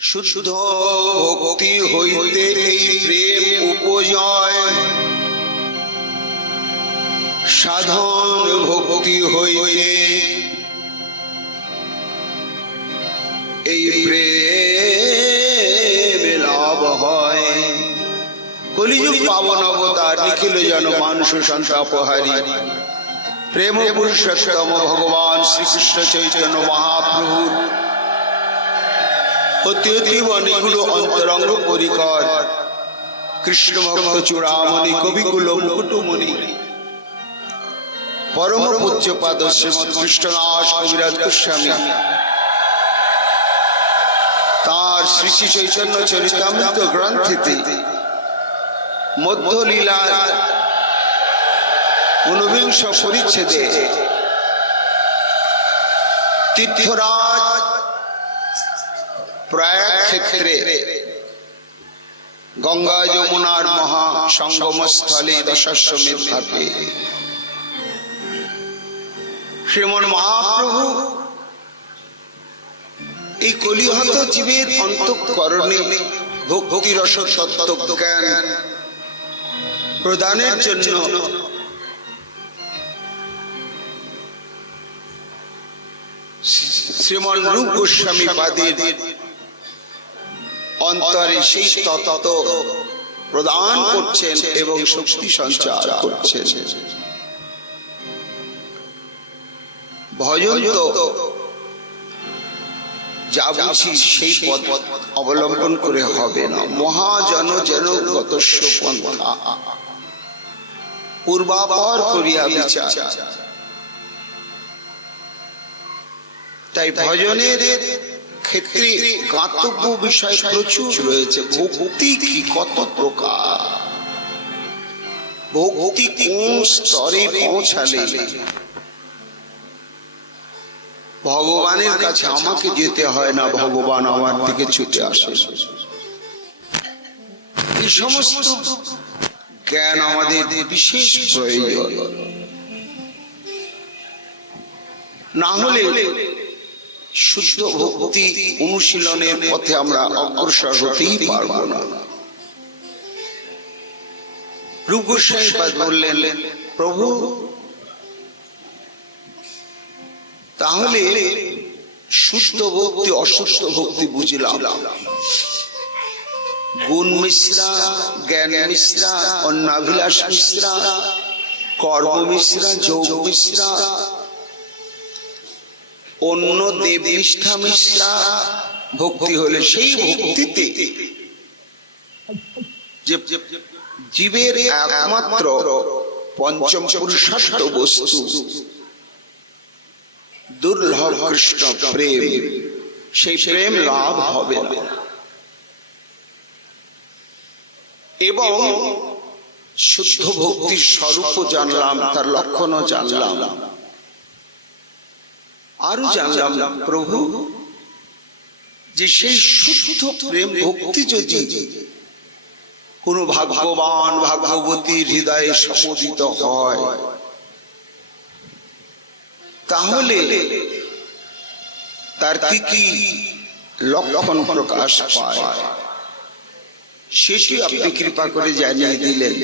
শুদ্ধ ভক্তি হইতে এই প্রেম উপজয়, সাধন ভক্তি হইতে এই প্রেম লাভ হয়। কলিযুগ পাবন অবতার নিখিল জন মানস সন্তাপহারী প্রেম পুরুষোত্তম ভগবান শ্রীকৃষ্ণ চৈতন্য মহাপ্রভুর অতি অতীব নিগুড় অন্তরঙ্গ পরিকর কৃষ্ণ ভক্ত চূড়ামণি কবিকুল মুকুটমণি পরম পূজ্যপাদ শ্রীমৎ কৃষ্ণদাস কবিরাজ গোস্বামী তার শ্রী শ্রী চৈতন্য চরিতামৃত গ্রন্থিতে মধ্যলীলার ঊনবিংশ পরিচ্ছেদে তীর্থরাজ প্রয়াগ ক্ষেত্রে গঙ্গা যমুনার মহা সঙ্গমস্থলে দশাশ্বমেধ ঘাটে শ্রীমন মহাপ্রভু এই কলিহত জীবের অন্তঃকরণে ভক্তি রস তত্ত্ব জ্ঞান প্রদানের জন্য শ্রীমন রূপ গোস্বামী পাদের অন্তরে সেই তত্ত্ব প্রদান করছেন এবং শক্তি সঞ্চার করছেন। ভজন তো যা বুঝি সেই পথ অবলম্বন করে হবে না। মহাজন যেন গতস্য পন্থা পূর্বাপর করিয়া বিচার। তাই ভজনের ক্ষেত্রে গাতব্য বিষয় প্রচুর রয়েছে। ভক্তি কি কত প্রকার, ভক্তি কোন স্তরে পৌঁছালে ভগবানের কাছে আমাকে যেতে হয় না, ভগবান আমার দিকে ছুটে আসে। এই সমস্ত জ্ঞান আমাদের বিশেষ প্রয়োজন, না হলে শুদ্ধ ভক্তি অনুশীলনের পথে আমরা অগ্রসর হতেই পারব না। রূপ গোস্বামী পাদ বললেন, প্রভু তাহলে শুদ্ধ ভক্তি অশুদ্ধ ভক্তি বুঝলাম, গুণ মিশ্রা, জ্ঞান মিশ্রা, অন্নাভিলাষ মিশ্রা, কর্ম মিশ্রা, যোগ মিশ্রা, অন্য দেব নিষ্ঠা মিশ্রা ভক্তি হলে সেই ভক্তিতে যে জীবের একমাত্র পঞ্চম পুরুষার্থ বস্তু দুর্লভ কৃষ্ণ প্রেম, সেই প্রেম লাভ হবে না। এবং শুদ্ধ ভক্তির স্বরূপ জানলাম, তার লক্ষণও জানলাম, আরো জানলাম প্রভু যে সেই শুদ্ধ প্রেম ভক্তি যদি কোন ভাগ্যবান ভাগবতীর হৃদয়ে সমুদিত হয় তাহলে তার কি কি লক্ষণ প্রকাশ পায় সেটি আপনি কৃপা করে জানিয়ে দিলেন।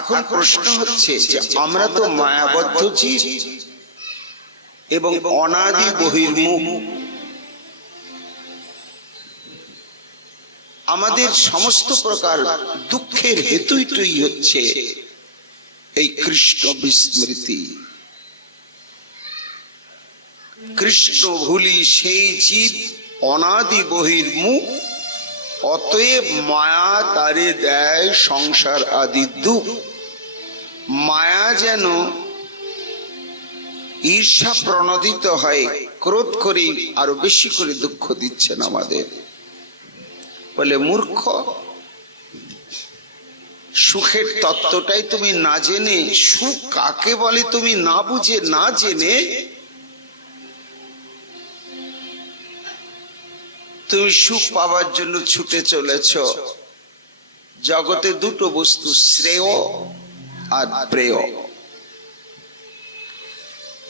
এখন প্রশ্ন হচ্ছে যে আমরা তো মায়াবদ্ধ জীব এবং অনাদি বহির্মুখ, আমাদের সমস্ত প্রকার দুঃখের হেতুই হচ্ছে এই কৃষ্ণ বিস্মৃতি। কৃষ্ণ ভুলি সেই জীব অনাদি বহির্মুখ, অতএব মায়া তারে দেয় সংসার আদি দুঃখ। মায়া যেন ঈর্ষা প্রণোদিত হয়, ক্রোধ করে আরো বেশি করে দুঃখ দিচ্ছেন আমাদের। বলে মূর্খ, সুখের তত্ত্বটাই তুমি না জেনে, সুখ কাকে বলে তুমি না বুঝে না জেনে তুমি সুখ পাওয়ার জন্য ছুটে চলেছ। জগতে দুটো বস্তু, শ্রেয় আর প্রেয়।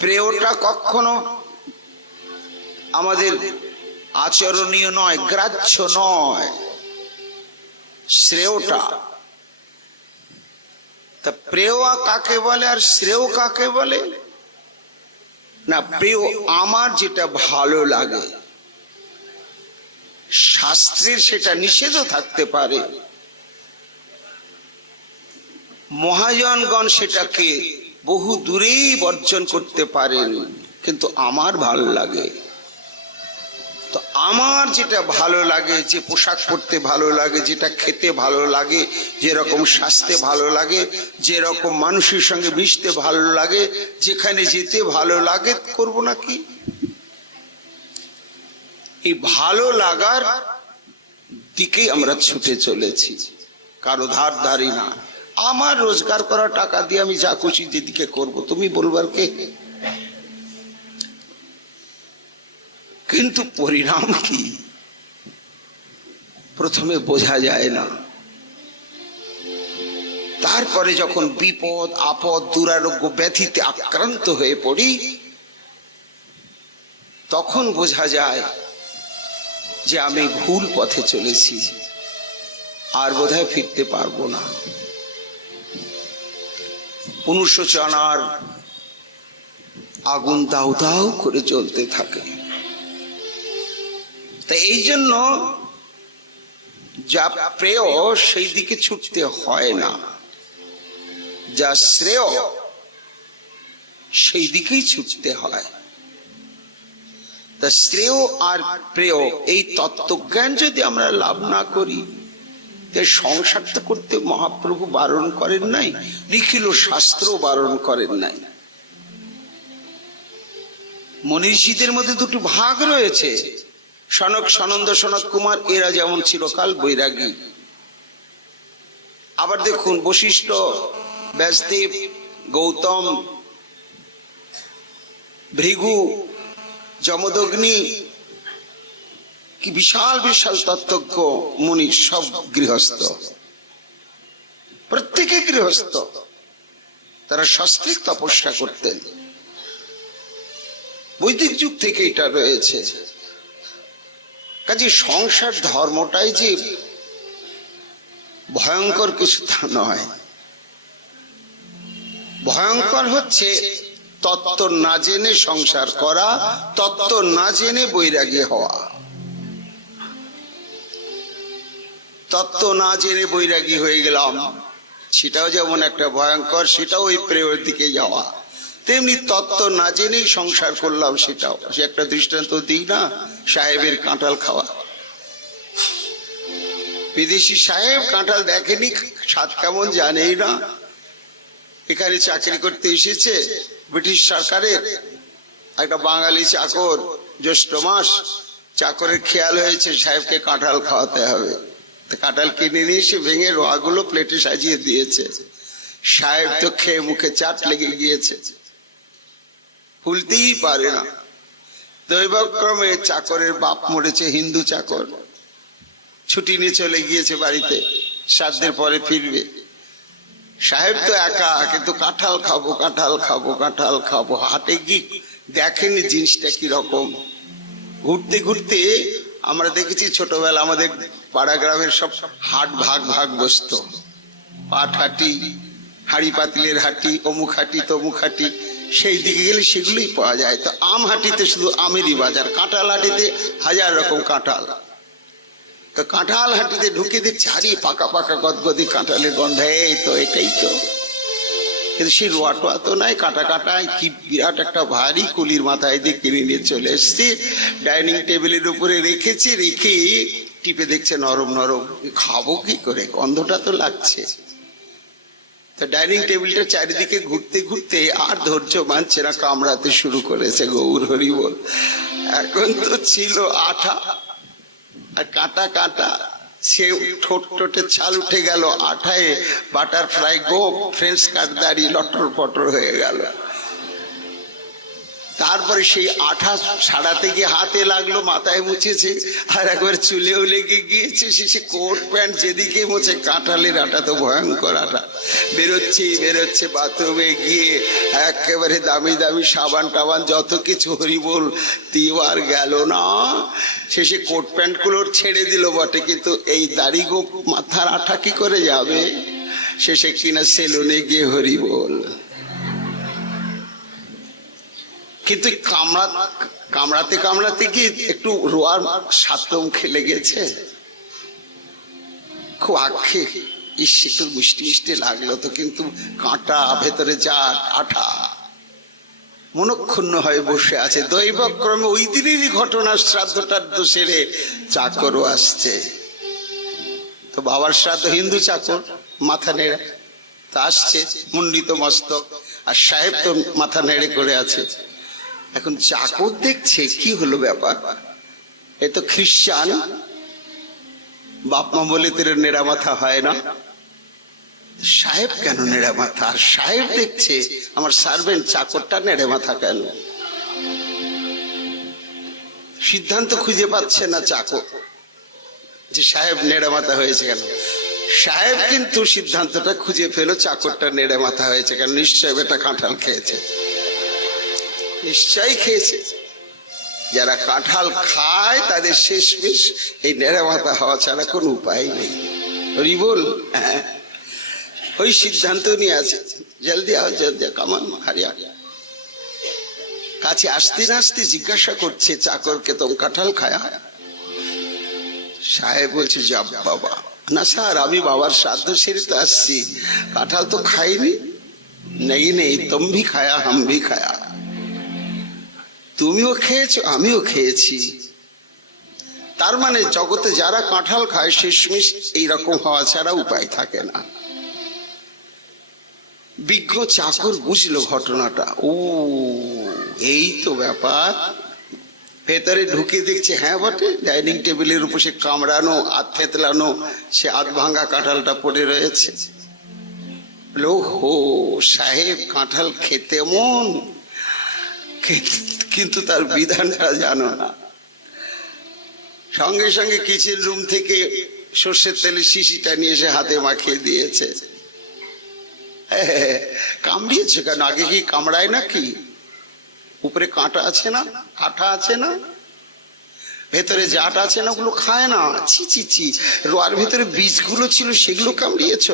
প্রেয়টা কখনো আমাদের আচরণীয় নয়, গ্রাহ্য নয় শ্রেয়টা। তা প্রেয় কাকে বলে আর শ্রেয় কাকে বলে? না, প্রেয় আমার যেটা ভালো লাগে। শাস্ত্রের সেটা নিষেধও থাকতে পারে, মহাজনগণ সেটাকে বহু দূরেই বর্জন করতে পারেন, কিন্তু আমার ভালো লাগে। তো আমার যেটা ভালো লাগে, যে পোশাক পরতে ভালো লাগে, যেটা খেতে ভালো লাগে, যেরকম স্বাস্থ্যে ভালো লাগে, যেরকম মানুষের সঙ্গে মিশতে ভালো লাগে, যেখানে যেতে ভালো লাগে, করব না কি? এই ভালো লাগার দিকেই আমরা ছুটে চলেছি, কারো ধার ধারি না। আমার রোজগার করা টাকা দিয়ে আমি যা খুশি যেদিকে করব, তুমি বলবার কে? কিন্তু পরিণাম কি প্রথমে বোঝা যায় না। তারপরে যখন বিপদ আপদ দুরারোগ্য ব্যাধিতে আক্রান্ত হয়ে পড়ি, তখন বোঝা যায় যে আমি ভুল পথে চলেছি, আর বোধহয় ফিরতে পারবো না। অনুশোচনার আগুন দাউ দাউ করে জ্বলতে থাকে। তাই এই জন্য যা প্রেয় সেই দিকে ছুটতে হয় না, যা শ্রেয় সেই দিকেই ছুটতে হয়। তা শ্রেয় আর প্রেয় এই তত্ত্বজ্ঞান যদি আমরা লাভ না করি, সংসার তো করতে মহাপ্রভু বারণ করেন নাই, লিখিল শাস্ত্র বারণ করেন নাই। মনীষীদের মধ্যে দুটো ভাগ রয়েছে। সনক সনন্দ সনৎ কুমার এরা যেমন চিরকাল বৈরাগী। আবার দেখুন বশিষ্ঠ, ব্যাসদেব, গৌতম, ভৃগু, যমদগ্নি, কি বিশাল বিশাল তত্ত্বজ্ঞ মুনি, সব গৃহস্থ, প্রত্যেকে গৃহস্থ। তারা সস্ত্রীক তপস্যা করতেন। বৈদিক যুগ থেকে এটা রয়েছে। কাজে সংসার ধর্মটাই যে ভয়ঙ্কর কিছু তা নয়। ভয়ঙ্কর হচ্ছে তত্ত্ব না জেনে সংসার করা, তত্ত্ব না জেনে বৈরাগী হওয়া। তত্ত্ব না জেনে বৈরাগী হয়ে গেলাম, সেটাও যেমন একটা ভয়ঙ্কর, সেটাও ওই প্রেমের দিকে যাওয়া। তেমনি তত্ত্ব না জেনেই সংসার করলাম, সেটাও। সে একটা দৃষ্টান্ত দিই না, সাহেবের কাঁঠাল খাওয়া। বিদেশি সাহেব কাঁঠাল দেখেনি, স্বাদ কেমন জানেই না। এখানে চাকরি করতে এসেছে ব্রিটিশ সরকারের। একটা বাঙালি চাকর, জ্যৈষ্ঠ মাস, চাকরের খেয়াল হয়েছে সাহেবকে কাঁঠাল খাওয়াতে হবে। কাঁঠাল কিনে নিয়ে এসে ভেঙে রোয়াগুলো প্লেটে সাজিয়ে দিয়েছে। সাহেব তো খেয়ে মুখে চাট লেগে গিয়েছে, ভুলতেই পারে না। দৈবক্রমে চাকরের বাপ মরেছে, হিন্দু চাকর, ছুটি নিয়ে চলে গিয়েছে বাড়িতে, শ্রাদ্ধের পরে ফিরবে। সাহেব তো একা, কিন্তু কাঁঠাল খাবো কাঁঠাল খাবো কাঁঠাল খাবো। হাটে গিয়ে দেখেনি জিনিসটা কিরকম। ঘুরতে ঘুরতে আমরা দেখেছি ছোটবেলা আমাদের পাড়া গ্রামের সব হাট ভাগ ভাগ বসতো। পাট হাটি, হাড়ি পাতিলের হাটি, অমুক হাটি তমুক হাটি। সেই দিকে গেলে সেগুলোই পাওয়া যায়। তো আম হাটিতে শুধু আমেরই বাজার, কাঁঠাল হাটিতে হাজার রকম কাঁঠাল। তো কাঁঠাল হাটিতে ঢুকে দেখছি হারি পাকা পাকা গদগদি কাঁঠালের গন্ধ। এই তো, এটাই তো। কিন্তু সেই রোয়া টোয়া তো নাই, কাটা কাটায় কি বিরাট একটা ভারী কুলির মাথায় দিয়ে কিনে নিয়ে চলে এসছি। ডাইনিং টেবিলের উপরে রেখেছি, রেখে টিপে দেখছে নরম নরম। খাবো কি করে, গন্ধটা তো লাগছে। তো ডাইনিং টেবিলটা চারিদিকে ঘুরতে ঘুরতে আর ধৈর্য মানছে না, কামড়াতে শুরু করেছে। গৌর হরি বল। এখন তো ছিল আঠা আর কাটা কাটা, সে ঠোঁট ঠোঁটে ছাল উঠে গেল, আঠায় বাটারফ্লাই গোপ, ফ্রেঞ্চ কাটদারি লটর পটর হয়ে গেল। তারপরে সেই আঠা ছাড়াতে গিয়ে হাতে লাগলো, মাথায় মুছেছে, আর একবার চুলেও লেগে গিয়েছে। শেষে কোট প্যান্ট যেদিকে মুছে, কাঁঠালের আটা তো ভয়ঙ্কর আটা, বেরোচ্ছে বাথরুমে গিয়ে একেবারে দামি দামি সাবান টাবান যত কিছু, হরি বল, আর গেল না। শেষে কোট প্যান্ট গুলোর ছেড়ে দিল বটে, কিন্তু এই দাড়ি গো মাথার আঠা কি করে যাবে? শেষে কিনা সেলুনে গিয়ে হরি বল। কিন্তু কামড়াতে কি একটু রোয়ার স্বাদ মুখে লেগেছে, খুব আক্ষে, ইস একটু মিষ্টি মিষ্টি লাগলো তো, কিন্তু কাঁটা ভেতরে যা আঠা, মনক্ষুণ্ণ হয়ে বসে আছে। দৈবক্রমে ওই দিনেরই ঘটনা, শ্রাদ্ধ সেরে চাকরও আসছে। তো বাবার শ্রাদ্ধ, হিন্দু চাকর মাথা নেড়ে তা আসছে, মুন্ডিত মস্তক, আর সাহেব তো মাথা নেড়ে করে আছে। এখন চাকর দেখছে কি হলো ব্যাপার, এ তো খ্রিস্টান, বাপ মা বলে তোর নেড়া মাথা হয় না, সাহেব কেন নেড়ে মাথা? আর সাহেব দেখছে আমার সার্ভেন্ট চাকরটা নেড়ে মাথা কেন? সিদ্ধান্ত খুঁজে পাচ্ছে না চাকর যে সাহেব নেড়ে মাথা হয়েছে কেন। সাহেব কিন্তু সিদ্ধান্তটা খুঁজে পেল, চাকরটা নেড়ে মাথা হয়েছে কেন। নিশ্চয় বেটা কাঁঠাল খেয়েছে, নিশ্চয়ই খেয়েছে। যারা কাঁঠাল খায় তাদের শেষমেশ এই নেড়ে মাথা হওয়া ছাড়া কোনো উপায় নেই। হরি বল। হ্যাঁ, ওই সিদ্ধান্ত নিয়ে আছে, জলদি আও, জলদি কামান হারিয়া। কাছে আসতে না আসতে জিজ্ঞাসা করছে চাকরকে, তোম কাঁঠাল খায়া? সাহেব বলছে, যাব বাবা। না স্যার, আমি বাবার শ্রাদ্ধ সেরে তো আসছি, কাঁঠাল তো খাইনি। নেই তুম ভি খায়া, হাম ভি খায়া। তুমিও খেয়েছো, আমিও খেয়েছি। তার মানে জগতে যারা কাঁঠাল খায় শেষমেশ এইরকম হওয়া ছাড়া উপায় থাকে না। বিজ্ঞ চাকর বুঝলো ঘটনাটা, ও এই তো ব্যাপার। ভেতরে ঢুকে দেখছে, হ্যাঁ বটে, ডাইনিং টেবিলের উপর সে কামড়ানো, আধ থেতলানো সে আধ ভাঙা কাঁঠালটা পড়ে রয়েছে। হো, সাহেব কাঁঠাল খেতে মন, কিন্তু তার বিধানটা জানো না। সঙ্গে সঙ্গে কিচেন রুম থেকে সর্ষের তেলের শিশিটা নিয়ে এসে হাতে মাখিয়ে দিয়েছে। কামড়িয়েছে কেন? আগে কি কামড়ায় নাকি? উপরে কাঁটা আছে না, আঠা আছে না, ভেতরে জাট আছে না, ওগুলো খায় না। ছি ছি ছি, রোয়ার ভেতরে বীজগুলো ছিল সেগুলো কামড়িয়েছ?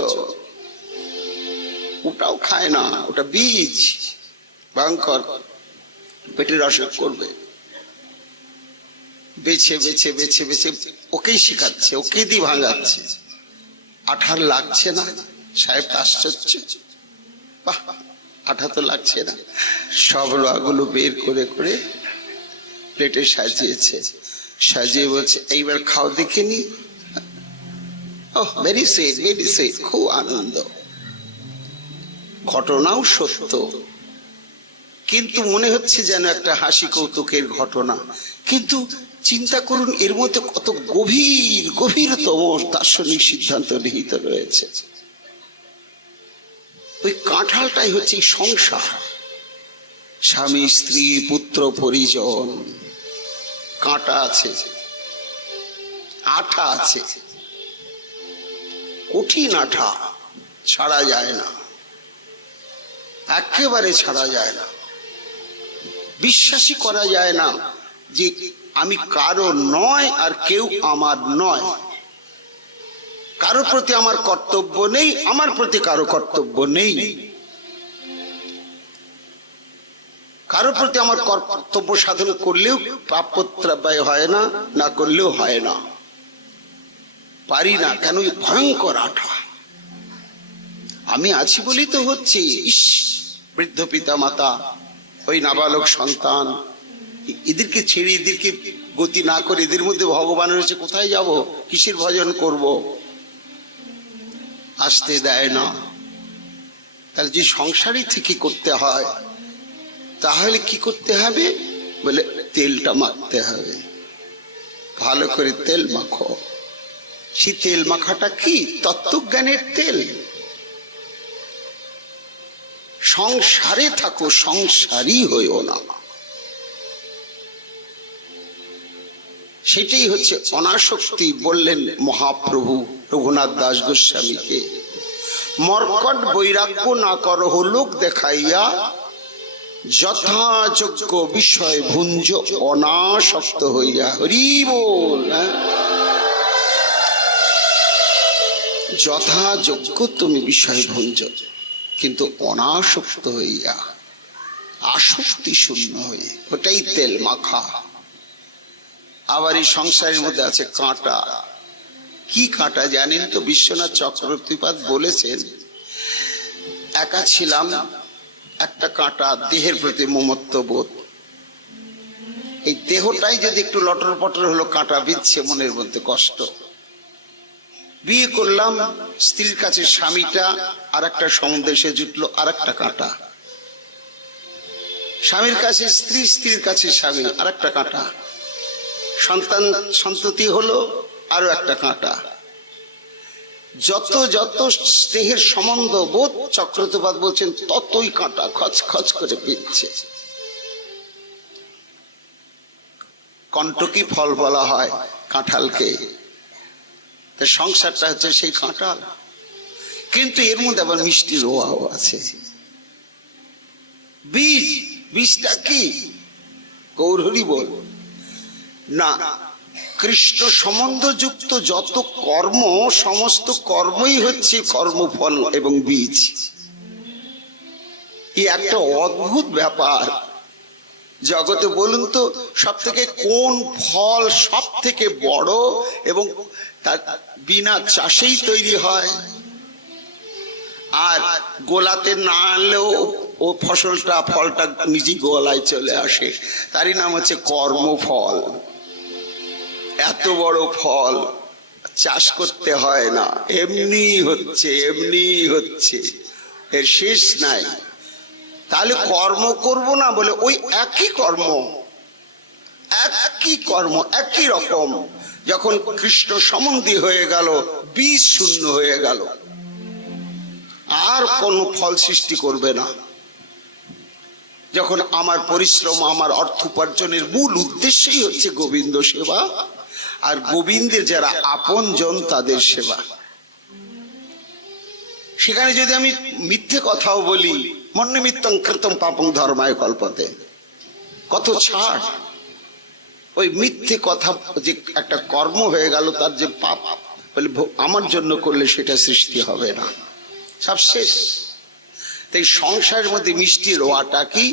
ওটাও খায় না, ওটা বীজ, ভয়ঙ্কর, পেটের অসুখ করবে। বেছে বেছে বেছে বেছে ওকেই শিখাচ্ছে, ওকে দিয়ে ভাঙাচ্ছে। আঠার লাগছে না। সাহেব আশ্চর্য, বাহ, আঠা তো লাগছে না। সব রোয়াগুলো বের করে করে প্লেটে সাজিয়েছে, সাজিয়ে বলছে, এইবার খাও দেখে নি। ওহ, ভেরি সুইট, ভেরি সুইট, খুব আনন্দ। ঘটনাও সত্য, কিন্তু মনে হচ্ছে যেন একটা হাসি কৌতুকের ঘটনা। কিন্তু চিন্তা করুন, এর মধ্যে কত গভীর গভীরতম দার্শনিক সিদ্ধান্ত নিহিত রয়েছে। ওই কাঁঠালটাই হচ্ছে সংসার, স্বামী স্ত্রী পুত্র পরিজন। কাঁটা আছে, আঠা আছে, কঠিন আঠা, ছাড়া যায় না, একেবারে ছাড়া যায় না। বিশ্বাসই করা যায় না যে আমি কারো নয় আর কেউ আমার নয়। কারো প্রতি আমার কর্তব্য নেই, আমার প্রতি কারো কর্তব্য নেই। কারো প্রতি আমার কর্তব্য সাধন করলেও প্রাপ্যত্রায় হয় না, না করলেও হয় না, পারি না। কেন? ভয়ঙ্কর আঠা। আমি আছি বলেই তো হচ্ছে। ইস, বৃদ্ধ পিতা মাতা, ওই নাবালক সন্তান, এদেরকে ছেড়ে, এদেরকে গতি না করে, এদের মধ্যে ভগবান রয়েছে, কোথায় যাব, কিসের ভজন করব? আসতে দেয় না। তাহলে যে সংসারই থেকে করতে হয়, তাহলে কি করতে হবে? বলে তেলটা মাখতে হবে, ভালো করে তেল মাখো। সেই তেল মাখাটা কি? তত্ত্বজ্ঞানের তেল। সংসারে থাকো, সংসারী হইও না। সেটাই হচ্ছে অনাসক্তি বললেন মহাপ্রভু রঘুনাথ দাস গোস্বামীকে। মর্কট বৈরাগ্য না করহ লোক দেখাইয়া, যথাযোগ্য বিষয় ভুঞ্জ অনাসক্ত হইয়া। হরি বল। যথাযোগ্য তুমি বিষয় ভুঞ্জ, কিন্তু অনাসক্ত হইয়া, আসক্তি শূন্য হয়ে, ওটাই তেল মাখা। আবার এই সংসারের মধ্যে আছে কাঁটা। কি কাঁটা জানেন তো? বিশ্বনাথ চক্রবর্তীপাদ বলেছেন, একা ছিলাম, একটা কাঁটা দেহের প্রতি মমত্ব বোধ। এই দেহটাই যদি একটু লটর পটর হলো, কাঁটা বিচ্ছে মনের মধ্যে কষ্ট। বিয়ে করলাম, স্ত্রীর কাছে স্বামীটা আর একটা সমদেশে জুটলো, আর একটা কাঁটা। স্বামীর কাছে স্ত্রী, স্ত্রীর কাছে স্বামী, আর একটা কাঁটা। সন্তান সন্ততি হলো, আরো একটা কাঁটা। যত যত স্নেহের সম্বন্ধ বোধ, চক্রবর্তীপাদ বলছেন, ততই কাঁটা খচ খচ করে পিচ্ছে। কণ্টকি ফল বলা হয় কাঁঠালকে। সংসারটা হচ্ছে সেই কাঁঠাল, কিন্তু এর মধ্যে আবার মিষ্টি রোয়াও আছে। বীজ, বীজটা কি? গৌর হরি বল না। কৃষ্ণ সম্বন্ধযুক্ত যত কর্ম, সমস্ত কর্মই হচ্ছে কর্মফল এবং বীজ। এই একটা অদ্ভুত ব্যাপার জগতে। বলুন তো, সব থেকে কোন ফল সব থেকে বড় এবং তার বিনা চাষেই তৈরি হয়, আর গোলাতে না আনলেও ও ফলটা নিজেই গোলায় চলে আসে? তারই নাম হচ্ছে কর্মফল। এত বড় ফল চাষ করতে হয় না, এমনি হচ্ছে, এমনি হচ্ছে, এর শেষ নাই। তাহলে কর্ম করব না বলে ওই একই কর্ম, একই রকম যখন কৃষ্ণ সম্বন্ধী হয়ে গেল, বীজ শূন্য হয়ে গেল, আর কোন ফল সৃষ্টি করবে না। যখন আমার পরিশ্রম, আমার অর্থ উপার্জনের মূল উদ্দেশ্যই হচ্ছে গোবিন্দ সেবা, আর গোবিন্দের যারা আপন জন তাদের সেবা। সেখানে যদি আমি মিথ্যে কথাও বলি, মন্নিমিত্তং কৃতং পাপং ধর্মায় কল্পতে, কত ছাড়। ওই মিথ্যে কথা যে একটা কর্ম হয়ে গেল, তার যে পাপ বলে আমার জন্য করলে সেটা সৃষ্টি হবে না, সব শেষ। তাই সংসারের মধ্যে মিষ্টি রোয়াটা কি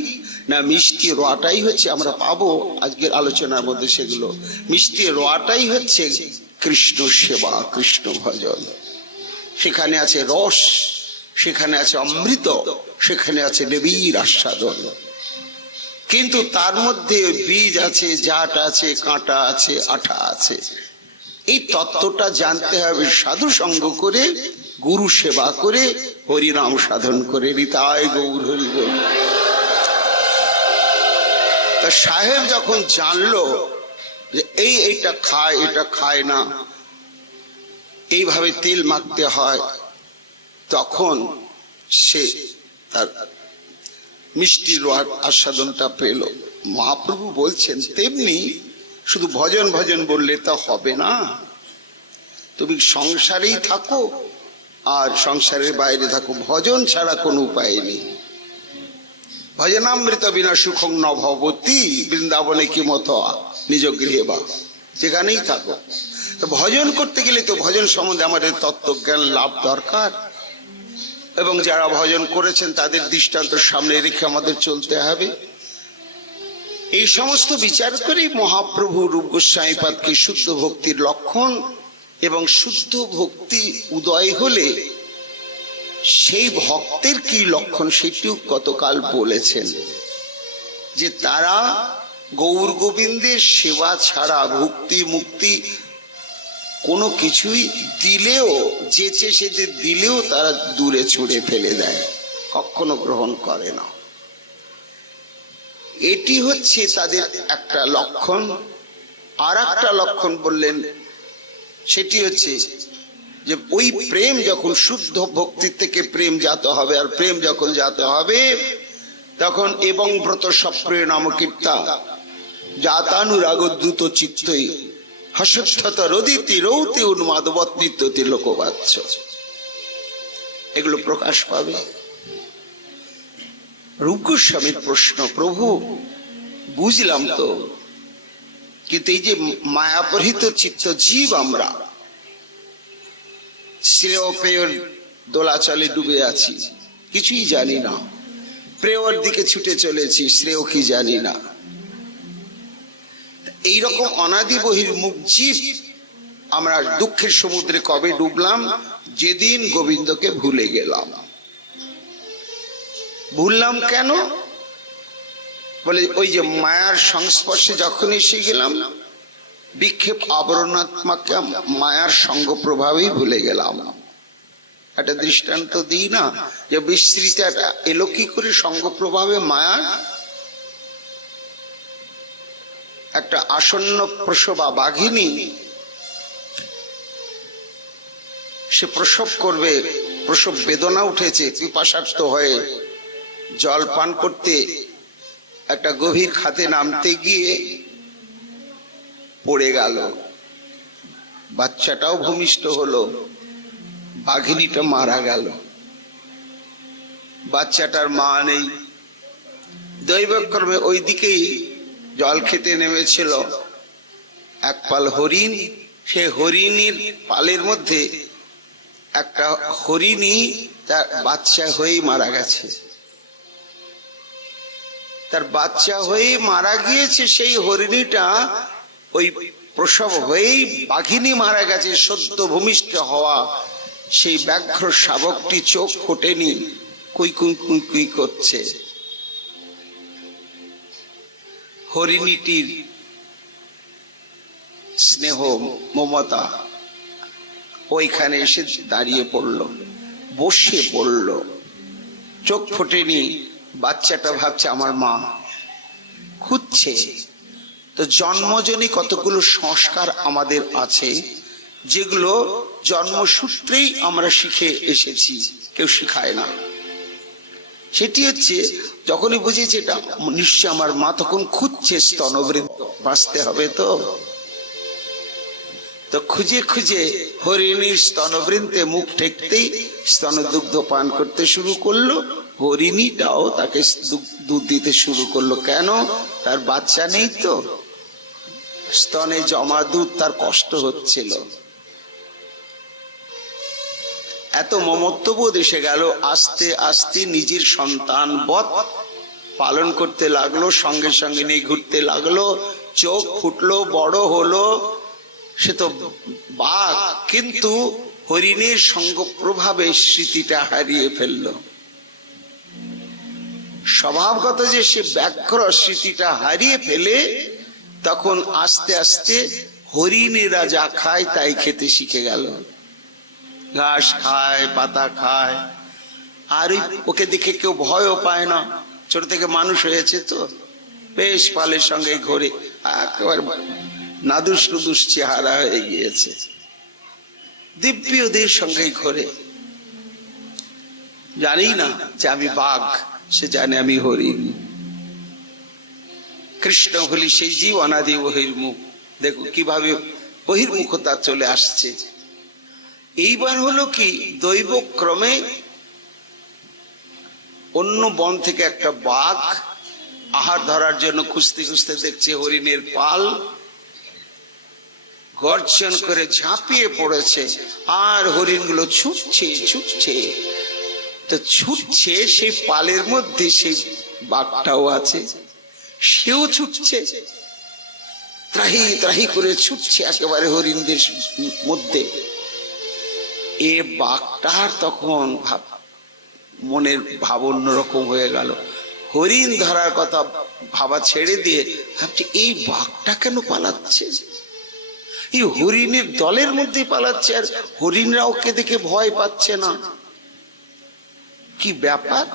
না? মিষ্টি রোয়াটাই হচ্ছে, আমরা পাবো আজকের আলোচনার মধ্যে সেগুলো। মিষ্টি রোয়াটাই হচ্ছে কৃষ্ণ সেবা, কৃষ্ণ ভজন। সেখানে আছে রস, সেখানে আছে অমৃত, সেখানে আছে দেবীর আস্বাদন। কিন্তু তার মধ্যে বীজ আছে, জাট আছে, কাঁটা আছে, আঠা আছে। এই তত্ত্বটা জানতে হবে সাধু সঙ্গ করে, গুরু সেবা করে, হরিনাম সাধন করে। নিতাই গৌর হরি বল। তা সাহেব যখন জানলো যে এইটা খায়, এটা খায় না, এইভাবে তেল মাখতে হয়, তখন সে তার মিষ্টি রোয়ার আস্বাদনটা পেল। মহাপ্রভু বলছেন, তেমনি শুধু ভজন ভজন বললে তা হবে না। তুমি সংসারেই থাকো আর সংসারের বাইরে থাকো, ভজন ছাড়া কোনো উপায় নেই। ভজনামৃত বিনা সুখং ন ভবতি, বৃন্দাবনে কি মতো নিজ গৃহে বা, যেখানেই থাকো। তো ভজন করতে গেলে তো ভজন সম্বন্ধে আমাদের তত্ত্বজ্ঞান লাভ দরকার, এবং যারা ভজন করেছেন তাদের দৃষ্টান্ত সামনে রেখে আমাদের চলতে হবে। এই সমস্ত বিচার করেই মহাপ্রভু রূপ গোস্বামীপাদকে শুদ্ধ ভক্তির লক্ষণ এবং শুদ্ধ ভক্তি উদয় হলে সেই ভক্তের কি লক্ষণ সেটিও গতকাল বলেছেন, যে তারা গৌর গোবিন্দের সেবা ছাড়া ভক্তি মুক্তি কোনো কিছুই দিলেও, যেচে সেচে দিলেও তারা দূরে ছুঁড়ে ফেলে দেয়, কখনো গ্রহণ করে না। এটি হচ্ছে তাদের একটা লক্ষণ। আর একটা লক্ষণ বললেন, সেটি হচ্ছে যে ওই প্রেম যখন শুদ্ধ ভক্তি থেকে প্রেম জাত হবে, আর প্রেম যখন জাত হবে তখন এবং ব্রত সপ্রিয় নাম কীর্তা জাতানুরাগ দ্রুত চিত্তই হসত্যত রদিতি রৌতি উন্মাদবৎ নিত্যতি লোকবাচ্য, এগুলো প্রকাশ পাবে। রূপ গোস্বামীর প্রশ্ন, প্রভু বুঝলাম তো, কিন্তু এই যে মায়াপরিহিত চিত্ত জীব আমরা, শ্রেয় পেয়র দোলাচলে ডুবে আছি, কিছুই জানি না, প্রেয়র দিকে ছুটে চলেছি, শ্রেয় কি জানি না। এইরকম অনাদি বহির্মুখ জীব আমরা দুঃখের সমুদ্রে কবে ডুবলাম? যেদিন গোবিন্দকে ভুলে গেলাম। ভুললাম কেন? বলে ওই যে মায়ার সংস্পর্শে যখন এসে গেলাম, বিক্ষেপ আবরণাত্মাকে মায়ার সঙ্গ প্রভাবেই ভুলে গেলাম। একটা দৃষ্টান্ত দিই না, যে বিস্তৃতিটা এলো কি করে সঙ্গ প্রভাবে? মায়া একটা আসন্ন প্রসবা বাঘিনী, সে প্রসব করবে, প্রসব বেদনা উঠেছে, পিপাসার্ত হয়ে জল পান করতে একটা গভীর খাতে নামতে গিয়ে পড়ে গেল, বাচ্চাটাও ভূমিষ্ঠ হলো, বাঘিনীটা মারা গেল, বাচ্চাটার মা নেই। দৈবক্রমে ওই দিকেই জল খেতে নেমেছিল এক পাল হরিণ, সে হরিণীর পালের মধ্যে একটা হরিণী তার বাচ্চা হয়েই মারা গেছে, তার বাচ্চা হয়েই মারা গিয়েছে। সেই হরিণীটা ওই প্রসব হয়েই বাঘিনী মারা গেছে, সদ্য ভূমিষ্ঠ হওয়া সেই ব্যাঘ্র শাবকটি চোখ ফোটেনি, কুই কুই কুই কুই করছে। হরিণীটির স্নেহ মমতা ওইখানে এসে দাঁড়িয়ে পড়ল, বসে পড়ল, চোখ ফোটেনি। বাচ্চাটা ভাবছে আমার মা, খুঁজছে। তো জন্মজনী কতগুলো সংস্কার আমাদের আছে, যেগুলো জন্মসূত্রেই আমরা শিখে এসেছি, কেউ শিখায় না। সেটি হচ্ছে যখনই বুঝেছি এটা নিশ্চয় আমার মা, তখন খুঁজছে স্তনবৃদ্ধ, বাঁচতে হবে তো। তো খুঁজে খুঁজে হরিণীর স্তনবৃন্তে মুখ ঠেকতেই স্তনদুগ্ধ পান করতে শুরু করলো। হরিণীটাও তাকে দুধ দিতে শুরু করলো। কেন? তার বাচ্চা নেই তো, স্তনে জমা দুধ তার কষ্ট হচ্ছিল। এত মমত্ববোধ এসে গেল, আস্তে আস্তে নিজের সন্তান বৎ পালন করতে লাগলো, সঙ্গে সঙ্গে নিয়ে ঘুরতে লাগলো, চোখ ফুটলো, বড় হলো। সে তো বাঘ, কিন্তু হরিণের সঙ্গ প্রভাবে স্মৃতিটা হারিয়ে ফেলল। স্বভাবগত যে সে ব্যাঘ্র, স্মৃতিটা হারিয়ে ফেলে তখন আস্তে আস্তে হরিণেরা যা খায় তাই খেতে শিখে গেল। ঘাস খায়, পাতা খায়, আর ওকে দেখে কেউ ভয়ও পায় না। ছোট থেকে মানুষ হয়েছে তো, বেশ পালের সঙ্গে ঘোরে, একেবারে নাদুস নুদুস চেহারা হয়ে গিয়েছে, দিব্যদের সঙ্গে ঘোরে। জানি না যে আমি বাঘ, সে জানে আমি হরিণ। কৃষ্ণ হলি সেই জীব অনাদি বহির্মুখ। দেখো কিভাবে বহির্মুখতা চলে আসছে। এইবার হলো কি, দৈবক্রমে অন্য বন থেকে একটা বাঘ আহার ধরার জন্য খুঁজতে খুঁজতে দেখছে হরিণের পাল, গর্জন করে ঝাঁপিয়ে পড়েছে, আর হরিণগুলো ছুটছে ছুটছে। তো ছুটছে, সেই পালের মধ্যে সেই বাঘটাও আছে, সেও ছুটছে, ত্রাহি ত্রাহি করে ছুটছে একেবারে হরিণদের মধ্যে। এ বাঘটার তখন মনের ভাব অন্যরকম হয়ে গেল। হরিণ ধরার কথা ভাবা ছেড়ে দিয়ে ভাবছে এই বাঘটা কেন পালাচ্ছে, এই হরিণের দলের মধ্যে পালাচ্ছে, আর হরিণরা ওকে দেখে ভয় পাচ্ছে না। কি ব্যাপার?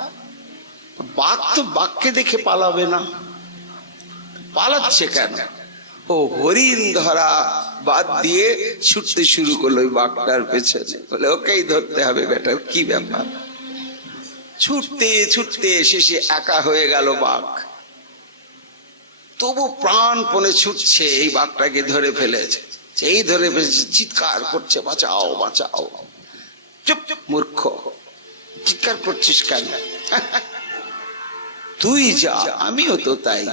বাঘ তো বাঘকে দেখে পালাবে না, পালাচ্ছে কেন? ও হরিণ ধরা বাদ দিয়ে ছুটতে শুরু করলো ওই বাঘটার পেছনে। বলে ওকেই ধরতে হবে বেটা, কি ব্যাপার? ছুটতে ছুটতে শেষে একা হয়ে গেল বাঘ, তবু প্রাণপণে ছুটছে এই বাঘটাকে ধরে ফেলেছে। এই ধরে চিৎকার করছে, বাঁচাও বাঁচাও। চুপ চুপ মূর্খ, চিৎকার করছিস কেন? তুই যা, আমিও তো তাই।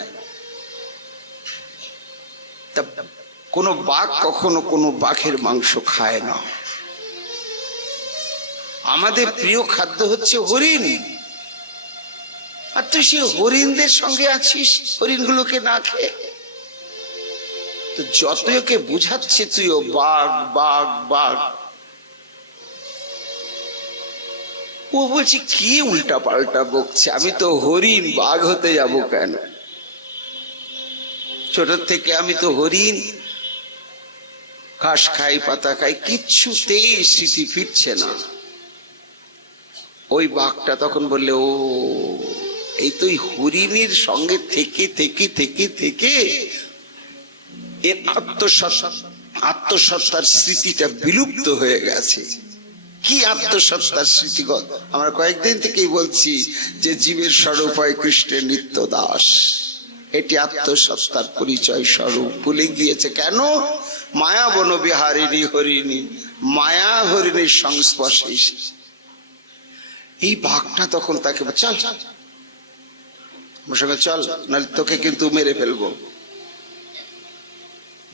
কোন বাঘ কখনো কোনো বাঘের মাংস খায় না। আমাদের প্রিয় খাদ্য হচ্ছে হরিণ, আর তুই সে হরিণদের সঙ্গে আছিস, হরিণগুলোকে না খেয়ে। তো যতই ওকে বুঝাচ্ছে তুইও বাঘ বাঘ বাঘ, ও বলছি কি উল্টা পাল্টা বকছে, আমি তো হরিণ, বাঘ হতে যাব কেন? ছোট থেকে আমি তো হরিণ, ঘাস খাই পাতা খাই, কিচ্ছুতেই স্মৃতি ফিরছে না। ওই বাঘটা তখন বললে, ও এই তো হরিণীর সঙ্গে থেকে থেকে থেকে থেকে এর আত্মসত্তার স্মৃতিটা বিলুপ্ত হয়ে গেছে। কি আত্মসত্তার স্মৃতিগত? আমরা কয়েকদিন থেকেই বলছি যে জীবের স্বরূপ হয় কৃষ্ণের নিত্য দাস, এটি আত্মসত্তার পরিচয় স্বরূপ। ভুলে গিয়েছে কেন? মায়া বন বিহারিণী হরিণী, মায়া হরিণীর সংস্পর্শে। এই বাঘটা তখন তাকে চল আমার সঙ্গে চল, নাহলে তোকে কিন্তু মেরে ফেলবো।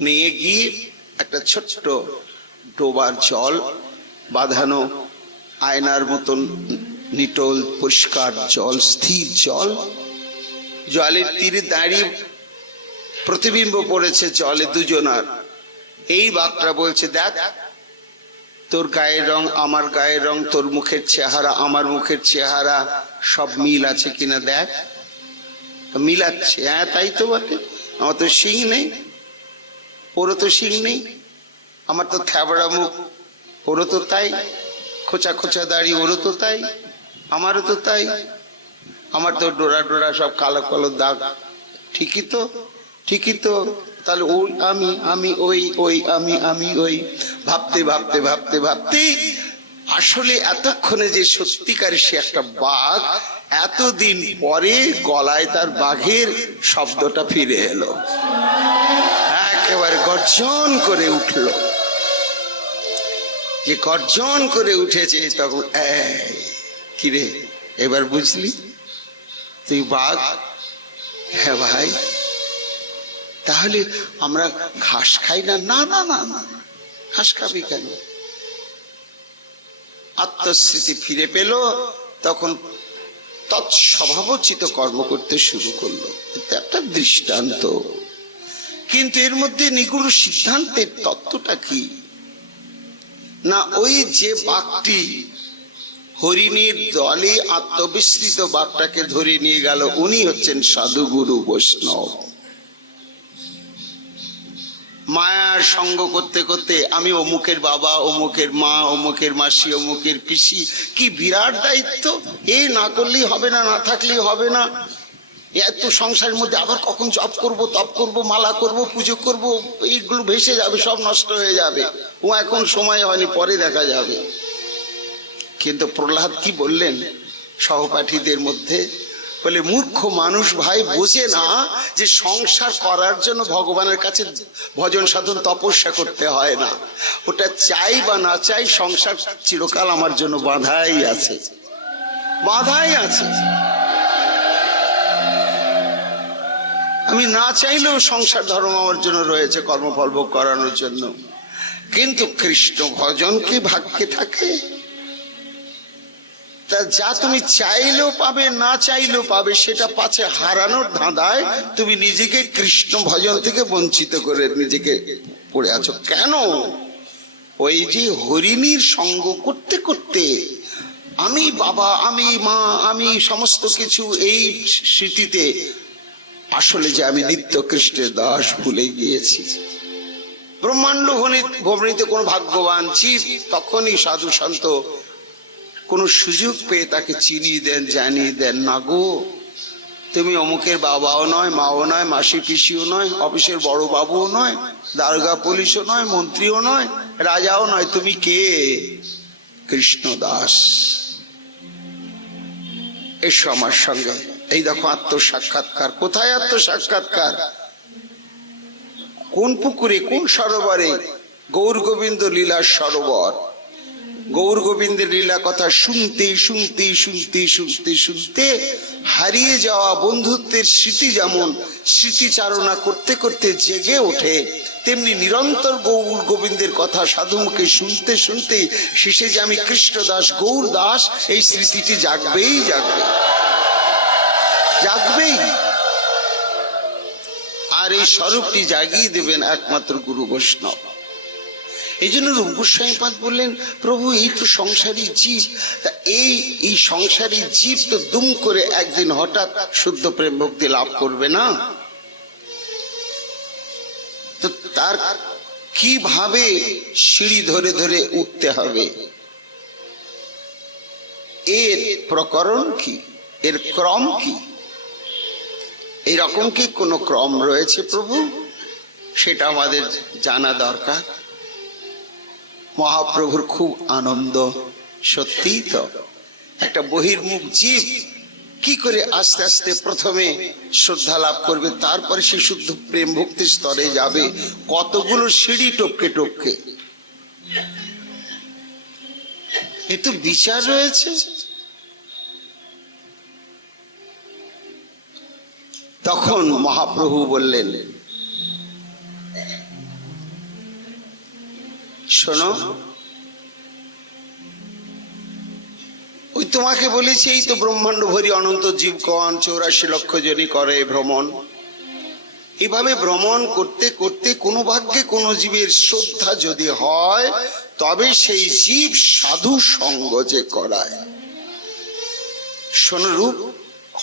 নিয়ে গিয়ে একটা ছোট্ট ডোবার জল বাঁধানো, আয়নার মতন নিটল পরিষ্কার জল, স্থির জল, জলের তীরে দাঁড়িয়ে প্রতিবিম্ব পড়েছে জলে দুজনার। এই বাঘটা বলছে, দেখ তোর গায়ের রং আমার গায়ের রং, তোর মুখের চেহারা আমার মুখের চেহারা, সব মিল আছে কিনা দেখ। মিলাচ্ছে, হ্যাঁ তাই তো বটে, আমার তো শিং নেই, ওরও তো শিং নেই, আমার তো থ্যাবড়া মুখ, ওরও তো তাই, খোঁচা খোঁচা দাড়ি, ওরও তো তাই, আমারও তো তাই, আমার তো ডোরা ডোরা সব কালো কালো দাগ, ঠিকই তো ঠিকই তো। তাহলে ওই আমি, আমি ওই, ওই আমি, আমি ওই, ভাবতে ভাবতে ভাবতে ভাবতে আসলে এতক্ষণে যে সত্যিকারে সে একটা বাঘ, এতদিন পরে গলায় তার বাঘের শব্দটা ফিরে এলো, একেবারে গর্জন করে উঠল। যে গর্জন করে উঠেছে তখন, কিরে এবার বুঝলি তুই বাঘ? হ্যাঁ ভাই। তাহলে আমরা ঘাস খাই না? না না না না, ঘাস খাবি কেন? আত্মস্মৃতি ফিরে পেল, তখন তৎস্বভাবোচিত কর্ম করতে শুরু করলো। এটা একটা দৃষ্টান্ত, কিন্তু এর মধ্যে নিগুড় সিদ্ধান্তের তত্ত্বটা কি না, ওই যে বাঘটি হরিণীর দলে আত্মবিস্মৃত বাঘটাকে ধরে নিয়ে গেল, উনি হচ্ছেন সাধু গুরু বৈষ্ণব। মায়ার সঙ্গ করতে করতে আমি অমুকের বাবা, অমুকের মা, অমুকের মাসি, অমুকের পিসি, কি বিরাট দায়িত্ব! এ না করলেই হবে না, না থাকলেই হবে না। এত সংসারের মধ্যে আবার কখন জপ করব, তপ করব, মালা করব, পুজো করব, এইগুলো ভেসে যাবে, সব নষ্ট হয়ে যাবে। ও এখন সময় হয়নি, পরে দেখা যাবে। কিন্তু প্রহ্লাদ কি বললেন সহপাঠীদের মধ্যে? বলে, মূর্খ মানুষ ভাই বোঝে না যে সংসার করার জন্য ভগবানের কাছে ভজন সাধন তপস্যা করতে হয় না। ওটা চাই বা না চাই, সংসার চিরকাল আমার জন্য বাঁধাই আছে, বাঁধাই আছে। আমি না চাইলেও সংসার ধর্ম আমার জন্য রয়েছে, কর্মফল ভোগ করানোর জন্য। কিন্তু কৃষ্ণ ভজন কি ভাগ্যে থাকে? তা যা তুমি চাইলেও পাবে, না চাইলেও পাবে, সেটা পাছে হারানোর ধাঁধায় তুমি নিজেকে কৃষ্ণ ভজন থেকে বঞ্চিত করে নিজেকে পড়ে আছো কেন? ওই যে হরিণীর সঙ্গ করতে করতে আমি বাবা, আমি মা, আমি সমস্ত কিছু, এই স্মৃতিতে আসলে যে আমি নিত্য কৃষ্ণের দাস ভুলে গিয়েছি। ব্রহ্মাণ্ড ভ্রমণীতে কোন ভাগ্যবান জীব তখনই সাধু সন্ত কোন সুযোগ পেয়ে তাকে চিনিয়ে দেন, জানিয়ে দেন, না গো তুমি অমুকের বাবাও নয়, মাও নয়, মাসি পিসিও নয়, অফিসের বড় বাবুও নয়, দারোগা পুলিশও নয়, মন্ত্রীও নয়, রাজাও নয়, তুমি কে? কৃষ্ণ দাস। এসো আমার সঙ্গে। এই দেখো আত্মসাক্ষাৎকার। কোথায় আত্মসাক্ষাৎকার? কোন পুকুরে, কোন সরোবরে, গৌর গোবিন্দ লীলা সরোবর। গৌর গোবিন্দের লীলা কথা শুনতে শুনতে শুনতে শুনতে শুনতে হারিয়ে যাওয়া বন্ধুত্বের স্মৃতি যেমন স্মৃতিচারণা করতে করতে জেগে ওঠে, তেমনি নিরন্তর গৌর গোবিন্দের কথা সাধুমুখে শুনতে শুনতে শেষে যে আমি কৃষ্ণদাস গৌর দাস, এই স্মৃতিটি জাগবেই জাগবে, জাগবেই। আর এই স্বরূপটি জাগিয়ে দেবেন একমাত্র গুরু বৈষ্ণব। এই জন্য রূপ গোস্বামী পাদ বললেন, প্রভু এই তো সংসারী জীব, তা এই সংসারী জীব তো দুম করে একদিন হঠাৎ শুদ্ধ প্রেম ভক্তি লাভ করবে না, তো তার কিভাবে সিঁড়ি ধরে ধরে উঠতে হবে, এর প্রকরণ কি, এর ক্রম কি? এইরকম কি কোনো ক্রম রয়েছে প্রভু? সেটা আমাদের জানা দরকার। মহাপ্রভুর খুব আনন্দ, সত্যি তো একটা বহির্মুখ জীব কি করে আস্তে আস্তে প্রথমে শ্রদ্ধা লাভ করবে, তারপরে সে শুদ্ধ প্রেম ভক্তি স্তরে যাবে, কতগুলো সিঁড়ি টপকে টপকে। এ তো বিচার রয়েছে। তখন মহাপ্রভু বললেন, শোনো, ওই তোমাকে বলেছি এই তো ব্রহ্মাণ্ড ভরি অনন্ত জীবগণ 84 লক্ষ জনই করে ভ্রমণ। এভাবে ভ্রমণ করতে করতে কোনো ভাগ্যে কোনো জীবের শ্রদ্ধা যদি হয়, তবে সেই জীব সাধু সঙ্গ যে করায়। শোনো রূপ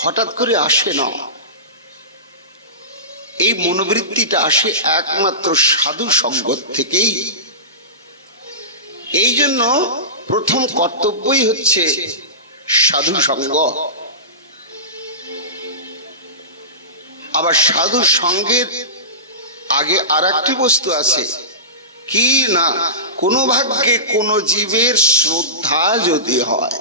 হঠাৎ করে আসে না, এই মনোবৃত্তিটা আসে একমাত্র সাধু সঙ্গ থেকেই। এই জন্য প্রথম কর্তব্যই হচ্ছে সাধু সঙ্গ। আবার সাধু সঙ্গের আগে আর একটি বস্তু আছে কি না, কোনো ভাগ্যে কোনো জীবের শ্রদ্ধা যদি হয়,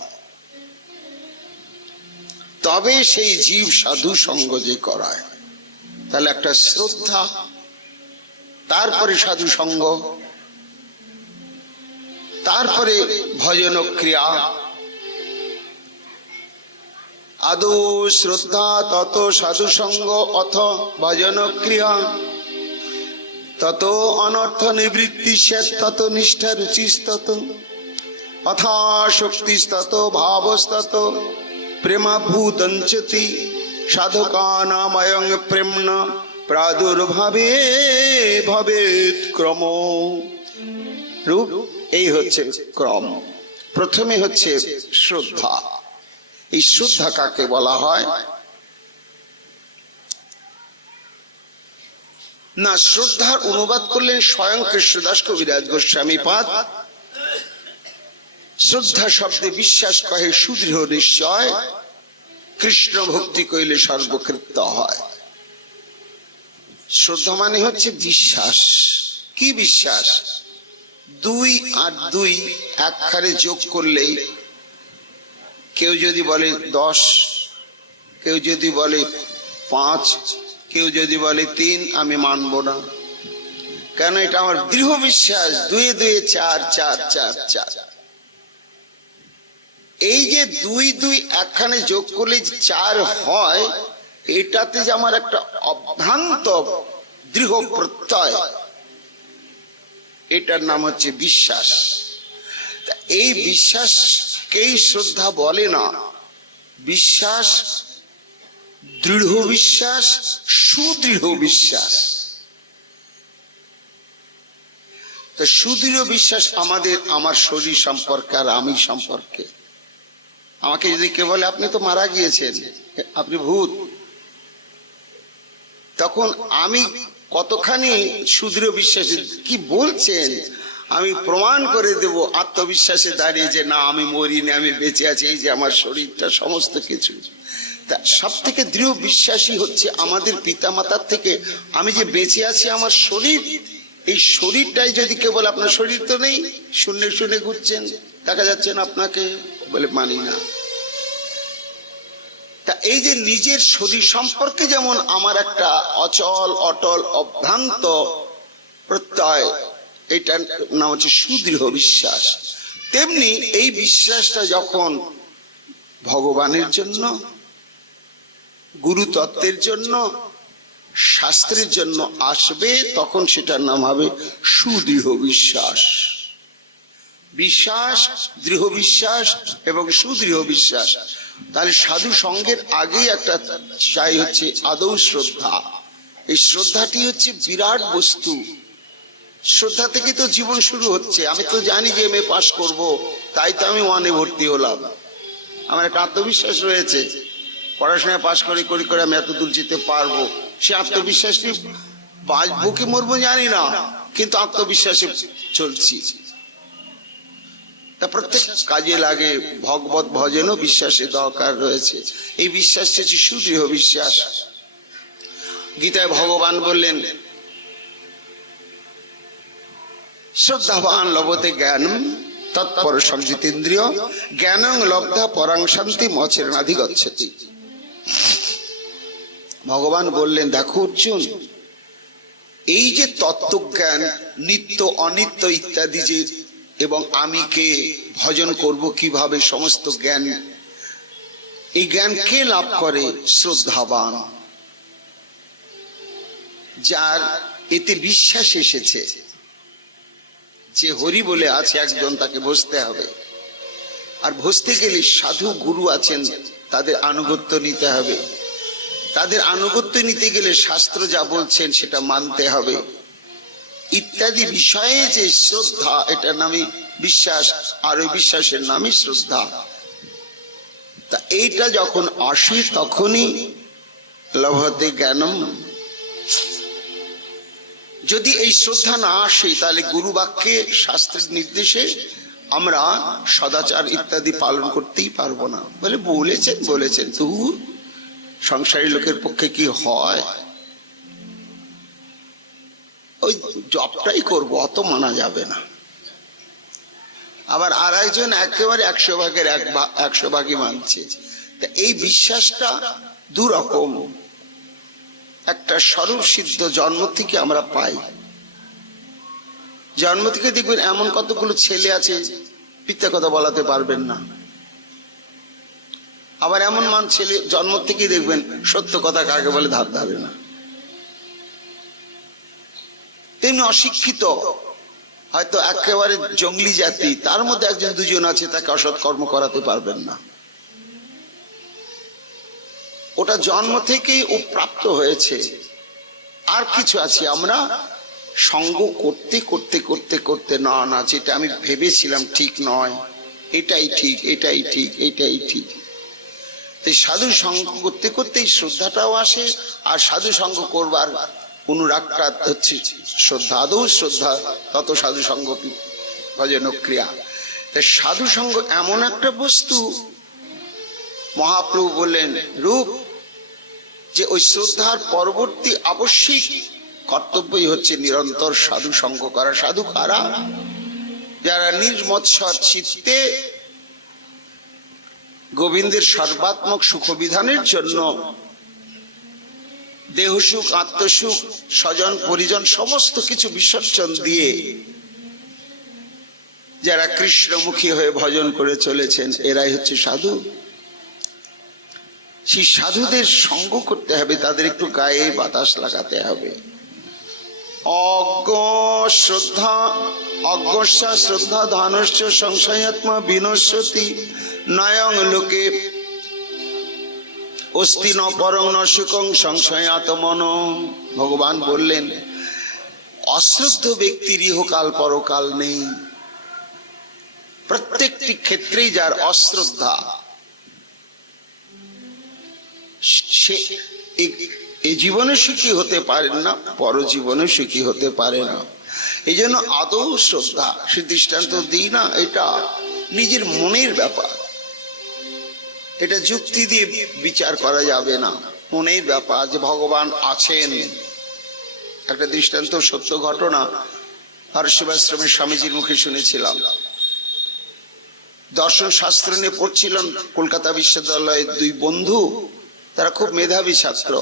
তবে সেই জীব সাধু সঙ্গ যে করায়। তাহলে একটা শ্রদ্ধা, তারপরে সাধু সঙ্গ, তারপরে ভজন ক্রিয়া। আদৌ শ্রদ্ধা তত সাধু সঙ্গ অথ ভজন ক্রিয়া, তত অনর্থ নিবৃত্তি তত নিষ্ঠা রুচিস্তত অথা শক্তিস্তত ভাবস্তত প্রেমাভূতঞ্চতি সাধকানাময়ং প্রেমনা প্রাদুর্ভাবে ভবেৎ ক্রম। রূপ এই হচ্ছে ক্রম। প্রথমে হচ্ছে শ্রদ্ধা। এই শ্রদ্ধা কাকে বলা হয় না, শ্রদ্ধার অনুবাদ করলেন স্বয়ং কৃষ্ণদাস কবিরাজ গোস্বামী পাদ। শ্রদ্ধা শব্দে বিশ্বাস কহে সুদৃঢ় নিশ্চয়, কৃষ্ণ ভক্তি কইলে সর্বকৃত্য হয়। শ্রদ্ধা মানে হচ্ছে বিশ্বাস। কি বিশ্বাস? 2 আর 2 একখানে যোগ করলেই, কেউ যদি বলে 10, কেউ যদি বলে 5, কেউ যদি বলে 3, আমি মানব না। কেন? এটা আমার দৃঢ় বিশ্বাস। 2 2 4 4 4 4। এই যে 2 2 একখানে যোগ করলে 4 হয়, এটাতে যে আমার একটা অভ্রান্ত দৃঢ় প্রত্যয়, এটার নাম হচ্ছে বিশ্বাস। এই বিশ্বাসকেই শ্রদ্ধা বলে না। বিশ্বাস, দৃঢ় বিশ্বাস, সুদৃঢ় বিশ্বাস। তো সুদৃঢ় বিশ্বাস আমার শরীর সম্পর্কে আর আমি সম্পর্কে। আমাকে যদি কেউ বলে আপনি তো মারা গিয়েছেন, আপনি ভূত, তখন আমি কতখানি সুদৃঢ় বিশ্বাসে কি বলছেন আমি প্রমাণ করে দেব আত্মবিশ্বাসে দাঁড়িয়ে যে না, আমি মরিনি, আমি বেঁচে আছি, এই যে আমার শরীরটা, সমস্ত কিছু। তা সব থেকে দৃঢ় বিশ্বাসী হচ্ছে আমাদের পিতা মাতার থেকে আমি যে বেঁচে আছি, আমার শরীর, এই শরীরটাই যদি কেউ বলে আপনার শরীর তো নেই, শূন্যে শূন্যে ঘুরছেন, দেখা যাচ্ছে না আপনাকে, বলে মানি না। তা এই যে নিজের শরীর সম্পর্কে যেমন আমার একটা অচল অটল অভ্রান্ত প্রত্যয়, এটার নাম হচ্ছে সুদৃঢ় বিশ্বাস। তেমনি এই বিশ্বাসটা যখন ভগবানের জন্য, গুরু তত্ত্বের জন্য, শাস্ত্রের জন্য আসবে, তখন সেটার নাম হবে সুদৃঢ় বিশ্বাস। বিশ্বাস, দৃঢ় বিশ্বাস এবং সুদৃঢ় বিশ্বাস। তাহলে সাধু সঙ্গের আগেই একটা চাই হচ্ছে আদৌ শ্রদ্ধা। এই শ্রদ্ধাটি হচ্ছে বিরাট বস্তু। শ্রদ্ধা থেকে তো জীবন শুরু হচ্ছে। আমি তো জানি যে এমএ পাস করব, তাই তো আমি ওয়ানে ভর্তি হলাম। আমার একটা আত্মবিশ্বাস রয়েছে, পড়াশোনায় পাস করে করে আমি এত দূর যেতে পারবো। সে আত্মবিশ্বাসটি বাঁচবো কি মরবো জানি না, কিন্তু আত্মবিশ্বাসে চলছি। তা প্রত্যেক কাজে লাগে ভগবত ভজনও বিশ্বাসের দরকার রয়েছে। এই বিশ্বাসটি হচ্ছে সুদৃঢ় বিশ্বাস। গীতায় ভগবান বললেন, শ্রদ্ধাবান লভতে জ্ঞানম তৎপর সংযিতেন্দ্রিয় জ্ঞানং লব্ধা পরাং শান্তি মচরণাধিগচ্ছতি। ভগবান বললেন, দেখো অর্জুন, এই যে তত্ত্বজ্ঞান, নিত্য অনিত্য ইত্যাদি যে, এবং আমিকে ভজন করব কিভাবে, সমস্ত জ্ঞান, এই জ্ঞান কে লাভ করে? শ্রদ্ধাবান, যার এতে বিশ্বাস এসেছে যে হরি বলে আছে একজন, তাকে বসতে হবে। আর বসতে গেলে সাধু গুরু আছেন, তাদের আনুগত্য নিতে হবে। তাদের আনুগত্য নিতে গেলে শাস্ত্র যা বলছেন সেটা মানতে হবে, ইত্যাদি বিষয়ে যে শ্রদ্ধা, এটার নামই বিশ্বাস। আর ওই বিশ্বাসের নামই শ্রদ্ধা। তা এইটা যখন আসে তখনই লভতে জ্ঞানম। যদি এই শ্রদ্ধা না আসে, তাহলে গুরু বাক্যে, শাস্ত্রের নির্দেশে আমরা সদাচার ইত্যাদি পালন করতেই পারবো না। বলে বলেছেন তুই সংসারী লোকের পক্ষে কি হয়? ওই জবটাই করবো, অত মানা যাবে না। আবার আর একজন একেবারে 100 ভাগের 100 ভাগই মানছে। এই বিশ্বাসটা দুরকম। একটা স্বরূপ সিদ্ধ জন্ম থেকে আমরা পাই। জন্ম থেকে দেখবেন এমন কতগুলো ছেলে আছে মিথ্যা কথা বলাতে পারবেন না। আবার এমন ছেলে জন্ম থেকে দেখবেন সত্য কথা কাকে বলে ধার ধারে না। তেমনি অশিক্ষিত, হয়তো একেবারে জঙ্গলি জাতি, তার মধ্যে একজন দুজন আছে, তাকে অসৎ কর্ম করাতে পারবেন না। ওটা জন্ম থেকেই ও প্রাপ্ত হয়েছে। আর কিছু আছে, আমরা সঙ্গ করতে করতে করতে করতে না যেটা আমি ভেবেছিলাম ঠিক নয়, এটাই ঠিক, এটাই ঠিক, এটাই ঠিক। তাই সাধু সঙ্গ করতে করতেই শ্রদ্ধাটাও আসে। আর সাধু সঙ্গ করবার অনুরাগটা হচ্ছে শ্রদ্ধা। আদৌ শ্রদ্ধা তত সাধু সঙ্গ ভজন ক্রিয়া। তাই সাধু সঙ্গ এমন একটা বস্তু, মহাপ্রভু বললেন রূপ, যে ওই শ্রদ্ধার পরবর্তী আবশ্যিক কর্তব্যই হচ্ছে নিরন্তর সাধু সঙ্গ করা। সাধু কারা? যারা নির্মৎসর চিত্তে গোবিন্দের সর্বাত্মক সুখ বিধানের জন্য দেহ সুখ, আত্মসুখ, স্বজন পরিজন সমস্ত কিছু বিসর্জন দিয়ে যারা কৃষ্ণমুখী হয়ে ভজন করে চলেছেন, এরাই হচ্ছে সাধু। সেই সাধুদের সঙ্গ করতে হবে, তাদের একটু গায়ে বাতাস লাগাতে হবে। অজ্ঞস্যা শ্রদ্ধা ধানস্য সংশয়াত্মা বিনশ্যতি নয়ং লোকে অস্তি ন পরং ন সুখং সংশয়াত্মন। ভগবান বললেন, অশ্রদ্ধ ব্যক্তির ইহকাল পরকাল নেই। প্রত্যেকটি ক্ষেত্রেই যার অশ্রদ্ধা, সে এই জীবনে সুখী হতে পারে না, পরজীবনে সুখী হতে পারে না। এই জন্য আদৌ শ্রদ্ধা, সে দৃষ্টান্ত দিই না, এটা নিজের মনের ব্যাপার। এটা যুক্তি দিয়ে বিচার করা যাবে না, মনের ব্যাপার যে ভগবান আছেন। একটা দৃষ্টান্ত, সত্য ঘটনা, হর্ষবাশ্রমের স্বামীজির মুখে শুনেছিলাম। দর্শন শাস্ত্র নিয়ে পড়ছিলেন কলকাতা বিশ্ববিদ্যালয়ের দুই বন্ধু, তারা খুব মেধাবী ছাত্র।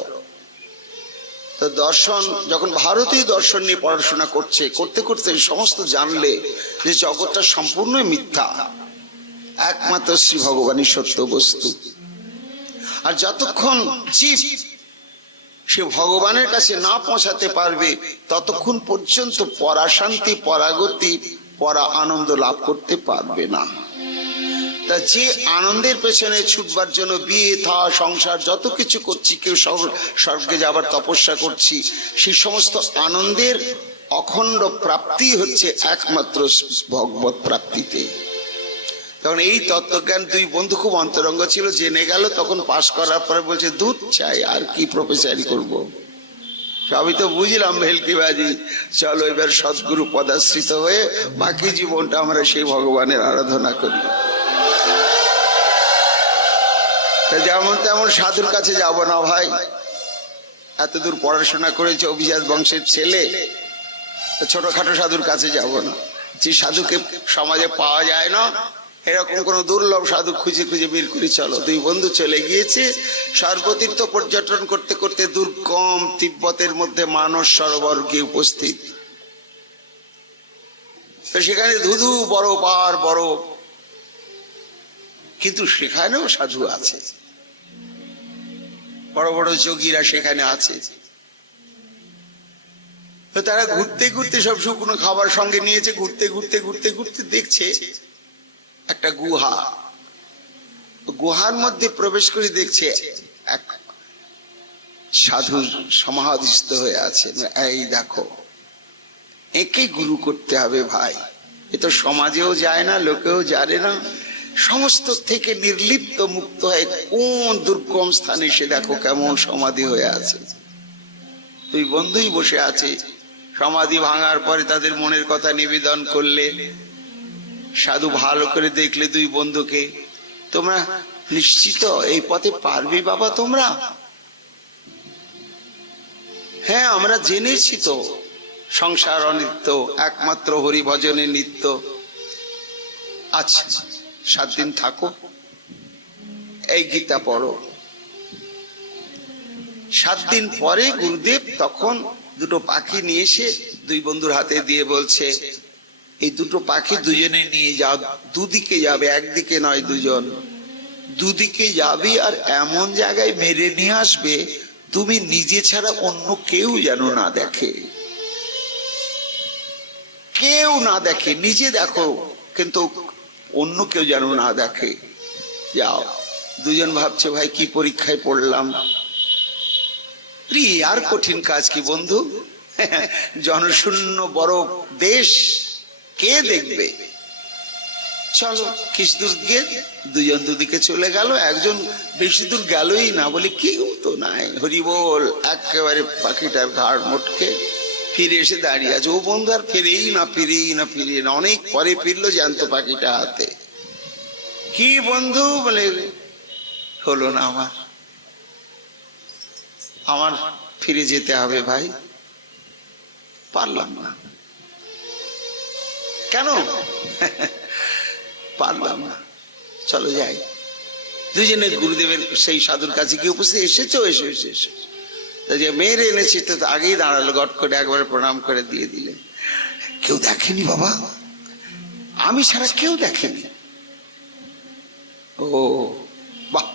তো দর্শন যখন ভারতীয় দর্শন নিয়ে পড়াশোনা করতে করতে সমস্ত জানলে যে জগৎটা সম্পূর্ণই মিথ্যা, একমাত্র শ্রী ভগবানই সত্য বস্তু। আর যতক্ষণ জীব সে ভগবানের কাছে না পৌঁছাতে পারবে ততক্ষণ পর্যন্ত পরাশান্তি, পরাগতি, পরা আনন্দ লাভ করতে পারবে না। তা যে আনন্দের পেছনে ছুটবার জন্য বিয়ে থা সংসার যত কিছু করছি, কেউ স্বর্গে যাবার তপস্যা করছি, সেই সমস্ত আনন্দের অখণ্ড প্রাপ্তি হচ্ছে একমাত্র ভগবত প্রাপ্তিতে। তখন এই তত্ত্বজ্ঞান দুই বন্ধু খুব অন্তরঙ্গ ছিল, জেনে গেল। তখন পাশ করার পরে বলছে দুধ চাই, আর কি প্রফেসারি করব, সবই তো বুঝলাম ভেলকিবাজি, চলো এবার সদ্গুরু পদাশ্রিত হয়ে বাকি জীবনটা আমরা সেই ভগবানের আরাধনা করি। যেমন তেমন সাধুর কাছে যাব না ভাই, এতদূর পড়াশোনা করেছে, অভিজাত বংশের ছেলে, ছোটখাটো সাধুর কাছে যাব না। যে সাধুকে সমাজে পাওয়া যায় না, এরকম কোন দুর্লভ সাধু খুঁজে খুঁজে বের করে চলো। দুই বন্ধু চলে গিয়েছে সর্বতীর্থ পর্যটন করতে করতে দুর্গম তিব্বতের মধ্যে মানস সরোবর গিয়ে উপস্থিত। তো সেখানে ধুধু বরফ আর বরফ, কিন্তু সেখানেও সাধু আছে, বড় বড় যোগীরা সেখানে আছে। তো তারা ঘুরতে ঘুরতে, সব শুকনো খাবার সঙ্গে নিয়েছে, ঘুরতে ঘুরতে ঘুরতে ঘুরতে দেখছে একটা গুহা। গুহার মধ্যে প্রবেশ করে দেখছে এক সাধু সমাধিস্থ হয়ে আছে। এই দেখো, একে গুরু করতে হবে ভাই, এ তো সমাজেও যায় না, লোকেও জানে না, সমস্ত থেকে নির্লিপ্ত মুক্ত হয়ে কোন দুর্গম স্থানে সে দেখো কেমন সমাধি হয়ে আছে। দুই বন্ধুই বসে আছে। সমাধি ভাঙার পরে তাদের মনের কথা নিবেদন করলে। সাধু ভালো করে দেখলে দুই বন্ধুকে, তোমরা নিশ্চিত এই পথে পারবে বাবা তোমরা? হ্যাঁ, আমরা জেনেছি তো সংসার অনিত্য, একমাত্র হরি ভজনে নিত্য। আচ্ছা 7 দিন থাকো, এই গীতা পড়ো। 7 দিন পরে গুরুদেব তখন দুটো পাখি নিয়ে এসে দুই বন্ধুর হাতে দিয়ে বলছে, এই দুটো পাখি দুজনে নিয়ে যাও, দুদিকে যাবে, একদিকে নয়, দুজন দুদিকে যাবে, আর এমন জায়গায় মেরে নিয়ে আসবে তুমি নিজে ছাড়া অন্য কেউ যেন না দেখে, কেউ না দেখে, নিজে দেখো কিন্তু অন্য কেউ যেন না দেখে। যাও। দুজন ভাবছে ভাই কি পরীক্ষায় পড়লাম, আর কঠিন কাজ কি বন্ধু, জনশূন্য বড় দেশ, কে দেখবে, চলো। কিছু দূর গিয়ে দুজন দুদিকে চলে গেল, একজন বেশি দূর গেলই না, বলে কেউ তো নাই, হরি বল, একেবারে পাখিটার ঘাড় মোটকে ফিরে এসে দাঁড়িয়ে আছে। ও বন্ধু আর ফিরেই না, অনেক পরে ফিরলো জ্যান্ত পাখিটা হাতে। কি বন্ধু, বলে হলো না, আমার ফিরে যেতে হবে ভাই, পারলাম না। কেন? পারলাম না, চলো যাই। দুজনে গুরুদেবের সেই সাধুর কাছে গিয়ে উপস্থিত, এসেছো, এসো। যে মেয়ের এনেছি তো আগেই দাঁড়ালো, গট করে একবার প্রণাম করে দিয়ে দিলে। কেউ দেখেনি বাবা, আমি ছাড়া কেউ দেখেনি। ও বাহ,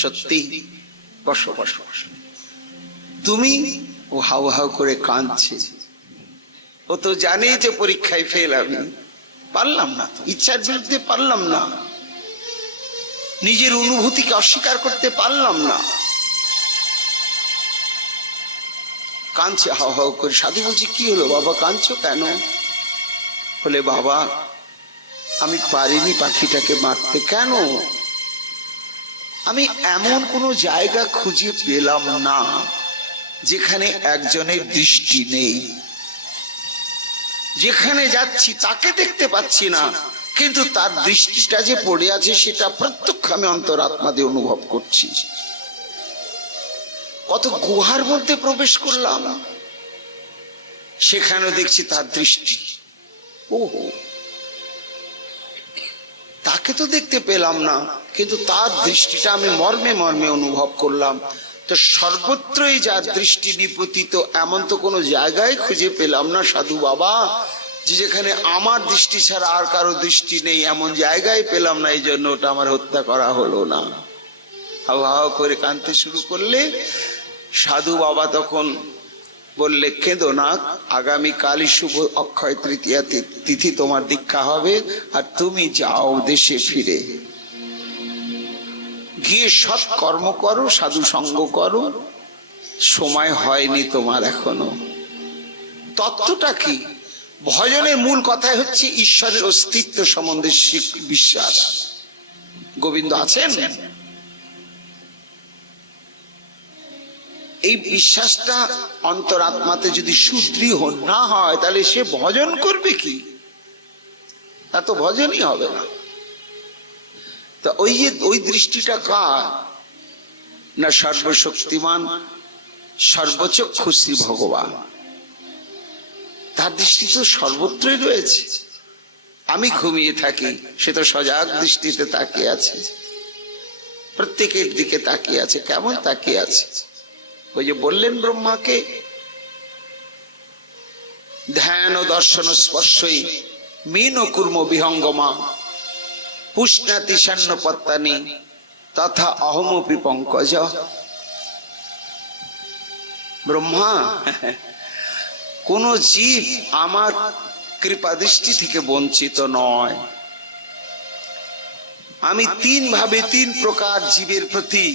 সত্যি, বসো। তুমি? ও হাউ হাউ করে কাঁদছে। ও তো জানে যে পরীক্ষায় ফেল, আমি পারলাম না, ইচ্ছার বিরুদ্ধে পারলাম না, নিজের অনুভূতিকে অস্বীকার করতে পারলাম না, কাঁদছে হাউ হাউ করে। সাধু বলছি কি হলো বাবা, কাঁদছো কেন? বলে বাবা আমি পারিনি পাখিটাকে মারতে। কেন? আমি এমন কোনো জায়গা খুঁজে পেলাম না যেখানে একজনের দৃষ্টি নেই, যেখানে যাচ্ছি তাকে দেখতে পাচ্ছি না, কিন্তু তার দৃষ্টিটা যে পড়ে আছে সেটা প্রত্যক্ষ আমি অন্তরাত্মা দিয়ে অনুভব করছি। কত গুহার মধ্যে প্রবেশ করলাম, সেখানেও দেখছি তার দৃষ্টি। ওহো, তাকে তো দেখতে পেলাম না, কিন্তু তার দৃষ্টিটা আমি মর্মে মর্মে অনুভব করলাম। তো সর্বত্রই যার দৃষ্টি নিপতিত, এমন তো কোনো জায়গায় খুঁজে পেলাম না সাধু বাবা যে যেখানে আমার দৃষ্টি ছাড়া আর কারো দৃষ্টি নেই, এমন জায়গায় পেলাম না, এই জন্য ওটা আমার হত্যা করা হলো না। হাও হাও করে কাঁদতে শুরু করলে। সাধু বাবা তখন বললে, কেঁদো না, আগামী কালই শুভ অক্ষয় তৃতীয়া তিথি তোমার দীক্ষা হবে, আর তুমি যাও দেশে ফিরে, গিয়ে সৎ কর্ম করো, সাধু সঙ্গ করো, সময় হয়নি তোমার এখনো। তত্ত্বটা কি? ভজনের মূল কথাই হচ্ছে ঈশ্বরের অস্তিত্ব সম্বন্ধে বিশ্বাস। গোবিন্দ আছেন, এই বিশ্বাসটা অন্তরাত্মাতে যদি সুদৃঢ় না হয় তাহলে সে ভজন করবে কি? তা তো ভজনই হবে না। তা ওই দৃষ্টিটা কার? না সর্বশক্তিমান সর্বচক্ষুশ্রী ভগবান, তার দৃষ্টি তো সর্বত্রই রয়েছে। আমি ঘুমিয়ে থাকি, সে তো সজাগ দৃষ্টিতে তাকিয়ে আছে, প্রত্যেকের দিকে তাকিয়ে আছে। কেমন তাকিয়ে আছে? ওই যে বললেন ব্রহ্মাকে, ধ্যান ও দর্শন স্পর্শই মীন কুর্ম বিহঙ্গমা পুষ্ণাতি সান্ন পত্তানি তথা অহমপি পঙ্কজ। ব্রহ্মা, কোন জীব আমার কৃপা দৃষ্টি থেকে বঞ্চিত নয়। আমি তিন ভাবে, তিন প্রকার জীবের প্রতি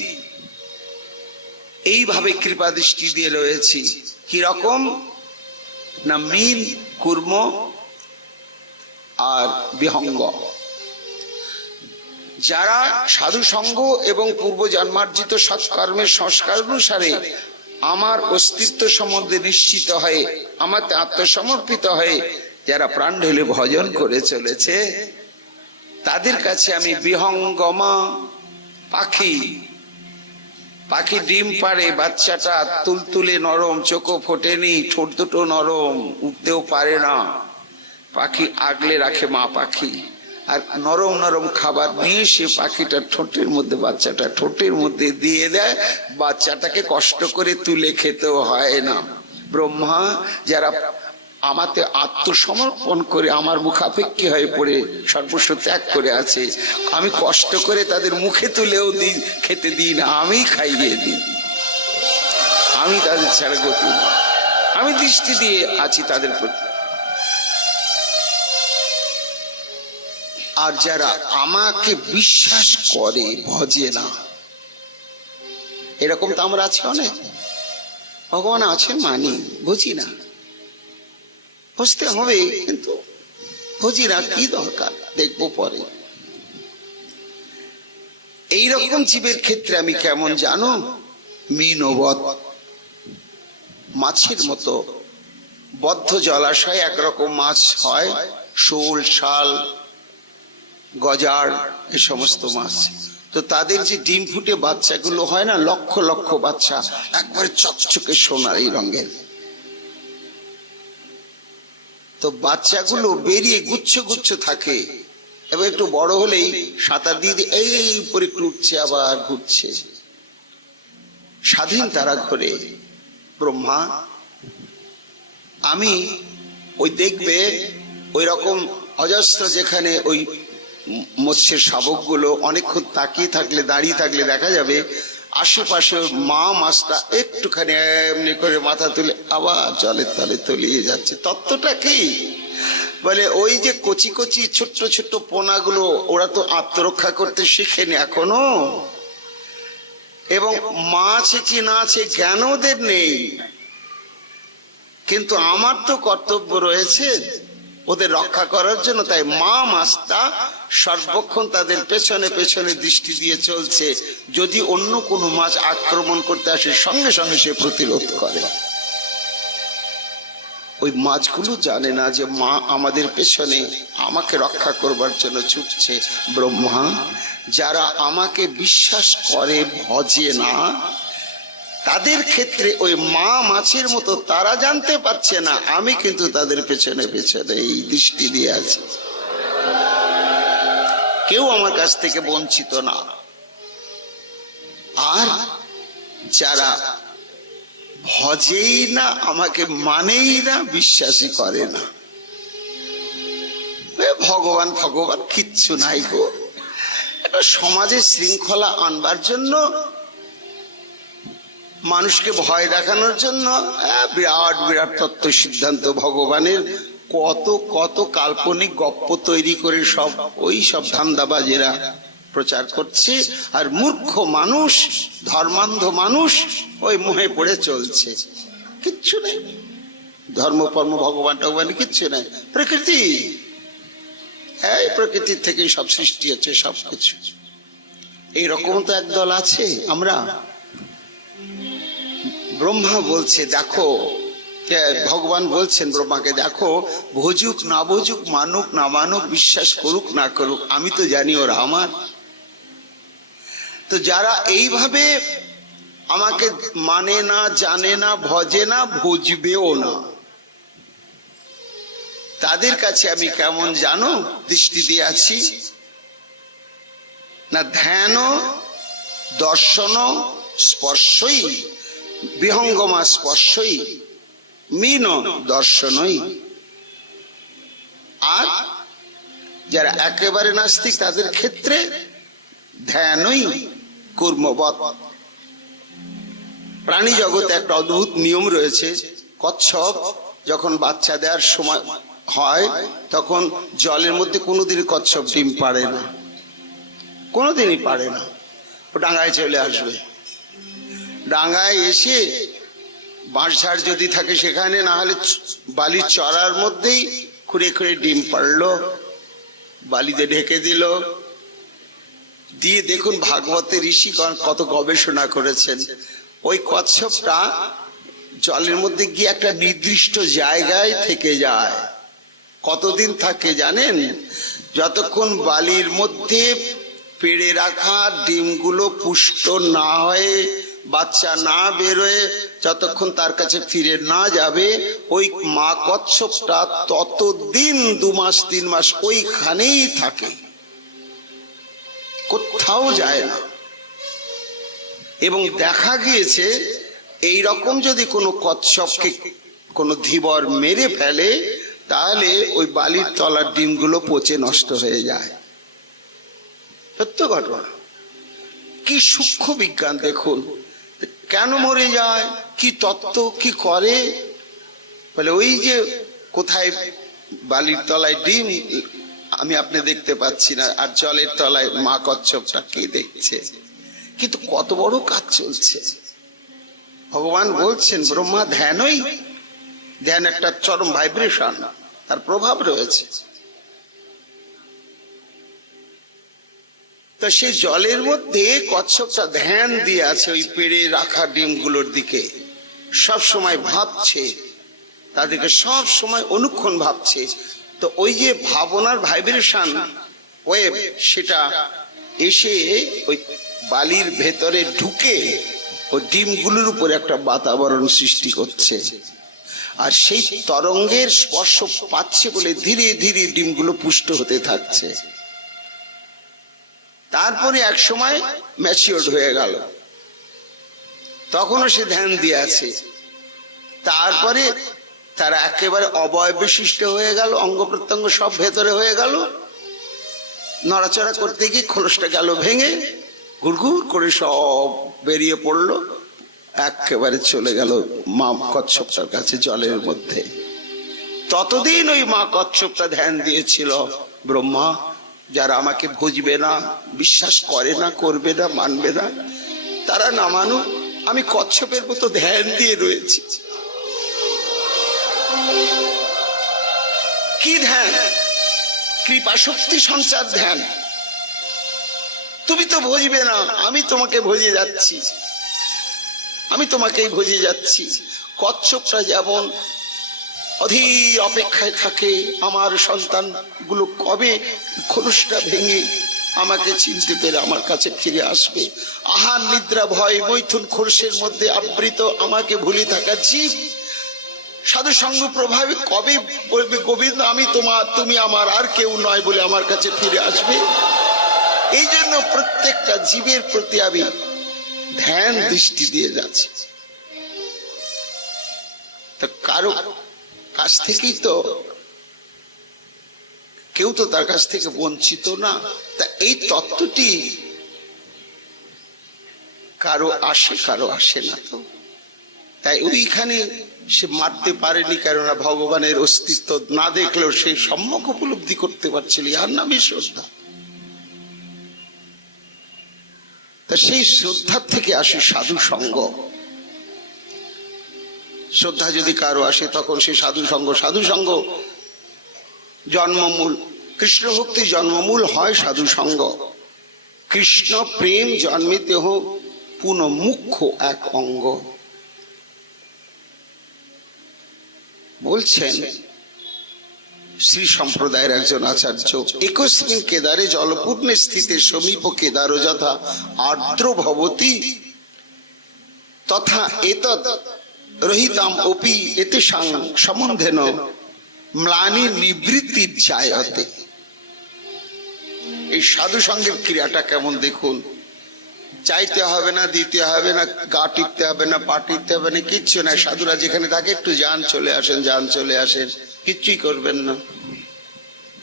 এইভাবে কৃপা দৃষ্টি দিয়ে রয়েছি। কি রকম? না মীন, কুর্ম আর বিহঙ্গ। যারা সাধু সঙ্গ এবং পূর্ব জন্মার্জিত সৎকর্মের সংস্কার অনুসারে আমার অস্তিত্ব সম্বন্ধে নিশ্চিত হয়ে আমার আত্মসমর্পিত হয়ে যারা প্রাণ ঢেলে ভজন করে চলেছে, তাদের কাছে আমি বিহঙ্গমা, পাখি। পাখি ডিম পাড়ে, বাচ্চাটা তুলতুলে নরম, চোখও ফোটেনি, ঠোঁট দুটো নরম, উঠতেও পারে না। পাখি আগলে রাখে মা পাখি, আর নরম নরম খাবার নিয়ে সে পাখিটা ঠোঁটের মধ্যে, বাচ্চাটা ঠোঁটের মধ্যে দিয়ে দেয়। বাচ্চাটাকে কষ্ট করে তুলে খেতেও হয় না। ব্রহ্মা যারা আমাতে আত্মসমর্পণ করে আমার মুখাপেক্ষী হয়ে পড়ে সর্বস্ব ত্যাগ করে আছে, আমি কষ্ট করে তাদের মুখে তুলেও দিই, খেতে দিই না, আমি খাইয়ে দিই। আমি তাদের ছাড়া গতি না, আমি দৃষ্টি দিয়ে আছি তাদের প্রতি। আর যারা আমাকে বিশ্বাস করে, ভজে না, এরকম তো আমরা আছি অনেক। ভগবান আছেন মানি, বুঝি না, বুঝতে হবে, কিন্তু বুঝি না, কি দরকার দেখবো পরে। এইরকম জীবের ক্ষেত্রে আমি কেমন জানো? মীনবৎ, মাছের মতো। বদ্ধ জলাশয় একরকম মাছ হয়, শোল, শাল, গজার, এ সমস্ত মাছ। তো তাদের যে ডিম ফুটে বাচ্চাগুলো হয় না, লক্ষ লক্ষ বাচ্চা, একবারে চকচকে সোনালি রঙের। তো বাচ্চাগুলো বেরিয়ে গুচ্ছ গুচ্ছ থাকে, এবার একটু বড় হলেই সাঁতার দিয়ে দিয়ে এই উপরে একটু উঠছে, আবার ঘুরছে, স্বাধীন তারা ঘোরে। ব্রহ্মা, আমি ওই দেখবে ওই রকম অজস্র, যেখানে ওই মৎস্যের শাবকগুলো অনেকক্ষণ তাকিয়ে থাকলে, দাঁড়িয়ে থাকলে দেখা যাবে আশেপাশে মা মাছটা একটুখানি এমনি করে মাথা তুলে আবার জলের তলে তলিয়ে যাচ্ছে। তত্ত্বটা কি? বলে ওই যে কচি কচি ছোট্ট ছোট্ট পোনাগুলো, ওরা তো আত্মরক্ষা করতে শিখেনি এখনো, এবং মা আছে কি না আছে জ্ঞান ওদের নেই। কিন্তু আমার তো কর্তব্য রয়েছে ওদের রক্ষা করার জন্য। তাই মা মাছটা সর্বক্ষণ তাদের পেছনে পেছনে দৃষ্টি দিয়ে চলছে। যদি অন্য কোনো মাছ আক্রমণ করতে আসে, সঙ্গে সঙ্গে সে প্রতিরোধ করে। ওই মাছগুলো জানে না যে মা আমাদের পেছনে আমাকে রক্ষা করবার জন্য ছুটছে। ব্রহ্মা, যারা আমাকে বিশ্বাস করে, ভজে না, তাদের ক্ষেত্রে ওই মা মাছের মতো তারা জানতে পারছে না, আমি কিন্তু তাদের পেছনে পেছনে এই দৃষ্টি দিয়ে আছি। কেউ আমার কাছ থেকে বঞ্চিত না। আর যারা ভজেই না, আমাকে মানেই না, বিশ্বাসই করে না। ভগবান ভগবান কিচ্ছু নাই গো। একটা সমাজে শৃঙ্খলা আনবার জন্য, মানুষকে ভয় দেখানোর জন্য বিরাট বিরাট তত্ত্ব সিদ্ধান্ত ভগবানের কত কত কাল্পনিক গপ্প তৈরি করে সব ওই সব ধান্দাবাজেরা প্রচার করছে। আর মূর্খ মানুষ, ধর্মান্ধ মানুষ ওই মোহে পড়ে চলছে। কিচ্ছু নেই, ধর্ম কর্ম ভগবান টগবান কিচ্ছু নেই। প্রকৃতি, এই প্রকৃতির থেকেই সব সৃষ্টি হচ্ছে সবকিছু। এইরকম তো একদল আছে। আমরা ব্রহ্মা বলছে দেখো, ভগবান বলছেন ব্রহ্মাকে, দেখো ভজুক না ভজুক, মানুক না মানুক, বিশ্বাস করুক না করুক, আমি তো জানি ওরা আমার। তো যারা এইভাবে আমাকে মানে না, জানে না, ভজে না, ভজবেও না, তাদের কাছে আমি কেমন জানো দৃষ্টি দিয়ে আছি না? ধ্যান দর্শন স্পর্শই, বিহঙ্গমা স্পর্শই, মিন দর্শনই। আর যারা একেবারে নাস্তিক তাদের ক্ষেত্রে ধ্যানই কর্মবৎ। প্রাণী জগতে একটা অদ্ভুত নিয়ম রয়েছে। কচ্ছপ যখন বাচ্চা দেওয়ার সময় হয় তখন জলের মধ্যে কোনোদিন কচ্ছপ ডিম পাড়ে না, কোনোদিনই পারে না। ও ডাঙায় চলে আসবে, ডাঙায় এসে বাঁশঝাড় যদি থাকে সেখানে, না হলে বালির চড়ার মধ্যেই খুঁড়ে খুঁড়ে ডিম পাড়লো, বালিতে ঢেকে দিল। দিয়ে দেখুন ভাগবতের ঋষিগণ কত গবেষণা করেছেন। ওই কচ্ছপটা জলের মধ্যে গিয়ে একটা নির্দিষ্ট জায়গায় থেকে যায়। কতদিন থাকে জানেন? যতক্ষণ বালির মধ্যে পেড়ে রাখা ডিমগুলো পুষ্ট না হয়ে, বাচ্চা না বেরোয়, যতক্ষণ তার কাছে ফিরে না যাবে, ওই মা কচ্ছপটা ততদিন 2 মাস 3 মাস ওইখানেই থাকে, কোথাও যায় না। এবং দেখা গিয়েছে এই রকম যদি কোনো কচ্ছপকে কোনো ধীবর মেরে ফেলে তাহলে ওই বালির তলার ডিমগুলো পচে নষ্ট হয়ে যায়। সত্য ঘটনা। কি সূক্ষ্ম বিজ্ঞান দেখুন। কেন মরে যায়, কি তত্ত্ব, কি করে বলে, ওই যে কোথায় বালির তলায় ডিম আমি আপনি দেখতে পাচ্ছি না, আর জলের তলায় মা কচ্ছপটা কে দেখছে। কিন্তু কত বড় কাজ চলছে। ভগবান বলছেন ব্রহ্মা ধ্যানই, ধ্যান একটা চরম ভাইব্রেশন, তার প্রভাব রয়েছে। তো সেই জলের মধ্যে কচ্ছপটা ধ্যান দিয়ে আছে ওই পেড়ে রাখা ডিমগুলোর দিকে, সব সময় ভাবছে, তাদেরকে সব সময় অনুক্ষণ ভাবছে। তো ওই যে ভাবনার ভাইব্রেশন ওয়েভ, সেটা এসে ওই বালির ভেতরে ঢুকে ওই ডিমগুলোর উপর একটা বাতাবরণ সৃষ্টি করছে। আর সেই তরঙ্গের স্পর্শ পাচ্ছে বলে ধীরে ধীরে ডিমগুলো পুষ্ট হতে থাকছে। তারপরে এক সময় ম্যাচিওর্ড হয়ে গেল, তখনও সে ধ্যান দিয়ে আছে। তারপরে তারা একেবারে অবয়ব বিশিষ্ট হয়ে গেল, অঙ্গ প্রত্যঙ্গ সব ভেতরে হয়ে গেল। নড়াচড়া করতে গিয়ে খোলসটা গেল ভেঙে, গুড়গুড় করে সব বেরিয়ে পড়লো, একেবারে চলে গেল মা কচ্ছপটার কাছে জলের মধ্যে। ততদিন ওই মা কচ্ছপটা ধ্যান দিয়েছিল ব্রহ্মা, যারা আমাকে বুঝবে না, বিশ্বাস করে না, করবে না, মানবে না, তারা না মানুক, আমি কচ্ছপের মতো ধ্যান দিয়ে রয়েছি। কি ধ্যান? কৃপা শক্তি সঞ্চার ধ্যান। তুমি তো বুঝবে না, আমি তোমাকে ভজিয়ে যাচ্ছি, আমি তোমাকেই ভজিয়ে যাচ্ছি। কচ্ছপটা যেমন অধীর অপেক্ষায় থাকে আমার সন্তান গুলো কবে খোলসটা ভেঙে আমাকে চিনতে পেরে আমার কাছে ফিরে আসবে। আহার নিদ্রা ভয় মৈথুন খোলসের মধ্যে আবৃত আমাকে ভুলে থাকা জীব সাধু সঙ্গ প্রভাবে কবে বলবে গোবিন্দ আমি তোমার, তুমি আমার, আর কেউ নয় বলে আমার কাছে ফিরে আসবে। এই জন্য প্রত্যেকটা জীবের প্রতি আমি ধ্যান দৃষ্টি দিয়ে যাচ্ছে। তা কারো কাছ থেকেই তো কেউ তো তার কাছ থেকে বঞ্চিত না। তা এই তত্ত্বটি কারো আসে কারো আসে না। তো তাই ওইখানে সে মারতে পারেনি, কেননা ভগবানের অস্তিত্ব না দেখলেও সেই সম্যক উপলব্ধি করতে পারছিল। আর নামই শ্রদ্ধা। তা সেই শ্রদ্ধার থেকে আসে সাধু সঙ্গ। শ্রদ্ধা যদি কারো আসে তখন সে সাধু সঙ্গ। সাধু সঙ্গ জন্মমূল, কৃষ্ণ ভক্তি জন্মমূল হয় সাধু সঙ্গ। কৃষ্ণ প্রেম জন্মিতে হোক পুনঃ মুখ্য এক অঙ্গ। বলছেন শ্রী সম্প্রদায়ের একজন আচার্য, একস্মিন কেদারে জলপূর্ণে স্থিতে সমীপ কেদার যথা আর্দ্র ভবতি তথা এতৎ রহিতাম অপি এতেষাং সম্বন্ধেন ম্লানি নিবৃত্তি জায়তে। এই সাধু সঙ্গের ক্রিয়াটা কেমন দেখুন। চাইতে হবে না, দিতে হবে না, গা টিপতে হবে না, পা টিপতে হবে না, কিচ্ছু না। সাধুরা যেখানে থাকে একটু যান চলে আসেন, যান চলে আসেন, কিচ্ছুই করবেন না।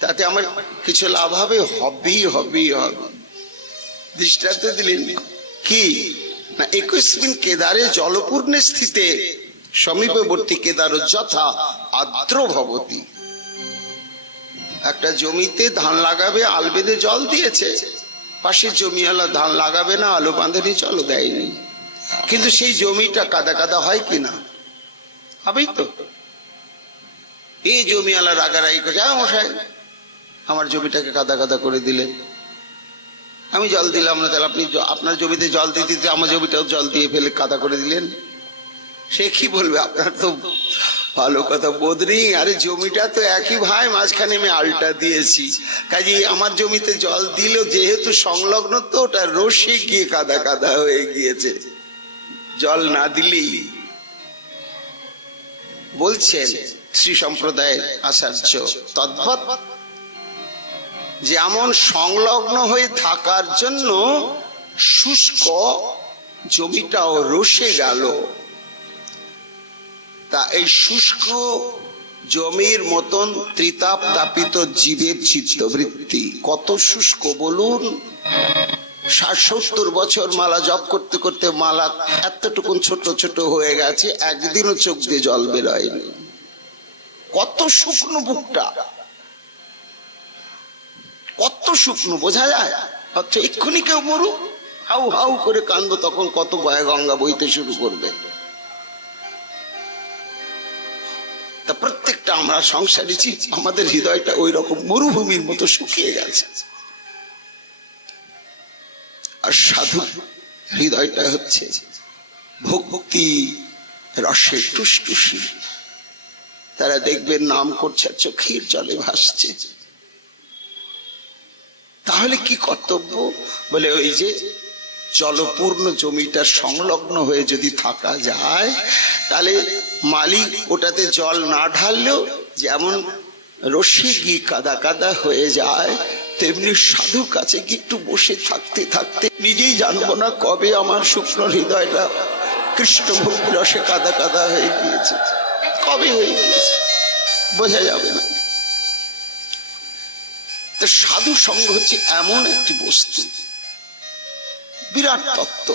তাতে আমার কিছু লাভ হবে? হবেই হবে। দৃষ্টান্ত দিলেন কি না, একস্মিন কেদারে জলপূর্ণে স্থিতে সমীপবর্তী কেদার যথা আর্দ্র ভবতি। একটা জমিতে ধান লাগাবে, আল বেঁধে জল দিয়েছে। পাশের জমিওয়ালা ধান লাগাবে না, আলু বাঁধেনি, জলও দেয়নি, কিন্তু সেই জমিটা কাদা কাদা হয় কিনা? হবেই তো। এই জমিওয়ালা রাগারাগি করে, মশাই আমার জমিটাকে কাদা কাদা করে দিলেন, আমি জল দিলাম না, তাহলে আপনি আপনার জমিতে জল দিতে দিতে আমার জমিটাও জল দিয়ে ফেলে কাদা করে দিলেন। সে কি বলবে? আপনার তো ভালো কথা বোধ নেই। আরে জমিটা তো একই ভাই, মাঝখানে আমি আলটা দিয়েছি, কাজে আমার জমিতে জল দিল যেহেতু সংলগ্ন, তো ওটা রসে গিয়ে কাদা কাদা হয়ে গিয়েছে, জল না দিলেই। বলছেন শ্রী সম্প্রদায়ের আচার্য, তদ্ভৎ যেমন সংলগ্ন হয়ে থাকার জন্য শুষ্ক জমিটাও রসে গেল, তা এই শুষ্ক জমির মতন ত্রিতাপ তাপিত জীবের চিত্তবৃত্তি কত শুষ্ক বলুন। 60-70 বছর মালা জপ করতে করতে মালা এতটুকুন ছোট ছোট হয়ে গেছে, একদিনও চোখ দিয়ে জল বেরোয়নি। কত শুকনো বুকটা, কত শুকনো, বোঝা যায়? আচ্ছা এক্ষুনি কেউ মরু, হাউ হাউ করে কান্দো, তখন কত গয়া গঙ্গা বইতে শুরু করবে। তা প্রত্যেকটা আমরা সংসারী জীব, আমাদের হৃদয়টা ওই রকম মরুভূমির মতো শুকিয়ে গেছে। আর সাধু হৃদয়টা হচ্ছে ভক্তি রসে টুসটুসি। তারা দেখবেন নাম করছে, চোখের জলে ভাসছে। তাহলে কি কর্তব্য? বলে ওই যে জলপূর্ণ জমিটা সংলগ্ন হয়ে যদি থাকা যায়, তাহলে মালিক ওটাতে জল না ঢাললেও যেমন রসে গিয়ে কাদা কাদা হয়ে যায়, তেমনি সাধু কাছে কি একটু বসে থাকতে থাকতে নিজেই জানবো না কবে আমার শুকনো হৃদয়টা কৃষ্ণ ভক্তি রসে কাদা কাদা হয়ে গিয়েছে, কবে হয়ে গিয়েছে বোঝা যাবে না। তো সাধু সঙ্গ হচ্ছে এমন একটি বস্তু, বিরাট তত্ত্ব।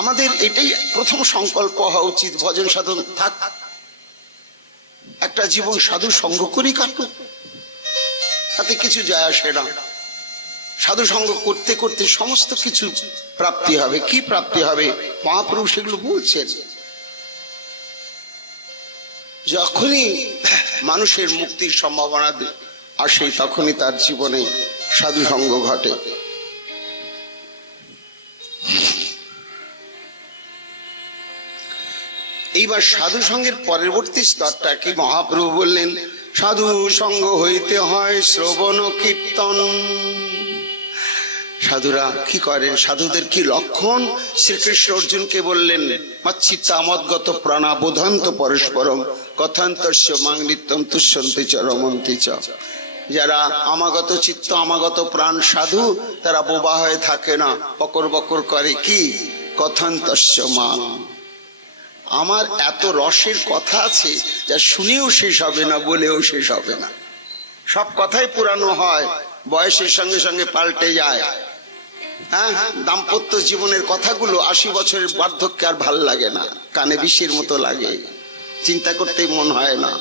আমাদের এটাই প্রথম সংকল্প হওয়া উচিত, ভজন সাধন থাক, একটা জীবন সাধু সঙ্গ করি কাটুক, তাতে কিছু যায় আসে না। সাধু সঙ্গ করতে করতে সমস্ত কিছু প্রাপ্তি হবে। কি প্রাপ্তি হবে? মহাপ্রভু সেগুলো বলছেন। যখনই মানুষের মুক্তির সম্ভাবনা আসে, তখনই তার জীবনে সাধু সঙ্গ ঘটে। এইবার সাধু সঙ্গের পরবর্তী স্তরটা কি? মহাপ্রভু বললেন সাধু সঙ্গ হইতে হয় শ্রবণ কীর্তন। সাধুরা কি করেন? সাধুদের কি লক্ষণ? শ্রীকৃষ্ণ অর্জুনকে বললেন মচ্ছিত্তামদ্গত প্রাণা বোধন্ত পরস্পরম কথান্তস্য মাং নিত্যম তুষ্যন্তি চ রমন্তি চ। যারা আমাগত চিত্ত আমাগত প্রাণ সাধু, তারা বোবা হয়ে থাকে না, বকর বকর করে কি কথন্তস্য মাং। আমার এত রসের কথা আছে যা শুনেও শেষ হবে না, বলেও শেষ হবে না। সব কথাই পুরানো হয়, বয়সের সঙ্গে সঙ্গে পাল্টে যায়। হ্যাঁ, দাম্পত্য জীবনের কথাগুলো 80 বছরের বার্ধক্যে আর ভাল লাগে না, কানে বিষের মতো লাগে, চিন্তা করতে মন হয় না,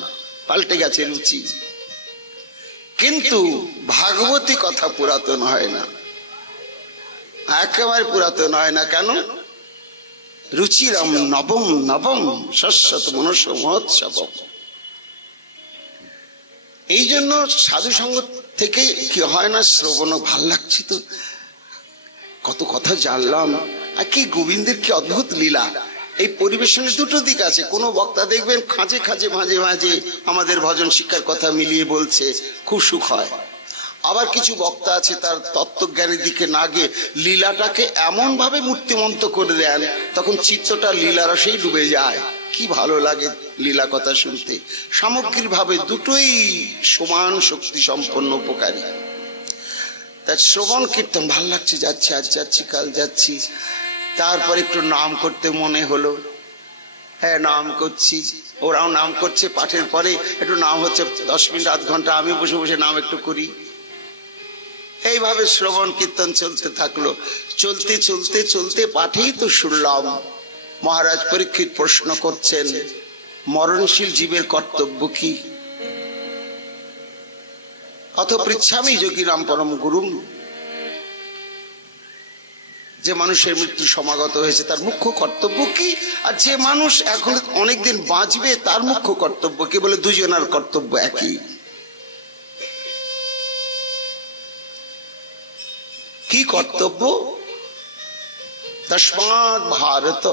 পাল্টে গেছে রুচি। কিন্তু ভাগবতী কথা পুরাতন হয় না, একেবারে পুরাতন হয় না। কেন? রুচিরম নবম নবম শস্যত মনুষ্য মহোৎসব। এই জন্য সাধু সঙ্গ থেকে কি হয় না, শ্রবণ ভাল লাগছে, তো কত কথা জানলাম। আর কি গোবিন্দের কি অদ্ভুত লীলা। এই পরিবেশনের দুটো দিক আছে। কোন বক্তা দেখবেন খাঁজে খাঁজে মাঝে মাঝে আমাদের ভজন শিক্ষার কথা মিলিয়ে বলছে, খুব সুখ হয়। আবার কিছু বক্তা আছে তার তত্ত্বজ্ঞানের দিকে না গিয়ে লীলাটাকে এমন ভাবে মূর্তিমন্ত করে দেন, তখন চিত্তটা লীলারসেই ডুবে যায়। কি ভালো লাগে লীলা কথা শুনতে। সামগ্রিক ভাবে দুটোই সমান শক্তি সম্পন্ন, উপকারী। তার শ্রবণ কীর্তন ভাল লাগছে, যাচ্ছি, আজ যাচ্ছি, কাল যাচ্ছি। তারপর একটু নাম করতে মনে হলো, হ্যাঁ নাম করছি, ওরাও নাম করছে। পাঠের পরে একটু নাম হচ্ছে, 10 মিনিট আধ ঘন্টা আমি বসে বসে নাম একটু করি। এইভাবে শ্রবণ কীর্তন চলতে থাকলো। চলতে চলতে চলতে পাঠেই তো শুনলাম মহারাজ পরীক্ষিত প্রশ্ন করছেন, মরণশীল জীবের কর্তব্য কি? অথ পৃচ্ছামি যোগীরাম পরম গুরুম। যে মানুষের মৃত্যু সমাগত হয়েছে তার মুখ্য কর্তব্য কি? আর যে মানুষ এখন অনেকদিন বাঁচবে তার মুখ্য কর্তব্য কি? বলে দুজনের কর্তব্য একই। কি কর্তব্য? তস্মাৎ ভারত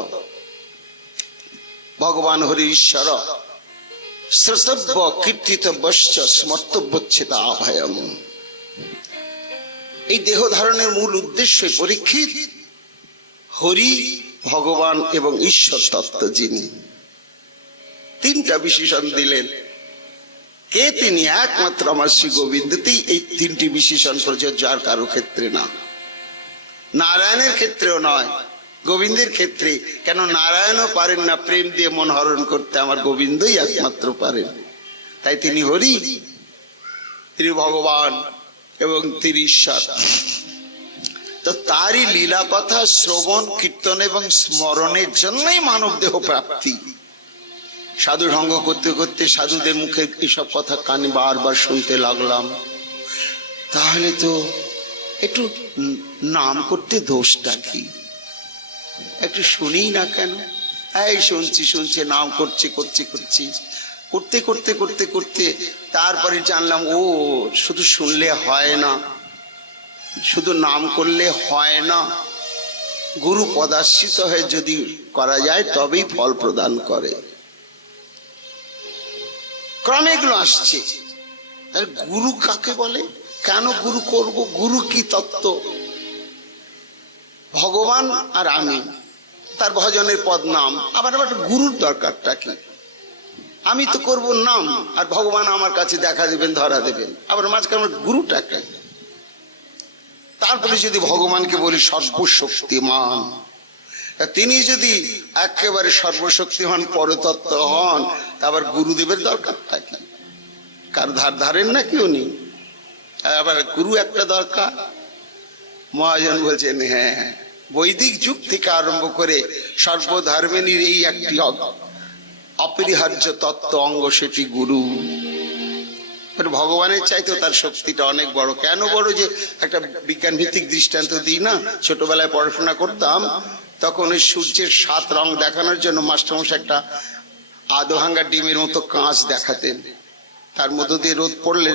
ভগবান হরি ঈশ্বর শ্রোতব্য কীর্তিতব্যশ্চ স্মর্তব্যচ্ছেদা ভয়ম। এই দেহ ধারণের মূল উদ্দেশ্য পরীক্ষিত হরি, ভগবান এবং ঈশ্বর তত্ত্ব যিনি, তিনটা বিশেষণ দিলেন। কে তিনি? একমাত্র আমার শ্রী গোবিন্দতেই এই তিনটি বিশেষণ প্রযোজ্য, আর কারো ক্ষেত্রে না। নারায়ণের ক্ষেত্রেও নয়, গোবিন্দের ক্ষেত্রে। কেন? নারায়ণও পারেন না প্রেম দিয়ে মন হরণ করতে, আমার গোবিন্দই একমাত্র পারেন। তাই তিনি হরি, তিনি ভগবান এবং তিনি ঈশ্বর। তো তারই লীলা কথা শ্রবণ কীর্তন এবং স্মরণের জন্যই মানব দেহ প্রাপ্তি। সাধু সঙ্গ করতে করতে সাধুদের মুখে এসব কথা কানে বারবার শুনতে লাগলাম। তাহলে তো একটু নাম করতে দোষটা কি? একটু শুনি না কেন? এই শুনছি শুনছি, নাম করছে করছি করছি, করতে করতে করতে করতে তারপরে জানলাম, ও শুধু শুনলে হয় না, শুধু নাম করলে হয় না, গুরু পদাশ্রিত হয়ে যদি করা যায় তবেই ফল প্রদান করে। ক্রমে এগুলো আসছে। গুরু কাকে বলে? কেন গুরু করব? গুরু কি তত্ত্ব? ভগবান আর আমি, তার ভজনের পদ নাম। আবার গুরুর দরকারটা কি? আমি তো করব নাম, আর ভগবান আমার কাছে দেখা দেবেন, ধরা দেবেন। আবার মাঝখানে গুরুটাকে। তারপরে যদি ভগবানকে বলি সর্বশক্তিমান, তিনি যদি একেবারে সর্বশক্তিমান পরতত্ত্ব হন, আবার গুরুদেবের দরকারটা কি? কার ধারেন না কেউ নেই, আবার গুরু একটা দরকার। মহাজন বলছেন, হ্যাঁ, বৈদিক যুগ থেকে আরম্ভ করে সর্বধর্মেরই এই একটি অপরিহার্য তত্ত্ব অঙ্গ, সেটি গুরু। ভগবানের চাইতেও তার শক্তিটা অনেক বড়। কেন বড়? যে একটা বিজ্ঞান ভিত্তিক দৃষ্টান্ত দিই না, ছোটবেলায় পড়াশোনা করতাম তখন ওই সূর্যের 7 রং দেখানোর জন্য মাস্টারমশাই একটা আধো ভাঙ্গা ডিমের মতো কাঁচ দেখাতেন। তার মধ্য দিয়ে রোদ পড়লে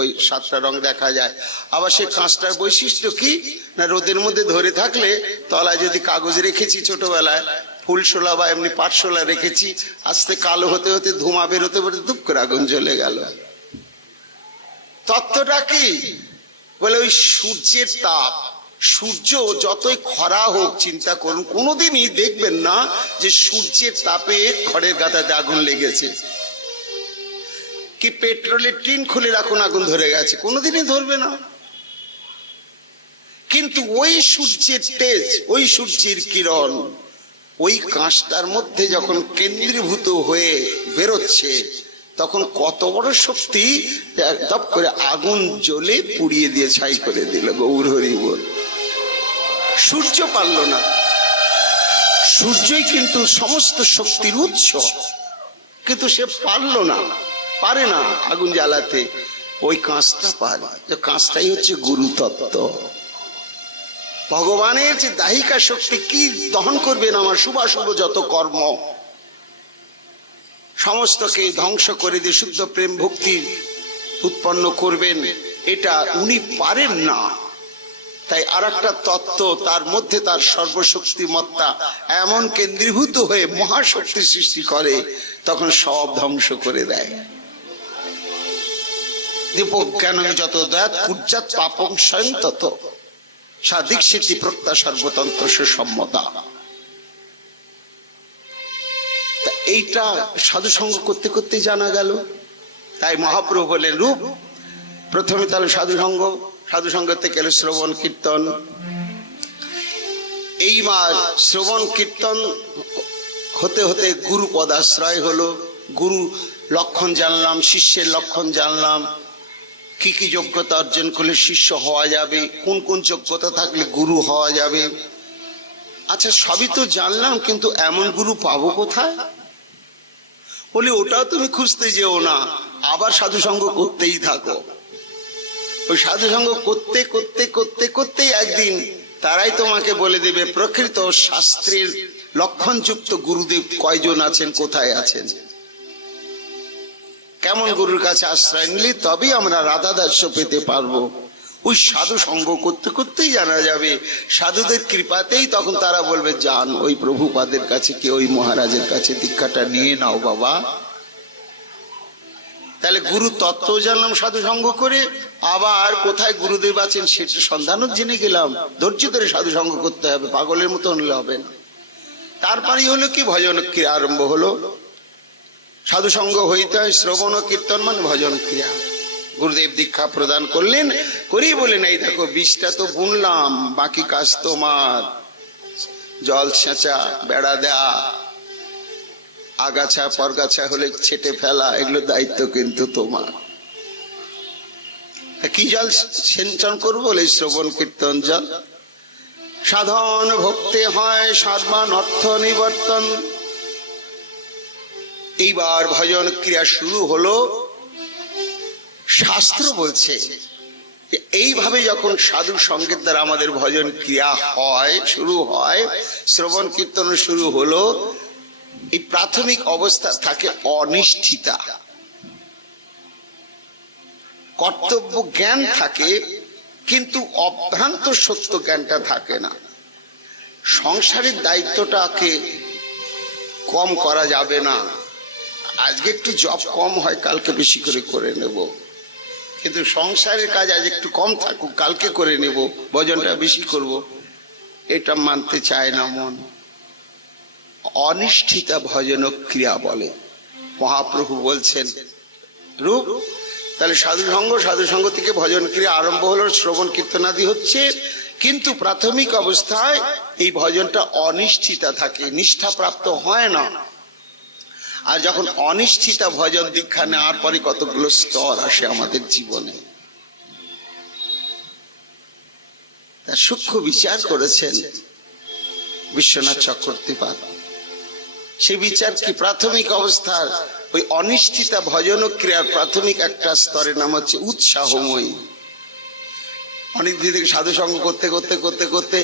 ওই 7টা রং দেখা যায়। আবার সেই কাঁচটার বৈশিষ্ট্য কি না, রোদের মধ্যে ধরে থাকলে তলায় যদি কাগজ রেখেছি ছোটবেলায়, ফুলশোলা বা এমনি পাটশোলা রেখেছি, আস্তে কালো হতে হতে ধোঁয়া বেরোতে বেরোতে ধুপ করে আগুন জ্বলে গেল। তত্ত্বটা কি? বলে ওই সূর্যের তাপ। সূর্য যতই খরা হোক, চিন্তা করুন, কোনোদিনই দেখবেন না যে সূর্যের তাপে খড়ের গাদাতে আগুন লেগেছে। কি পেট্রোলের টিন খুলে রাখুন, আগুন ধরে গেছে? কোনোদিনই ধরবে না। কিন্তু ওই সূর্যের তেজ, ওই সূর্যের কিরণ ওই কাঁচটার মধ্যে যখন কেন্দ্রীভূত হয়ে বেরোচ্ছে, তখন কত বড় শক্তি, দপ করে আগুন জ্বলে পুড়িয়ে দিয়ে ছাই করে দিল। গৌর হরি বল। সূর্য পারল না, সূর্যই কিন্তু সমস্ত শক্তির উৎস, কিন্তু সে পারল না, পারে না আগুন জ্বালাতে। ওই কাঁচটা পারে, যে কাঁচটাই হচ্ছে গুরু তত্ত্ব। ভগবানের যে দাহিকা শক্তি, কি দহন করবেন আমার শুভাশুভ যত কর্ম, সমস্তকে ধ্বংস করে দিয়ে শুদ্ধ প্রেম ভক্তি উৎপন্ন করবেন, এটা উনি পারেন না। তাই আর একটা তত্ত্ব, তার মধ্যে তার সর্বশক্তিমত্তা এমন কেন্দ্রীভূত হয়ে মহাশক্তি সৃষ্টি করে, তখন সব ধ্বংস করে দেয়। দীপজ্ঞান যত দয়াত কুর্জাত পাপং স্বয়ং তত সাধিক স্মৃতি প্রত্যা সর্বতন্ত্র সুসম্মতা। এইটা সাধুসঙ্গ করতে করতে জানা গেল। তাই মহাপ্রভু বলেন রূপ, প্রথমে তাহলে সাধুসঙ্গ, সাধুসঙ্গ থেকে এলো শ্রবণ কীর্তন। এইবার শ্রবণ কীর্তন হতে হতে গুরু পদাশ্রয় হলো। গুরু লক্ষণ জানলাম, শিষ্যের লক্ষণ জানলাম, কি কি যোগ্যতা অর্জন করলে শিষ্য হওয়া যাবে, কোন কোন যোগ্যতা থাকলে গুরু হওয়া যাবে। আচ্ছা, সবই তো জানলাম, কিন্তু এমন গুরু পাবো কোথায়? বলি ওটাও তুমি খুঁজতে যেও না, আবার সাধুসঙ্গ করতেই থাকো। ওই সাধুসঙ্গ করতে করতে করতে করতেই একদিন তারাই তোমাকে বলে দেবে প্রকৃত শাস্ত্রের লক্ষণযুক্ত গুরুদেব কয়জন আছেন, কোথায় আছেন। কেমন গুরুর কাছে আশ্রয় নিলে তবেই আমরা রাধা দাস্য পেতে পারবো। ওই সাধু সঙ্গ করতে করতেই জানা যাবে। সাধুদের কৃপাতেই তখন তারা বলবে যান ওই প্রভুপাদের কাছে, কি ওই মহারাজের কাছে দীক্ষাটা নিয়ে নাও বাবা। তাহলে গুরু তত্ত্ব জানলাম সাধু সঙ্গ করে, আবার কোথায় গুরুদেব আছেন সেটা সন্ধানও জেনে গেলাম। ধৈর্য ধরে সাধু সঙ্গ করতে হবে, পাগলের মতো হলে হবে না। তারপরে হলো কি, ভজন ক্রিয়া আরম্ভ হলো। সাধু সঙ্গ হইতে হয় শ্রবণ ও কীর্তন, মানে ভজন ক্রিয়া। গুরুদেব দীক্ষা প্রদান করলেন, করেই বলেন এই দেখো বীজটা তো বুনলাম, বাকি কাজ তোমার। জল ছেঁচা, বেড়া দেয়া, আগাছা পরগাছা হলে ছেটে ফেলা, এগুলো দায়িত্ব কিন্তু তোমার। কি জল সিঞ্চন করবো? বলে শ্রবণ কীর্তন জল। সাধন ভক্তি হয় সাধমান অর্থ নিবর্তন। এইবার ভজন ক্রিয়া শুরু হলো। শাস্ত্র বলছে এইভাবে যখন সাধু সঙ্গের দ্বারা আমাদের ভজন ক্রিয়া হয়, শুরু হয়, শ্রবণ কীর্তন শুরু হলো, এই প্রাথমিক অবস্থা থাকে অনিষ্ঠিতা। কর্তব্য জ্ঞান থাকে, কিন্তু অভ্রান্ত সত্য জ্ঞানটা থাকে না। সংসারের দায়িত্বটাকে কম করা যাবে না। আজকে একটু জব কম হয়, কালকে বেশি করে করে নেব, কিন্তু সংসারের কাজ আজ একটু কম থাকুক, কালকে করে নেব, ভজনটা বেশি করব, এটা মানতে চায় না মন। অনিষ্ঠিতা ভজন ক্রিয়া বলে। মহাপ্রভু বলছেন রূপ, তাহলে সাধু সঙ্গ থেকে ভজন ক্রিয়া আরম্ভ হলো, শ্রবণ কীর্তনাদি হচ্ছে, কিন্তু প্রাথমিক অবস্থায় এই ভজনটা অনিষ্ঠিতা থাকে, নিষ্ঠা প্রাপ্ত হয় না। আর যখন অনিষ্ঠিতা ভজন দীক্ষা নেওয়ার পরে কতগুলো স্তর আসে আমাদের জীবনে, তার সূক্ষ্ম বিচার করেছেন বিশ্বনাথ চক্রবর্তীপাদ। সে বিচার কি, প্রাথমিক অবস্থার ওই অনিষ্ঠিতা ভজন ক্রিয়ার প্রাথমিক একটা স্তরের নাম হচ্ছে উৎসাহময়ী। অনেকদিন থেকে সাধু সঙ্গ করতে করতে করতে করতে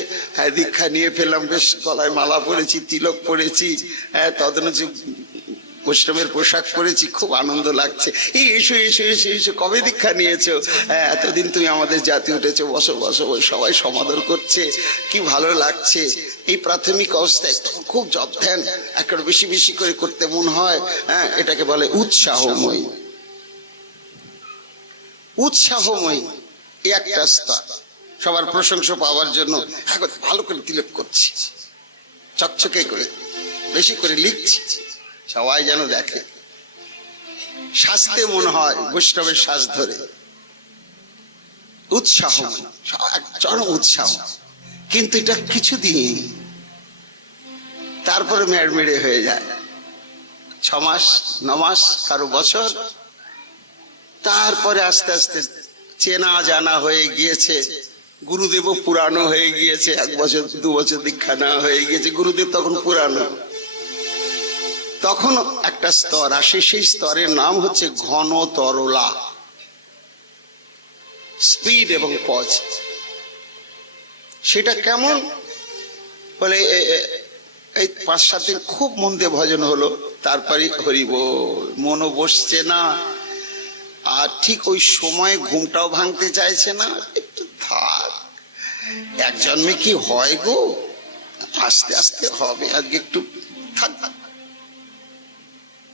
দীক্ষা নিয়ে ফেললাম, বেশ গলায় মালা পরেছি, তিলক পরেছি, তদনুযায়ী বৈষ্ণবের পোশাক পরেছি, খুব আনন্দ লাগছে। এই এসো এসো এসো এসো, কবে দীক্ষা নিয়েছো? এতদিন তুমি আমাদের জাতি উঠেছো, বসো বসো, সবাই সমাদর করছে, কি ভালো লাগছে। এই প্রাথমিক অবস্থায় খুব জপ ধ্যান একটা বেশি বেশি করে করতে মন হয়। এটাকে বলে উৎসাহময়ী। উৎসাহময়ী এই একটা স্তর। সবার প্রশংসা পাওয়ার জন্য ভালো করে তিলক করছি, চকচকে করে, বেশি করে লিখছি, সবাই যেন দেখে, শাস্তে মন হয় বৈষ্ণবের শ্বাস ধরে। উৎসাহ, চরম উৎসাহ। কিন্তু এটা কিছুদিন, তারপরে মেড়মেড়ে হয়ে যায়। 6 মাস 9 মাস, কারো বছর। তারপরে আস্তে আস্তে চেনা জানা হয়ে গিয়েছে, গুরুদেবও পুরানো হয়ে গিয়েছে, 1 বছর 2 বছর দীক্ষা নেওয়া হয়ে গিয়েছে, গুরুদেব তখন পুরানো। তখন একটা স্তর আসে, সেই স্তরের নাম হচ্ছে ঘন তরলা, স্পিড এবং পজ। সেটা কেমন বলে, এই 5-7 দিন খুব মন দিয়ে ভজন হলো, তারপরে হরিবোল, মনও বসছে না, আর ঠিক ওই সময় ঘুমটাও ভাঙতে চাইছে না। একটু থাক, এক জন্মে কি হয় গো, আস্তে আস্তে হবে, আজকে একটু থাক।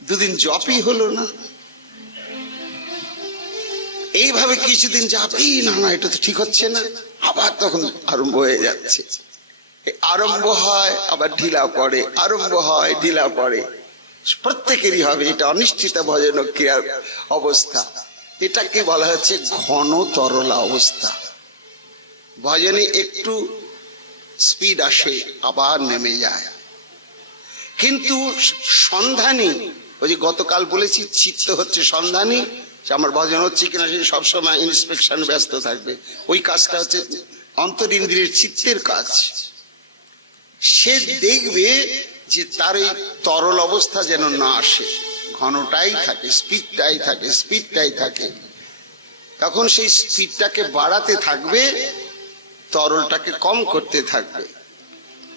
2 দিন জপই হলো না। এইভাবে কিছুদিন যাবেই না, না এটা তো ঠিক হচ্ছে না, আবার তখন আরম্ভ হয়ে যাচ্ছে। আরম্ভ হয় আবার ঢিলা পড়ে, আরম্ভ হয় ঢিলা পড়ে, প্রত্যেকেরই হবে। এটা অনিশ্চিত ভজন ক্রিয়ার অবস্থা। এটাকে বলা হচ্ছে ঘন তরলা অবস্থা। ভজনে একটু স্পিড আসে, আবার নেমে যায়। কিন্তু সন্ধানী, ওই যে গতকাল বলেছি, চিত্ত হচ্ছে সন্ধানী। আমার ভজন হচ্ছে কিনা সে সবসময় ইন্সপেকশন ব্যস্ত থাকবে। ওই কাজটা হচ্ছে অন্তরিন্দ্রিয়ের চিত্তের কাজ। সে দেখবে যে তার এই তরল অবস্থা যেন না আসে, ঘনটাই থাকে, স্পিডটাই থাকে, স্পিডটাই থাকে। তখন সেই স্পিডটাকে বাড়াতে থাকবে, তরলটাকে কম করতে থাকবে।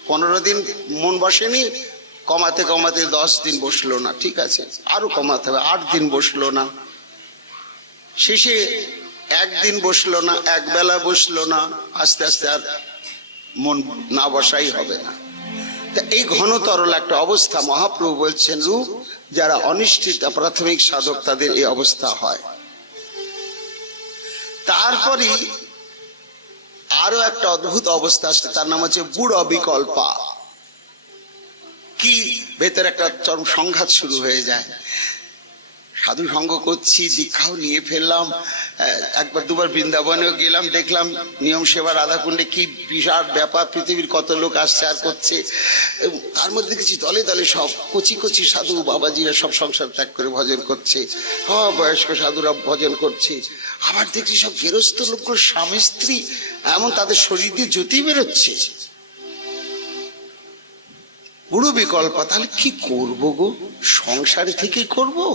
15 দিন মন বসেনি, কমাতে কমাতে 10 দিন বসলো না, ঠিক আছে, আরো কমাতে হবে। 8 দিন বসলো না, শেষে 1 দিন বসলো না, 1 বেলা বসলো না, আস্তে আস্তে আর মন না বসাই হবে না। এই ঘন তরল একটা অবস্থা, মহাপ্রভু বলছেন রূপ যারা অনিষ্ঠিত প্রাথমিক সাধক তাদের এই অবস্থা হয়। তারপরে আরো একটা অদ্ভুত অবস্থা আসছে, তার নাম হচ্ছে বুড় বিকল্পা। কি ভেতরে একটা চরম সংঘাত শুরু হয়ে যায়। সাধু সঙ্গ করছি, দীক্ষাও নিয়ে ফেললাম, 1বার 2বার বৃন্দাবনেও গেলাম, দেখলাম নিয়ম সেবা রাধাকুণ্ডে কি বিরাট ব্যাপার, পৃথিবীর কত লোক আসছে আর করছে। তার মধ্যে দেখছি দলে দলে সব কচি কচি সাধু বাবাজিরা সব সংসার ত্যাগ করে ভজন করছে, বয়স্ক সাধুরা ভজন করছে। আবার দেখছি সব গেরস্থ লোকগুলো স্বামী স্ত্রী, এমন তাদের শরীর দিয়ে জ্যোতি বেরোচ্ছে। বুড়ো বিকল্প, তাহলে কি করবো গো, সংসারে থেকেই করবো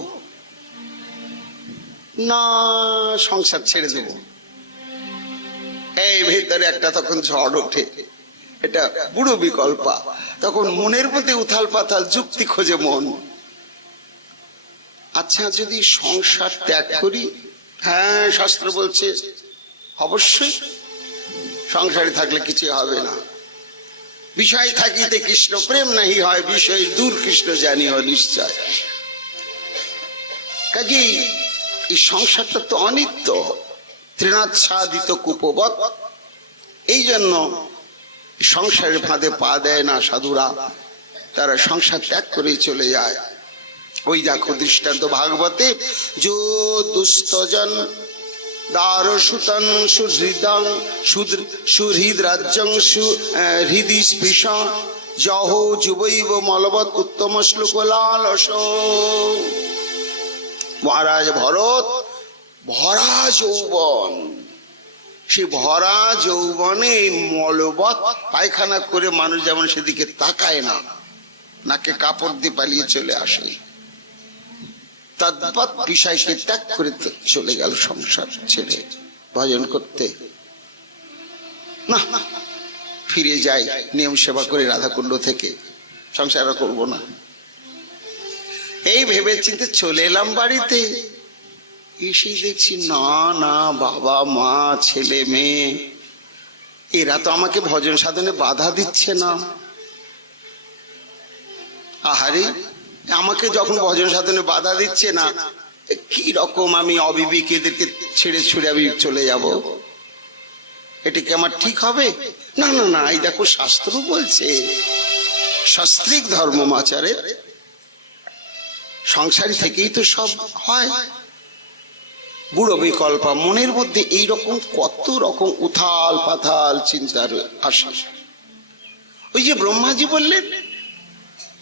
না সংসার ছেড়ে দেব? এই ভেতরে একটা তখন ঝড় ওঠে, এটা বুড়ো বিকল্পা। তখন মনের মধ্যে উথাল পাথাল, যুক্তি খোঁজে মন। আচ্ছা, যদি সংসার ত্যাগ করি? হ্যাঁ, শাস্ত্র বলছে অবশ্যই সংসারে থাকলে কিছু হবে না। বিষয় থাকিতে কৃষ্ণ প্রেম নাহি হয়, বিষয় দূর কৃষ্ণ জানিও নিশ্চয়। কাজেই এই সংসারটা তো অনিত্য, তৃণাচ্ছাদিত কুপবৎ। এই জন্য সংসারের ফাঁদে পা দেয় না সাধুরা, তারা সংসার ত্যাগ করে চলে যায়। ওই দেখো দৃষ্টান্ত ভাগবতে, যো দুস্তজন দারসুতন সুহৃদং সুহৃদ রাজ্যং সুহৃদি স্পৃশ জহ যুবৈব মলবৎ উত্তম শ্লোক লালস। মহারাজ ভরত ভরা যৌবন, সে ভরা যৌবনে মলবৎ পায়খানা করে মানুষ যেমন সেদিকে তাকায় না, নাকে কাপড় দিয়ে পালিয়ে চলে আসে, তদ্বৎ বিষয়কে ত্যাগ করে চলে গেল সংসার ছেড়ে ভজন করতে। না, ফিরে যাই নিয়ম সেবা করে রাধাকুণ্ড থেকে, সংসার করবো না। এই ভেবে চিন্তে চলে এলাম বাড়িতে। এসেই দেখছি না না, বাবা মা ছেলে মেয়ে এরা তো আমাকে ভজন সাধনে বাধা দিচ্ছে না। আহারে, আমাকে যখন ভজন সাধনে বাধা দিচ্ছে না, কি রকম আমি অবিবেক এদেরকে ছেড়ে ছুড়ে আমি চলে যাব? এটা কি আমার ঠিক হবে? না না না, এই দেখো শাস্ত্র বলছে, শাস্ত্রিক ধর্মমাচারের সংসারী থেকেই তো সব হয়। বুড়ো বিকল্পা, মনের মধ্যে এইরকম কত রকম উথাল পাথাল চিন্তার আসে। ওই যে ব্রহ্মাজি বললেন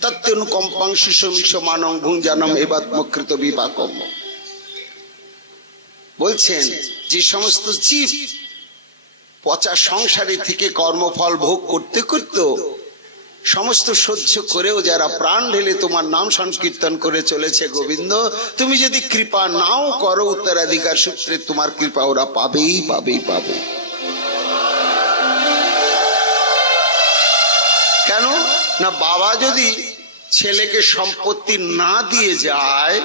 তত্ত্বানুকম্পাং সুষমিষ মানং ভুঞ্জানম এবাত্মকৃত বিপাকম, বলছেন যে সমস্ত জীব পচা সংসারে থেকে কর্মফল ভোগ করতে করতে সমস্ত সহ্য করেও যারা প্রাণ ঢেলে তোমার নাম সংকীর্তন করে চলেছে গোবিন্দ, তুমি যদি কৃপা নাও করো উত্তরাধিকার সূত্রে তোমার কৃপা ওরা পাবেই পাবেই পাবে। কেন না, বাবা যদি ছেলেকে সম্পত্তি না দিয়ে যায়,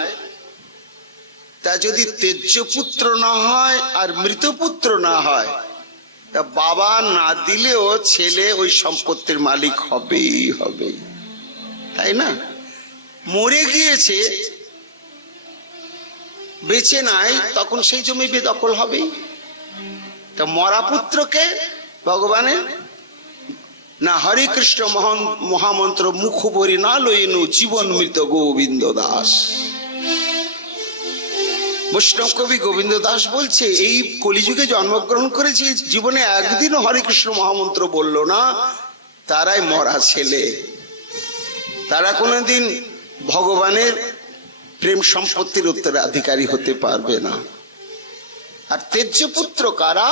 তা যদি তেজ্য পুত্র না হয় আর মৃত পুত্র না হয়, তা বাবা না দিলেও ছেলে ওই সম্পত্তির মালিক হবেই হবে, তাই না? মরে গিয়েছে, বেঁচে নাই, তখন সেই জমি বেদখল হবেই। তা মরা পুত্রকে ভগবানের না হরে কৃষ্ণ মহামন্ত্র মুখ বরি না লইনু জীবন মৃত গোবিন্দ দাস। বৈষ্ণব কবি গোবিন্দ দাস বলছে, এই কলিযুগে জন্মগ্রহণ করেছে, জীবনে একদিনও হরে কৃষ্ণ মহামন্ত্র বলল না, তারাই মরা ছেলে। তারা কোনোদিন ভগবানের প্রেম সম্পত্তির উত্তরাধিকারী হতে পারবে না। আর তেজ্য পুত্র কারা?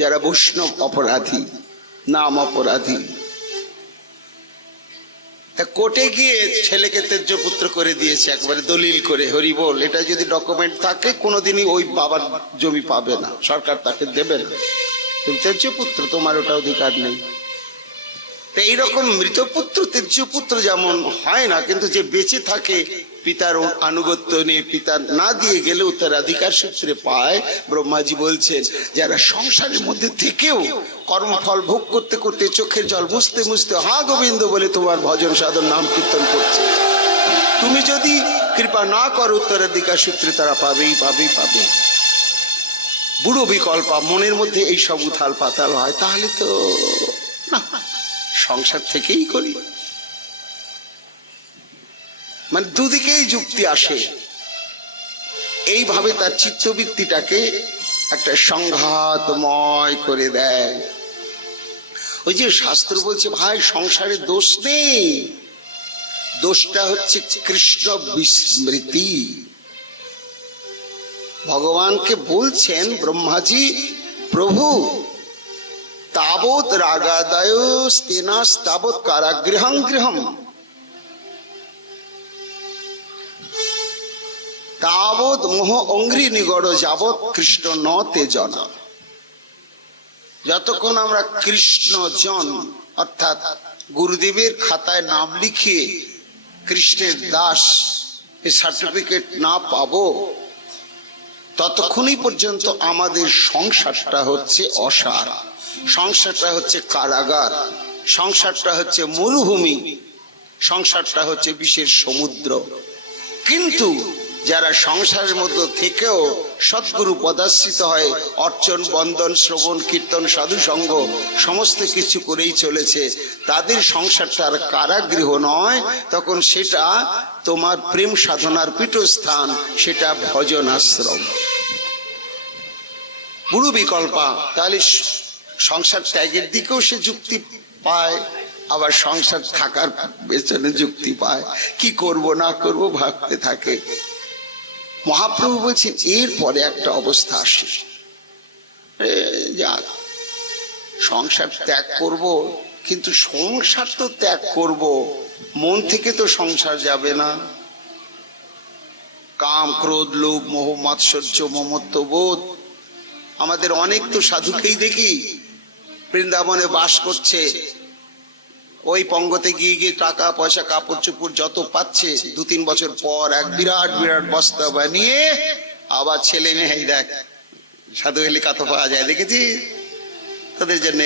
যারা বৈষ্ণব অপরাধী, নাম অপরাধী। কোর্টে গিয়ে ছেলেকে তেজ্য পুত্র করে দিয়েছে একবারে দলিল করে, হরি বল, এটা যদি ডকুমেন্ট থাকে কোনোদিনই ওই বাবার জমি পাবে না, সরকার তাকে দেবে না। তুমি তেজ্য পুত্র, তোমার ওটা অধিকার নেই। এইরকম মৃত পুত্র তেজ্য পুত্র যেমন হয় না, কিন্তু যে বেঁচে থাকে পিতার আনুগত্য নিয়ে, পিতা না দিয়ে গেলে উত্তরাধিকার সূত্রে পায়। ব্রহ্মাজি বলছেন যারা সংসারের মধ্যে থেকেও কর্মফল ভোগ করতে করতে চোখের জল মুছতে মুছতে হা গোবিন্দ বলে তোমার ভজন সাধন নাম কীর্তন করছে, তুমি যদি কৃপা না করো উত্তরাধিকার সূত্রে তারা পাবেই পাবেই পাবে। বুড়ো বিকল্পা, মনের মধ্যে এই সব উথাল পাতাল হয়, তাহলে তো না, সংসার থেকেই করি। মানে দুদিকেই যুক্তি আসে, এইভাবে তার চিত্তবৃত্তিটাকে একটা সংঘাতময় করে দেয়। ওই যে শাস্ত্র বলছে ভাই সংসারে দোষ নেই, দোষটা হচ্ছে কৃষ্ণ বিস্মৃতি। ভগবানকে বলছেন ব্রহ্মাজি, প্রভু তাবৎ রাগাদয় স্তেনাস তাবৎ কারাগৃহং গৃহম তাবৎ মোহ অঙ্ঘ্রি নিগড় যাবৎ কৃষ্ণ ন তেজনা। যতক্ষণ আমরা কৃষ্ণ জন অর্থাৎ গুরুদেবের খাতায় নাম লিখিয়ে কৃষ্ণের দাস এই সার্টিফিকেট না পাবো, ততক্ষণই পর্যন্ত আমাদের সংসারটা হচ্ছে অসার, সংসারটা হচ্ছে কারাগার, সংসারটা হচ্ছে মরুভূমি, সংসারটা হচ্ছে বিষের সমুদ্র। কিন্তু যারা সংসারের মধ্যে থেকেও সদ্গুরু পদাশ্রিত হয়, অর্চন বন্দন শ্রবণ কীর্তন সাধু সঙ্গ সমস্ত কিছু করেই চলেছে, তাদের সংসারটা আর কারাগৃহ নয়, তখন সেটা তোমার প্রেম সাধনার পীঠস্থান, সেটা ভজন আশ্রম। বুড়ো বিকল্পা, তাহলে সংসার ত্যাগের দিকেও সে যুক্তি পায়, আবার সংসার থাকার পেছনে যুক্তি পায়, কি করব না করব ভাবতে থাকে। মহাপ্রভু বলছেন এরপরে একটা অবস্থা আসে, যাক সংসার ত্যাগ করব, কিন্তু সংসার তো ত্যাগ করব, মন থেকে তো সংসার যাবে না। কাম ক্রোধ লোভ মোহ মাৎসর্য মমত্ব বোধ, আমাদের অনেক তো সাধুকেই দেখি বৃন্দাবনে বাস করছে, ওই পঙ্গতে গিয়ে গিয়ে টাকা পয়সা কাপড় চুপড় যত পাচ্ছে, 2-3 বছর পর এক বিরাট বিরাট বস্তা বানিয়ে আবার ছেলে মেয়ে, দেখ সাধু এলে কত পাওয়া যায় দেখেছি, তাদের জন্য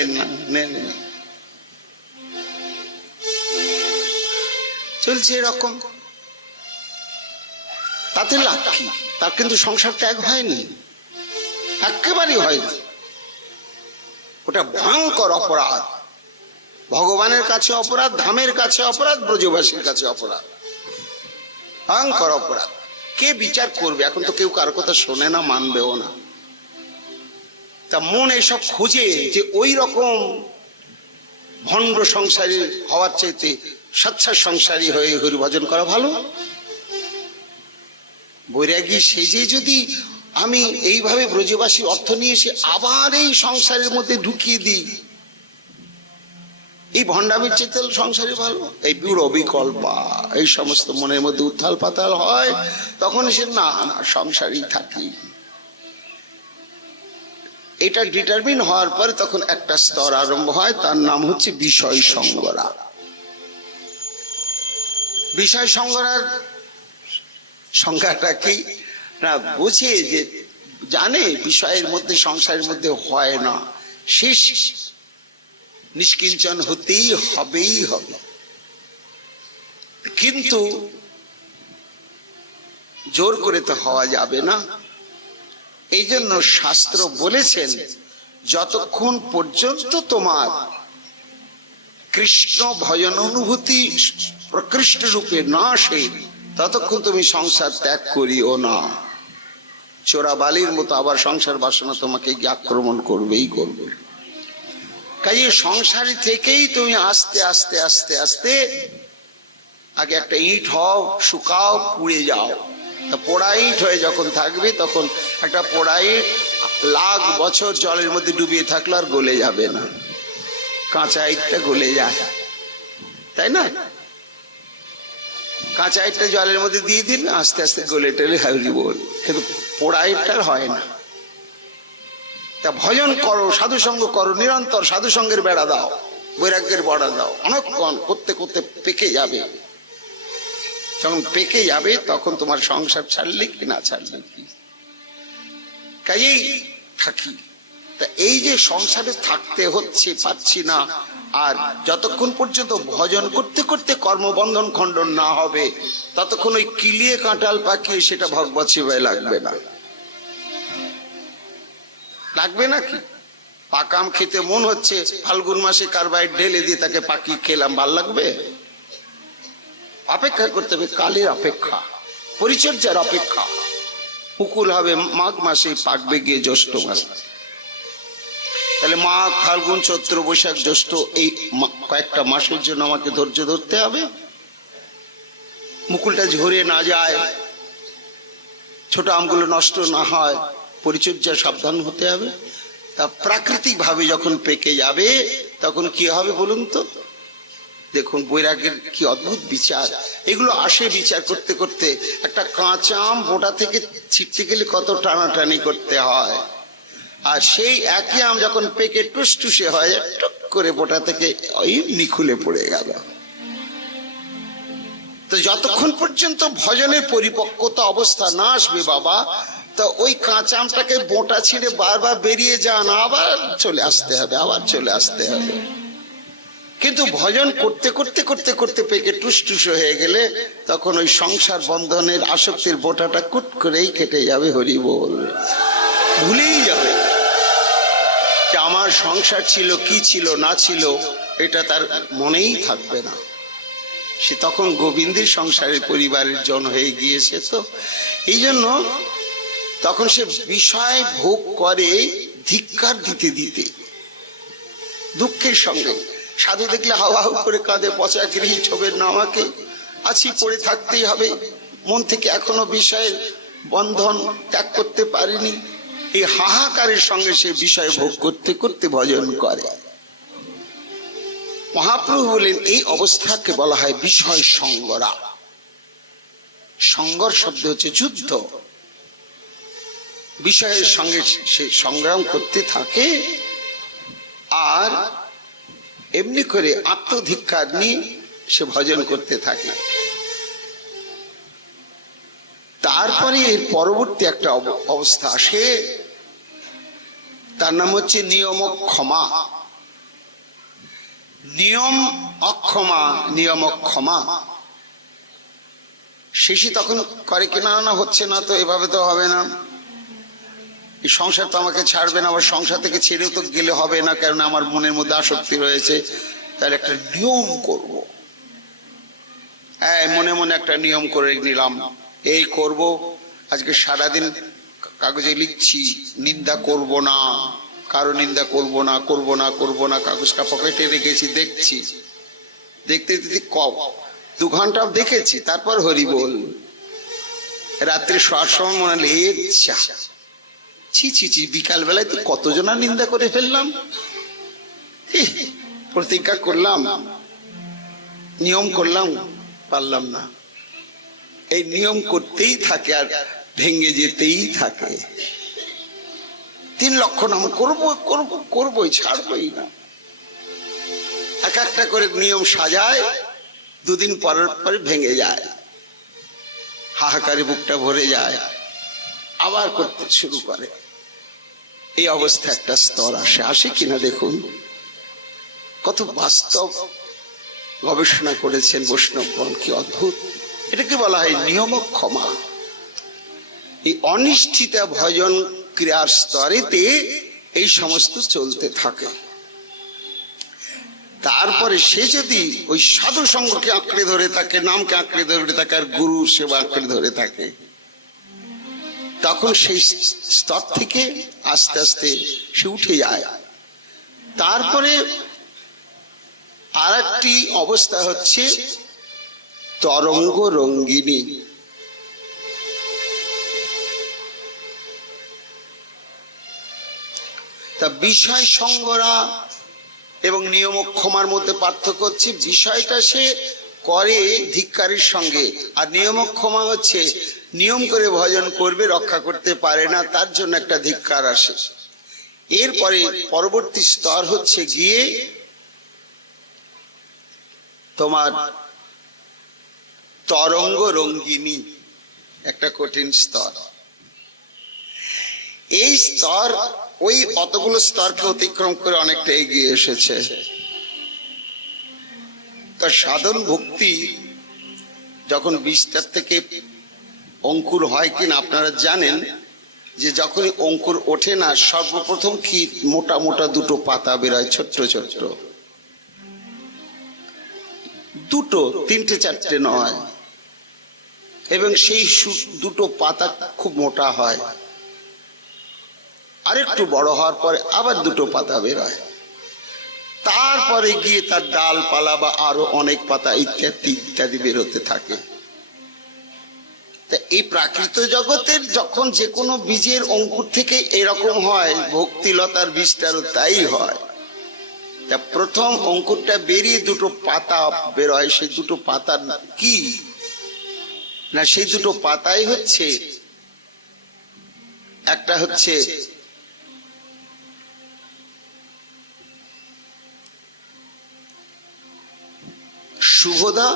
চলছে এরকম। তাতে লাভ কি? তার কিন্তু সংসার ত্যাগ হয়নি, একেবারেই হয়নি। ওটা ভয়ঙ্কর অপরাধ, ভগবানের কাছে অপরাধ, ধামের কাছে অপরাধ, ব্রজবাসীর কাছে অপরাধ, ভয়ঙ্কর অপরাধ। কে বিচার করবে? এখন তো কেউ কারো কথা শোনে না, মানবেও না। তা মন এসব খোঁজে যে ওই রকম ভণ্ড সংসারী হওয়ার চাইতে স্বচ্ছা সংসারী হয়ে হরিভজন করা ভালো। বৈরাগী সেজে যদি আমি এইভাবে ব্রজবাসী অর্থ নিয়ে এসে আবার এই সংসারের মধ্যে ঢুকিয়ে দিই, এই ভণ্ডামির চাইতে সংসারে ভালো। এই পুরো বিকল্পা এই সমস্ত মনের মধ্যে উত্থাল পাতাল হয়, তখন এসে না না সংসারই থাকি। এটা ডিটারমিন হওয়ার পরে তখন একটা স্তর আরম্ভ হয়, তার নাম হচ্ছে বিষয় সঙ্গরা। বিষয় সঙ্গরার সংজ্ঞাটা কি না, বুঝে যে জানে বিষয়ের মধ্যে সংসারের মধ্যে হয় না, শেষ নিষ্কিঞ্চন হতেই হবেই হবে। কিন্তু জোর করে তো হওয়া যাবে না। এই জন্য শাস্ত্র বলেছেন, যতক্ষণ পর্যন্ত তোমার কৃষ্ণ ভজন অনুভূতি প্রকৃষ্ট রূপে না আসে, ততক্ষণ তুমি সংসার ত্যাগ করিও না। চোরাবালির মতো আবার সংসার বাসনা তোমাকে আক্রমণ করবেই করবে। কাজে সংসারী থেকেই তুমি আস্তে আস্তে আস্তে আস্তে আগে একটা ইট হও, শুকাও, পুড়ে যাও। পোড়া ইট হয়ে যখন থাকবে, তখন একটা পোড়া ইট লাখ বছর জলের মধ্যে ডুবিয়ে থাকলে আর গলে যাবে না। কাঁচা ইটটা গলে যায়, তাই না? কাঁচা ইটটা জলের মধ্যে দিয়ে দিন, আস্তে আস্তে গলে টেলে হারিয়ে বল। কিন্তু পোড়া ইটটার হয় না। তা ভজন করো, সাধু সঙ্গ করো, নিরন্তর সাধু সঙ্গের বেড়া দাও, বৈরাগ্যের বেড়া দাও। অনেকক্ষণ করতে করতে পেকে যাবে। যখন পেকে যাবে তখন তোমার সংসার ছাড়লে কি না ছাড়লে কি, কাজেই থাকি। তা এই যে সংসারে থাকতে হচ্ছে, পাচ্ছি না, আর যতক্ষণ পর্যন্ত ভজন করতে করতে কর্মবন্ধন খণ্ডন না হবে, ততক্ষণ ওই কিলিয়ে কাঁঠাল পাকিয়ে সেটা ভগবত সেবায় লাগবে না। লাগবে নাকি? পাকাম খেতে মন হচ্ছে, ফাল্গুন মাসে কার্বাইড ঢেলে দিয়ে তাকে পাকিয়ে খেলাম, ভাল লাগবে? অপেক্ষা করতে হবে, কালের অপেক্ষা, পরিচর্যার অপেক্ষা। মুকুল হবে মাঘ মাসে, পাকবে গিয়ে জ্যৈষ্ঠ মাসে। তাহলে মাঘ, ফাল্গুন, চৈত্র, বৈশাখ, জ্যৈষ্ঠ, এই কয়েকটা মাসের জন্য আমাকে ধৈর্য ধরতে হবে। মুকুলটা ঝরে না যায়, ছোট আমগুলো নষ্ট না হয়, পরিচর্যা সাবধান হতে হবে। তা প্রাকৃতিক ভাবে যখন পেকে যাবে, তখন কি হবে বলুন তো? দেখুন বৈরাগ্যের কি অদ্ভুত বিচার। এগুলো আসে বিচার করতে করতে। একটা কাঁচা আম বোটা থেকে ছিটতে গেলে কত টানাটানি করতে হয়, আর সেই একই আম যখন পেকে টুসটুসে হয়, টুক করে বোটা থেকে এমনি খুলে পড়ে গেল। তো যতক্ষণ পর্যন্ত ভজনের পরিপক্কতা অবস্থা না আসবে বাবা, তো ওই কাঁচা আমটাকে বোটা ছিঁড়ে বারবার বেরিয়ে যান, আবার চলে আসতে হবে, আবার চলে আসতে হবে। কিন্তু ভজন করতে করতে করতে করতে পেকে টুসটুস হয়ে গেলে, তখন ওই সংসার বন্ধনের আসক্তির বোটাটা কুট করেই কেটে যাবে। হরি বল। ভুলেই যাবে যে আমার সংসার ছিল, কি ছিল না ছিল, এটা তার মনেই থাকবে না। সে তখন গোবিন্দের সংসারের পরিবারের জন হয়ে গিয়েছে। তো এই জন্য তখন সে বিষয় ভোগ করে ধিক্কার দিতে দিতে, দুঃখের সঙ্গে। সাধু দেখলে হাওয়া হাউ করে কাঁদে, পচা গৃহী ছোবের না আমাকে, আছি পড়ে থাকতেই হবে, মন থেকে এখনো বিষয়ের বন্ধন ত্যাগ করতে পারিনি। এই হাহাকারের সঙ্গে সে বিষয় ভোগ করতে করতে ভজন করে। মহাপ্রভু বলেন এই অবস্থাকে বলা হয় বিষয় সঙ্গরা। সঙ্গর শব্দ হচ্ছে যুদ্ধ। বিষয়ের সঙ্গে সে সংগ্রাম করতে থাকে, আর এমনি করে আত্মধিক্কার নিয়ে সে ভজন করতে থাকে। তারপরে এর পরবর্তী একটা অবস্থা আসে, তার নাম হচ্ছে নিয়ম ক্ষমা। নিয়ম অক্ষমা, নিয়ম ক্ষমা। শেষে তখন করে কিনা, না হচ্ছে না তো, এভাবে তো হবে না, এই সংসার তো আমাকে ছাড়বে না, আবার সংসার থেকে ছেড়েও তো গেলে হবে না, কারণ আমার মনের মধ্যে আসক্তি রয়েছে। তাহলে একটা নিয়ম করব। মনে মনে একটা নিয়ম করে নিলাম, এই করব, আজকে সারাদিন কাগজে লিখছি নিন্দা করব না, কারো নিন্দা করব না, করব না, করব না, কাগজটা পকেটে রেখেছি, দেখছি, দেখতে দেখতে 2 ঘন্টা দেখেছি, তারপর হরি বল। রাত্রে শোয়ার সময় মনে হলে ছি ছি ছি, বিকাল বেলায় তো কতজনা নিন্দা করে ফেললাম। প্রতিজ্ঞা করলাম, নিয়ম করলাম, পারলাম না। এই নিয়ম করতেই থাকে আর ভেঙে যেতেই থাকে। 3 লক্ষ নাম করবো করবো করবোই, ছাড়বই না। এক একটা করে নিয়ম সাজায়, 2 দিন পরের পরে ভেঙে যায়, হাহাকারে বুকটা ভরে যায়, আবার করতে শুরু করে। এই অবস্থা একটা স্তর আসে কিনা দেখুন। কত বাস্তব গবেষণা করেছেন বৈষ্ণবগণ, কি অদ্ভুত। এটাকে বলা হয় নিয়ম ক্ষমা। এই অনিষ্ঠিতা ভজন ক্রিয়ার স্তরেতে এই সমস্ত চলতে থাকে। তারপরে সে যদি ওই সাধু সঙ্গকে আঁকড়ে ধরে থাকে, নামকে আঁকড়ে ধরে থাকে, আর গুরু সেবা আঁকড়ে ধরে থাকে, তখন সেই স্তর থেকে আস্তে আস্তে সে উঠে যায়। তারপরে আর একটি অবস্থা হচ্ছে তরঙ্গ রঙ্গিনী। তা বিষয় সঙ্গরা এবং নিয়মক্ষমার মধ্যে পার্থক্য হচ্ছে, বিষয়টা সে করে ধিক্কারের সঙ্গে, আর নিয়মক্ষমা হচ্ছে নিয়ম করে ভজন করবে, রক্ষা করতে পারে না, তার জন্য একটা ধিক্কার আসে। এরপরে পরবর্তী স্তর হচ্ছে গিয়ে তোমার তরঙ্গ রঙ্গিনী, একটা কঠিন স্তর। এই স্তর ওই অতগুলো স্তরকে অতিক্রম করে অনেকটা এগিয়ে এসেছে। তার সাধন ভক্তি যখন বিস্তার থেকে অঙ্কুর হয় কিনা আপনারা জানেন, যে যখনই অঙ্কুর ওঠে না, সর্বপ্রথম কি মোটা মোটা 2টো পাতা বেরোয়, ছোট্ট ছোট্ট 2টো, 3টে 4টে নয়। এবং সেই 2টো পাতা খুব মোটা হয়, আরেকটু বড় হওয়ার পরে আবার 2টো পাতা বেরোয়, তারপরে গিয়ে তার ডালপালা বা আরো অনেক পাতা ইত্যাদি ইত্যাদি বেরোতে থাকে। এই প্রাকৃত জগতের যখন যে কোনো বীজের অঙ্কুর থেকে এরকম হয়, ভক্তিলতার বীজটারও তাই হয়। তা প্রথম অঙ্কুরটা বেরিয়ে 2টো পাতা বেরোয়। সেই 2টো পাতা কি না, সেই 2টো পাতাই হচ্ছে, একটা হচ্ছে শুভদা,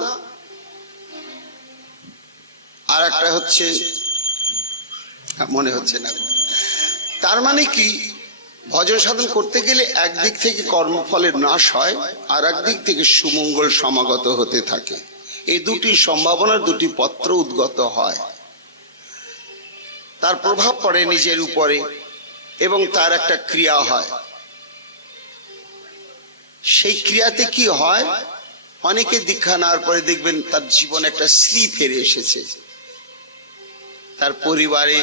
আর একটা হচ্ছে মনে হচ্ছে না। তার মানে কি, ভজন সাধন করতে গেলে একদিক থেকে কর্মফলের নাশ হয়, আর একদিক থেকে সুমঙ্গল সমাগত হতে থাকে। এই 2টি সম্ভাবনার 2টি পত্র উদ্গত হয়, তার প্রভাব পড়ে নিজের উপরে এবং তার একটা ক্রিয়া হয়। সেই ক্রিয়াতে কি হয়, অনেকে দীক্ষা নেওয়ার পরে দেখবেন তার জীবনে একটা শ্রী ফিরে এসেছে, তার পরিবারে,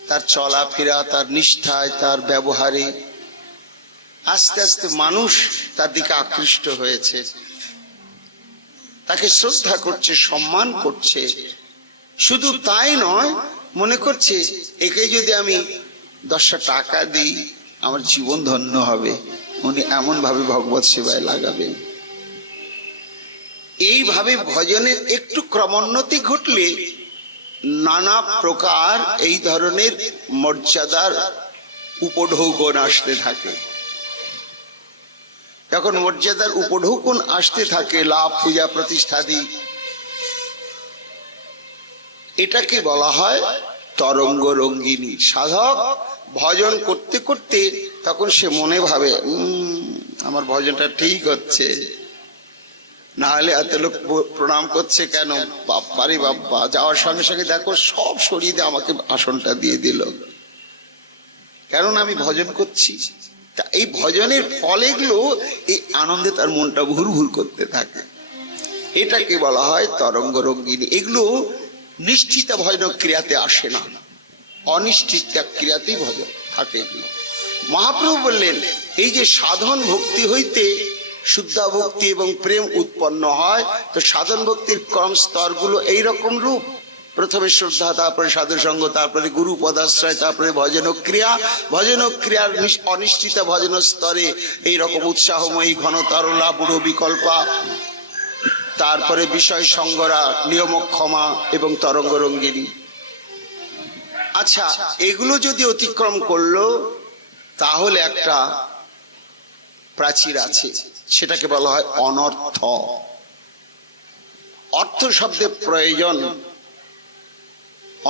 তার চলাফেরা, তার নিষ্ঠায়, তার ব্যবহারে আস্তে আস্তে মানুষ তার দিকে আকৃষ্ট হয়েছে, তাকে শ্রদ্ধা করছে, সম্মান করছে। শুধু তাই নয়, মনে করছে একে যদি আমি 10টা টাকা দিই আমার জীবন ধন্য হবে, উনি এমন ভাবে ভগবত সেবায় লাগাবেন। এইভাবে ভজনের একটু ক্রমোন্নতি ঘটলে নানা প্রকার এই ধরনের মর্যাদার উপঢৌকন আসতে থাকে। যখন মর্যাদার উপঢৌকন আসতে থাকে, লাভ, পূজা, প্রতিষ্ঠাদি, এটাকে বলা হয় তরঙ্গ রঙ্গিনী। সাধক ভজন করতে করতে তখন সে মনে ভাবে, আমার ভজনটা ঠিক হচ্ছে, না হলে এত লোক প্রণাম করছে কেন, বাপ্পারে বাপ্পা। যাওয়ার সঙ্গে সঙ্গে দেখো সব সরিয়ে দিয়ে আমাকে আসনটা দিয়ে দিল, কারণ আমি ভজন করছি। তা এই ভজনের ফল এগুলো, এই আনন্দে তার মনটা ভুর ভুর করতে থাকে। এটাকে বলা হয় তরঙ্গ রঙ্গিনী। এগুলো নিষ্ঠিত ভজন ক্রিয়াতে আসে না, অনিষ্ঠিত ক্রিয়াতেই ভজন থাকে। মহাপ্রভু বললেন এই যে সাধন ভক্তি হইতে শুদ্ধ ভক্তি এবং প্রেম উৎপন্ন হয়, তো সাধন ভক্তির ক্রম স্তরগুলো এইরকম রূপ। প্রথমে শ্রদ্ধা, তারপরে সাধু সঙ্গ, তারপরে গুরু পদাশ্রয়, তারপরে ভজন ক্রিয়া। ভজন ক্রিয়ার অনিষ্ঠিত ভজন স্তরে এইরকম উৎসাহময়ী, ঘনতরলা, বুড়ো বিকল্পা, তারপরে বিষয় সঙ্গরা, নিয়মক্ষমা এবং তরঙ্গ রঙ্গিনী। আচ্ছা, এগুলো যদি অতিক্রম করলো তাহলে একটা প্রাচীর আছে, সেটাকে বলা হয় অনর্থ। অর্থ শব্দে প্রয়োজন,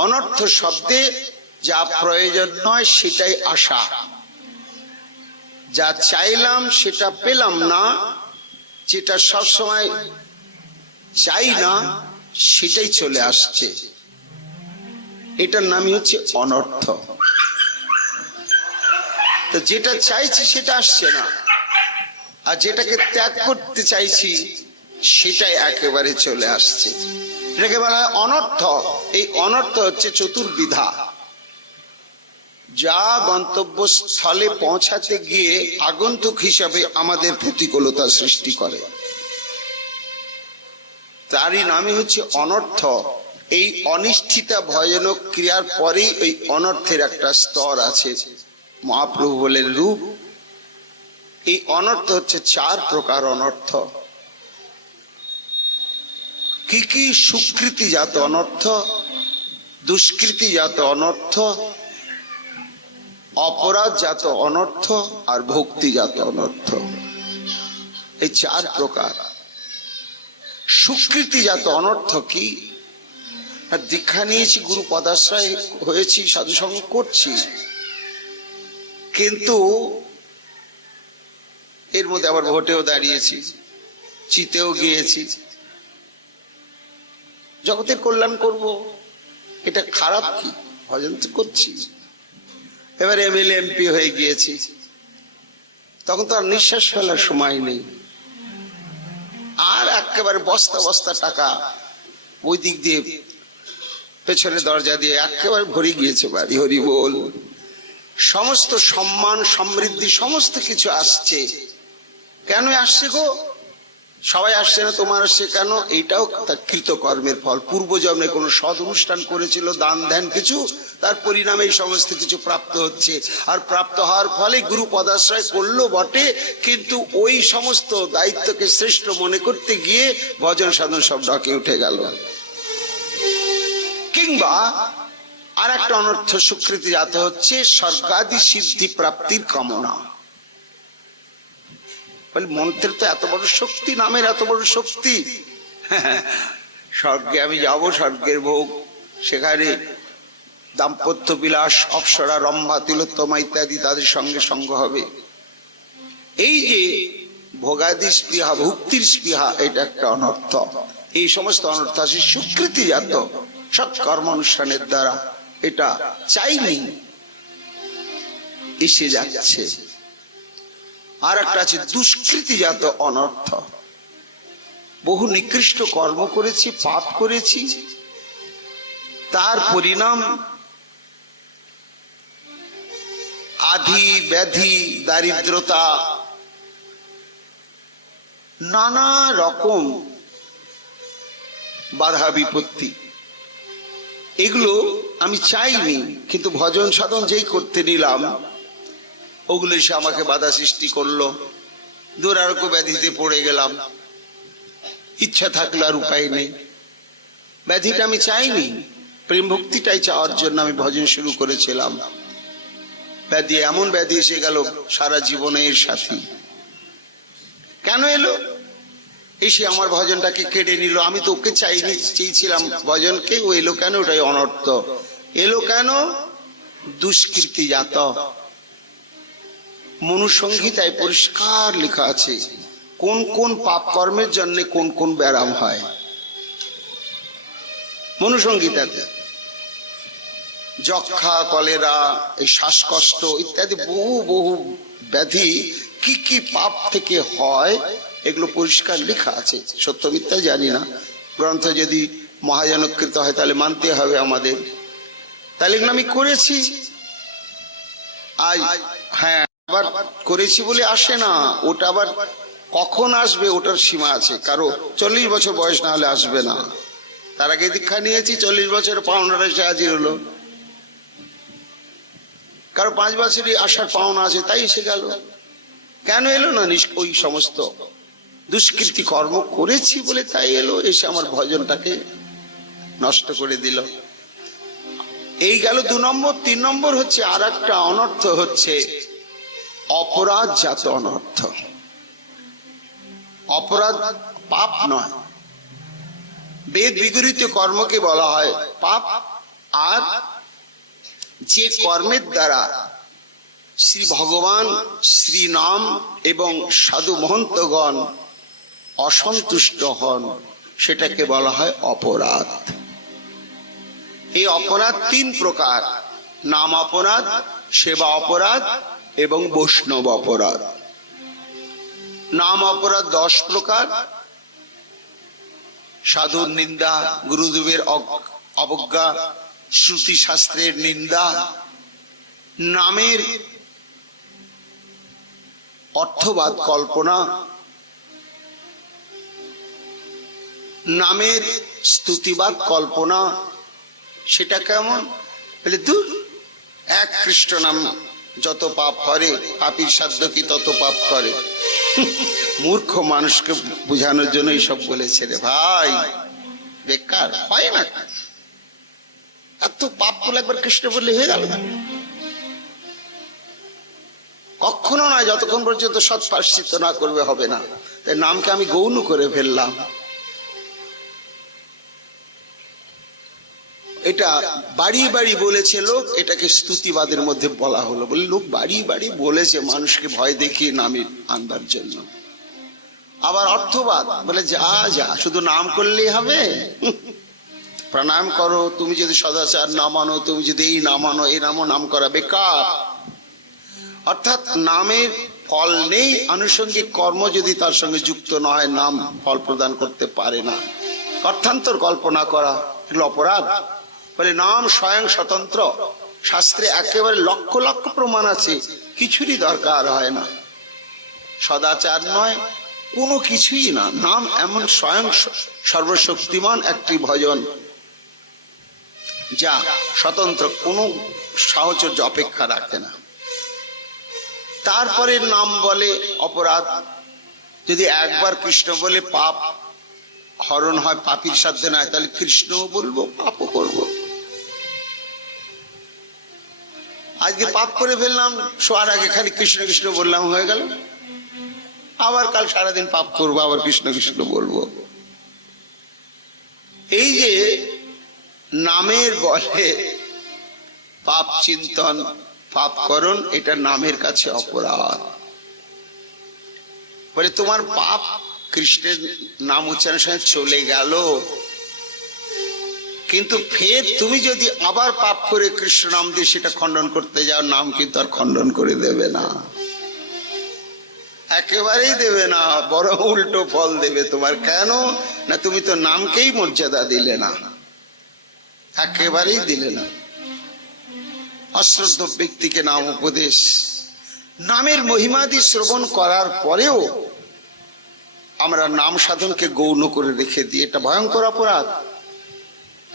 অনর্থ শব্দে যা প্রয়োজন নয় সেটাই আশা, যা চাইলাম সেটা পেলাম না, যেটা সবসময় চাই না সেটাই চলে আসছে, এটার নামই হচ্ছে অনর্থ। তো যেটা চাইছি সেটা আসছে না, আর যেটাকে ত্যাগ করতে চাইছি সেটাই একেবারে চলে আসছে, এটাকে বলা হয় অনর্থ। এই অনর্থ হচ্ছে চতুর্বিধা, যা গন্তব্যস্থলে পৌঁছাতে গিয়ে আগন্তুক হিসাবে আমাদের প্রতিকূলতা সৃষ্টি করে, তারই নামই হচ্ছে অনর্থ। এই অনিষ্ঠিতা ভজন ক্রিয়ার পরেই ওই অনর্থের একটা স্তর আছে। মহাপ্রভু বলেন রূপ, এই অনর্থ হচ্ছে 4 প্রকার অনর্থ। কি কি? সুকৃতিজাত অনর্থ, দুষ্কৃতিজাত অনর্থ, অপরাধজাত অনর্থ আর ভক্তিজাত অনর্থ, এই 4 প্রকার। সুকৃতিজাত অনর্থ কি? দীক্ষা নিয়েছি, গুরু পদাশ্রয় হয়েছি, সাধুসঙ্গ করছি, কিন্তু এর মধ্যে আবার ভোটেও দাঁড়িয়েছি, চিতেও গিয়েছি, জগতের কল্যাণ করব, এটা খারাপ কি? ভজন তো করছি। এবার এমএলএ এমপি হয়ে গিয়েছি, তখন তো আর নিঃশ্বাস ফেলার সময় নেই, আর একেবারে বস্তা বস্তা টাকা ওই দিক দিয়ে পেছনে দরজা দিয়ে একেবারে ভরে গিয়েছে বাড়ি। হরি বল। সমস্ত সম্মান, সমৃদ্ধি, সমস্ত কিছু আসছে। কেন আসছে গো? সবাই আসছে না, তোমার আসছে কেন? এইটাও তার কৃতকর্মের ফল। পূর্বজন্মে কোনো সৎ অনুষ্ঠান করেছিল, দান ধ্যান কিছু, তার পরিণামে এই সমস্ত কিছু প্রাপ্ত হচ্ছে। আর প্রাপ্ত হওয়ার ফলে গুরু পদাশ্রয় করলো বটে, কিন্তু ওই সমস্ত দায়িত্বকে শ্রেষ্ঠ মনে করতে গিয়ে ভজন সাধন সব ডকে উঠে গেল। কিংবা আর একটা অনর্থ সুকৃতিজাত হচ্ছে স্বর্গাদি সিদ্ধি প্রাপ্তির কামনা। মন্ত্রের তো এত বড় শক্তি, নামের এত বড় শক্তি, স্বর্গে আমি যাব, স্বর্গের ভোগ, সেখানে দাম্পত্য বিলাস, অপ্সরা, রম্ভা, তিলোত্তমা ইত্যাদি তাদের সঙ্গে সঙ্গ হবে। এই যে ভোগাদি স্পৃহা, ভুক্তির স্পৃহা, এটা একটা অনর্থ। এই সমস্ত অনর্থ আছে সুকৃতিজাত, সৎ কর্ম অনুষ্ঠানের দ্বারা এটা চাইনি, এসে যাচ্ছে। আর একটা আছে দুষ্কৃতিজাত অনর্থ। বহু নিকৃষ্ট কর্ম করেছি, পাপ করেছি, তার পরিণাম আধি, ব্যাধি, দারিদ্রতা, নানা রকম বাধা বিপত্তি। এগুলো আমি চাইনি, কিন্তু ভজন সাধন যেই করতে নিলাম ওগুলো এসে আমাকে বাধা সৃষ্টি করলো, দুরারোগ্য ব্যাধিতে পড়ে গেলাম। ইচ্ছা থাকলে আর উপায় নেই। ব্যাধিটা আমি চাইনি, প্রেম ভক্তিটাই চাওয়ার জন্য আমি ভজন শুরু করেছিলাম। ব্যাধি, এমন ব্যাধি এসে গেল সারা জীবনের সাথী। কেন এলো? এসে আমার ভজনটাকে কেড়ে নিল। আমি তো ওকে চাইনি, চেয়েছিলাম ভজনকে, ও এলো কেন? ওটাই অনর্থ। এলো কেন? দুষ্কৃতিজাত। মনুসংহিতায় পরিষ্কার লেখা আছে কোন কোন পাপ কর্মের জন্য কোন কোন ব্যারাম হয়। মনুসংহিতাতে যক্ষা, কলেরা, এই শ্বাসকষ্ট ইত্যাদি বহু বহু ব্যাধি কি কি পাপ থেকে হয় এগুলো পরিষ্কার লেখা আছে। সত্য মিথ্যা জানি না, গ্রন্থ যদি মহাজনকৃত হয় তাহলে মানতে হবে আমাদের। তাহলে এগুলো আমি করেছি, হ্যাঁ আবার করেছি বলে আসে না, ওটা আবার কখন আসবে ওটার সীমা আছে। কারো 40 বছর বয়স না হলে আসবে না, তার আগে দীক্ষা নিয়েছি 40 বছর পাওনাটা এসে হাজির হলো। কারো 5 বছরই আসার পাওনা আছে তাই এসে গেল, কেন এলো না? ওই সমস্ত দুষ্কৃতি কর্ম করেছি বলে তাই এলো, এসে আমার ভজনটাকে নষ্ট করে দিল। এই গেল 2 নম্বর। 3 নম্বর হচ্ছে আর একটা অনর্থ, হচ্ছে অপরাধজাত অনর্থ। অপরাধ পাপ নয়, বেদ বিগড়িত কর্মকে বলা হয় পাপ। আর যে কর্মের দ্বারা শ্রী ভগবান, শ্রী নাম এবং সাধু মহন্তগণ অসন্তুষ্ট হন, সেটাকে বলা হয় অপরাধ। এই অপরাধ 3 প্রকার: নাম অপরাধ, সেবা অপরাধ এবং বৈষ্ণব অপরাধ। নাম অপরাধ 10 প্রকার: সাধুর নিন্দা, গুরুদেবের অবজ্ঞা, শ্রুতি শাস্ত্রের নিন্দা, নামের অর্থবাদ কল্পনা, নামের স্তুতিবাদ কল্পনা। সেটা কেমন? বলে দূর, এক কৃষ্ণ নাম যত পাপ করে, পাপীর সাধ্য কি তত পাপ করে। মূর্খ মানুষকে বোঝানোর জন্য সব বলেছে রে ভাই, বেকার হয় না। এত পাপ করলে একবার কৃষ্ণ বললে হয়ে গেল? কখনো নয়, যতক্ষণ পর্যন্ত সৎ প্রায়শ্চিত্ত না করবে হবে না। তাই নামকে আমি গৌণ করে ফেললাম। এটা বাড়ি বাড়ি বলেছে লোক, এটাকে স্তুতিবাদের মধ্যে বলা হলো। বলে লোক বাড়ি বাড়ি বলেছে মানুষকে ভয় দেখিয়ে নামে আনবার জন্য। আবার অর্থবাদ বলে যা যা শুধু নাম করলেই হবে, প্রাণায়াম করো, তুমি যদি সদাচার না মানো, তুমি যদি এই না মানো, এই নামও নাম করা বেকার। অর্থাৎ নামের ফল নেই, আনুষঙ্গিক কর্ম যদি তার সঙ্গে যুক্ত না হয় নাম ফল প্রদান করতে পারে না। অর্থান্তর কল্পনা করা এগুলো অপরাধ। বলে নাম স্বয়ং স্বতন্ত্র, শাস্ত্রে একেবারে লক্ষ লক্ষ প্রমাণ আছে, কিছুরই দরকার হয় না। সদাচার নয়, কোনো কিছুই না। নাম এমন স্বয়ং সর্বশক্তিমান একটি ভজন, যা স্বতন্ত্র, কোনো সাহচর্য অপেক্ষা রাখে না। তারপরে নাম বলে অপরাধ। যদি একবার কৃষ্ণ বলে পাপ হরণ হয়, পাপীর সাধ্য নয়, তাহলে কৃষ্ণ বলবো, পাপও করবো। আজকে পাপ করে ফেললাম, শোয়ার আগে খালি কৃষ্ণ কৃষ্ণ বললাম, হয়ে গেল। আবার কাল সারাদিন পাপ করবো, আবার কৃষ্ণ কৃষ্ণ বলবো। এই যে নামের বলে পাপ চিন্তন, পাপকরণ, এটা নামের কাছে অপরাধ। বলে তোমার পাপ কৃষ্ণের নাম উচ্চারণের সঙ্গে চলে গেল, কিন্তু ফের তুমি যদি আবার পাপ করে কৃষ্ণ নাম দিয়ে সেটা খণ্ডন করতে যাও, নাম কিন্তু আর খণ্ডন করে দেবে না, একেবারেই দেবে না, বড় উল্টো ফল দেবে তোমার। কেন না, তুমি তো নামকেই মর্যাদা দিলে না, একেবারেই দিলে না। অশ্রদ্ধ ব্যক্তিকে নাম উপদেশ, নামের মহিমাদি শ্রবণ করার পরেও আমরা নাম সাধনকে গৌণ করে রেখে দিই, এটা ভয়ঙ্কর অপরাধ।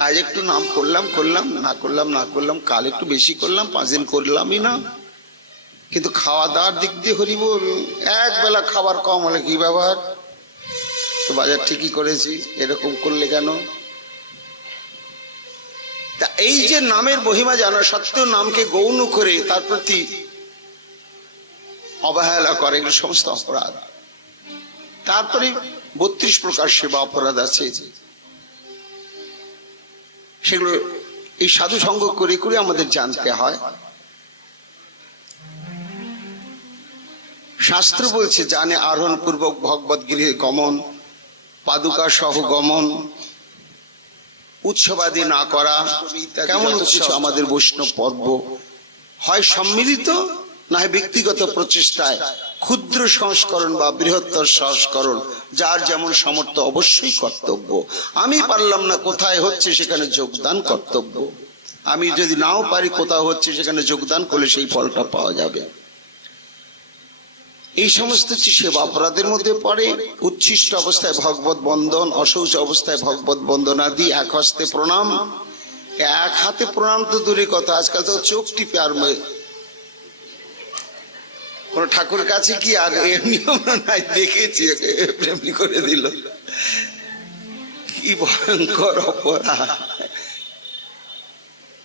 আজ একটু নাম করলাম করলাম, না করলাম না করলাম, কাল একটু বেশি করলাম, 5 দিন করলামই না। কিন্তু খাওয়া দাওয়ার দিক দিয়ে হরিবল, এক বেলা খাবার কম হলে কি ব্যবহার, তো বাজার ঠিকই করেছি, এরকম করলে কেন? তা এই যে নামের মহিমা জানা সত্ত্বেও নামকে গৌণ করে তার প্রতি অবহেলা করে, এগুলো সমস্ত অপরাধ। তারপরে 32 প্রকার সেবা অপরাধ আছে, সেগুলো এই সাধু সঙ্গ করে করে আমাদের জানতে হয়। শাস্ত্র বলছে জানে আরোহণ পূর্বক ভগবত গৃহে গমন, পাদুকা সহ গমন, উৎসবাদি না করা। কেমন কিছু আমাদের বৈষ্ণব পর্ব হয় সম্মিলিত, না হয় ব্যক্তিগত প্রচেষ্টায় ক্ষুদ্র সংস্করণ বা বৃহত্তর সংস্করণ, যার যেমন সামর্থ্য অবশ্যই কর্তব্য। আমি পারলাম না, কোথায় হচ্ছে সেখানে যোগদান কর্তব্য। আমি যদি নাও পারি, কোথাও হচ্ছে সেখানে যোগদান করলে সেই ফলটা পাওয়া যাবে। এই সমস্ত সেবা অপরাধের মধ্যে পড়ে। উচ্ছিষ্ট অবস্থায় ভগবত বন্দন, অশৌচ অবস্থায় ভগবত বন্দনাদি, এক হস্তে প্রণাম। এক হাতে প্রণাম তো দূরের কথা, আজকাল তো চোখ টিপে আর কোন ঠাকুর কাছে কি আর নিয়ম নাই, দেখেছি এমনি করে দিল। কি ভয়ঙ্কর অপরাধ!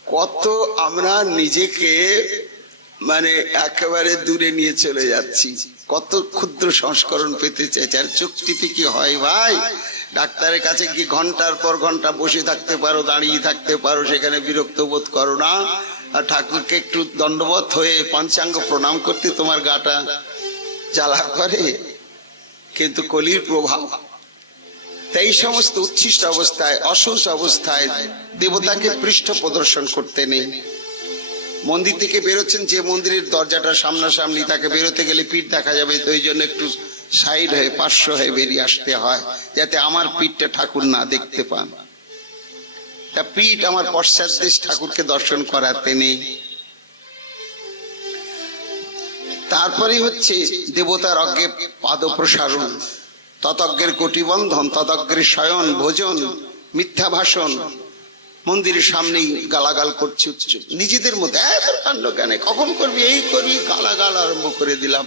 কত আমরা নিজেকে মানে একেবারে দূরে নিয়ে চলে যাচ্ছি, কত ক্ষুদ্র সংস্করণ পেতে চাইছে। আর চোখ টিপে কি হয় ভাই? ডাক্তারের কাছে কি ঘন্টার পর ঘন্টা বসে থাকতে পারো, দাঁড়িয়ে থাকতে পারো, সেখানে বিরক্ত বোধ করো না? আর ঠাকুরকে একটু দণ্ডবত হয়ে পঞ্চাঙ্গ প্রণাম করতে তোমার গাটা জ্বালা করে। কিন্তু কলির প্রভাব, তাই সমস্ত উচ্ছিষ্ট অবস্থায়, অশৌচ অবস্থায় দেবতাকে পৃষ্ঠ প্রদর্শন করতে নেই। মন্দির থেকে বেরোচ্ছেন, যে মন্দিরের দরজাটা সামনাসামনি, তাকে বেরোতে গেলে পিঠ দেখা যাবে, তো এই জন্য একটু সাইড হয়ে পার্শ্ব হয়ে বেরিয়ে আসতে হয়, যাতে আমার পিঠটা ঠাকুর না দেখতে পান। তা পিঠ আমার পশ্চাৎদেশ ঠাকুরকে দর্শন করাতে নেই। তারপরে হচ্ছে দেবতার অজ্ঞে পাদ প্রসারণ, ততজ্ঞের কোটিবন্ধন, ততজ্ঞের শয়ন ভোজন, মিথ্যা ভাষণ। মন্দিরের সামনেই গালাগাল করছে নিজেদের মধ্যে, এত কাণ্ড কেন, কখন করবি, এই করবি, গালাগাল আরম্ভ করে দিলাম।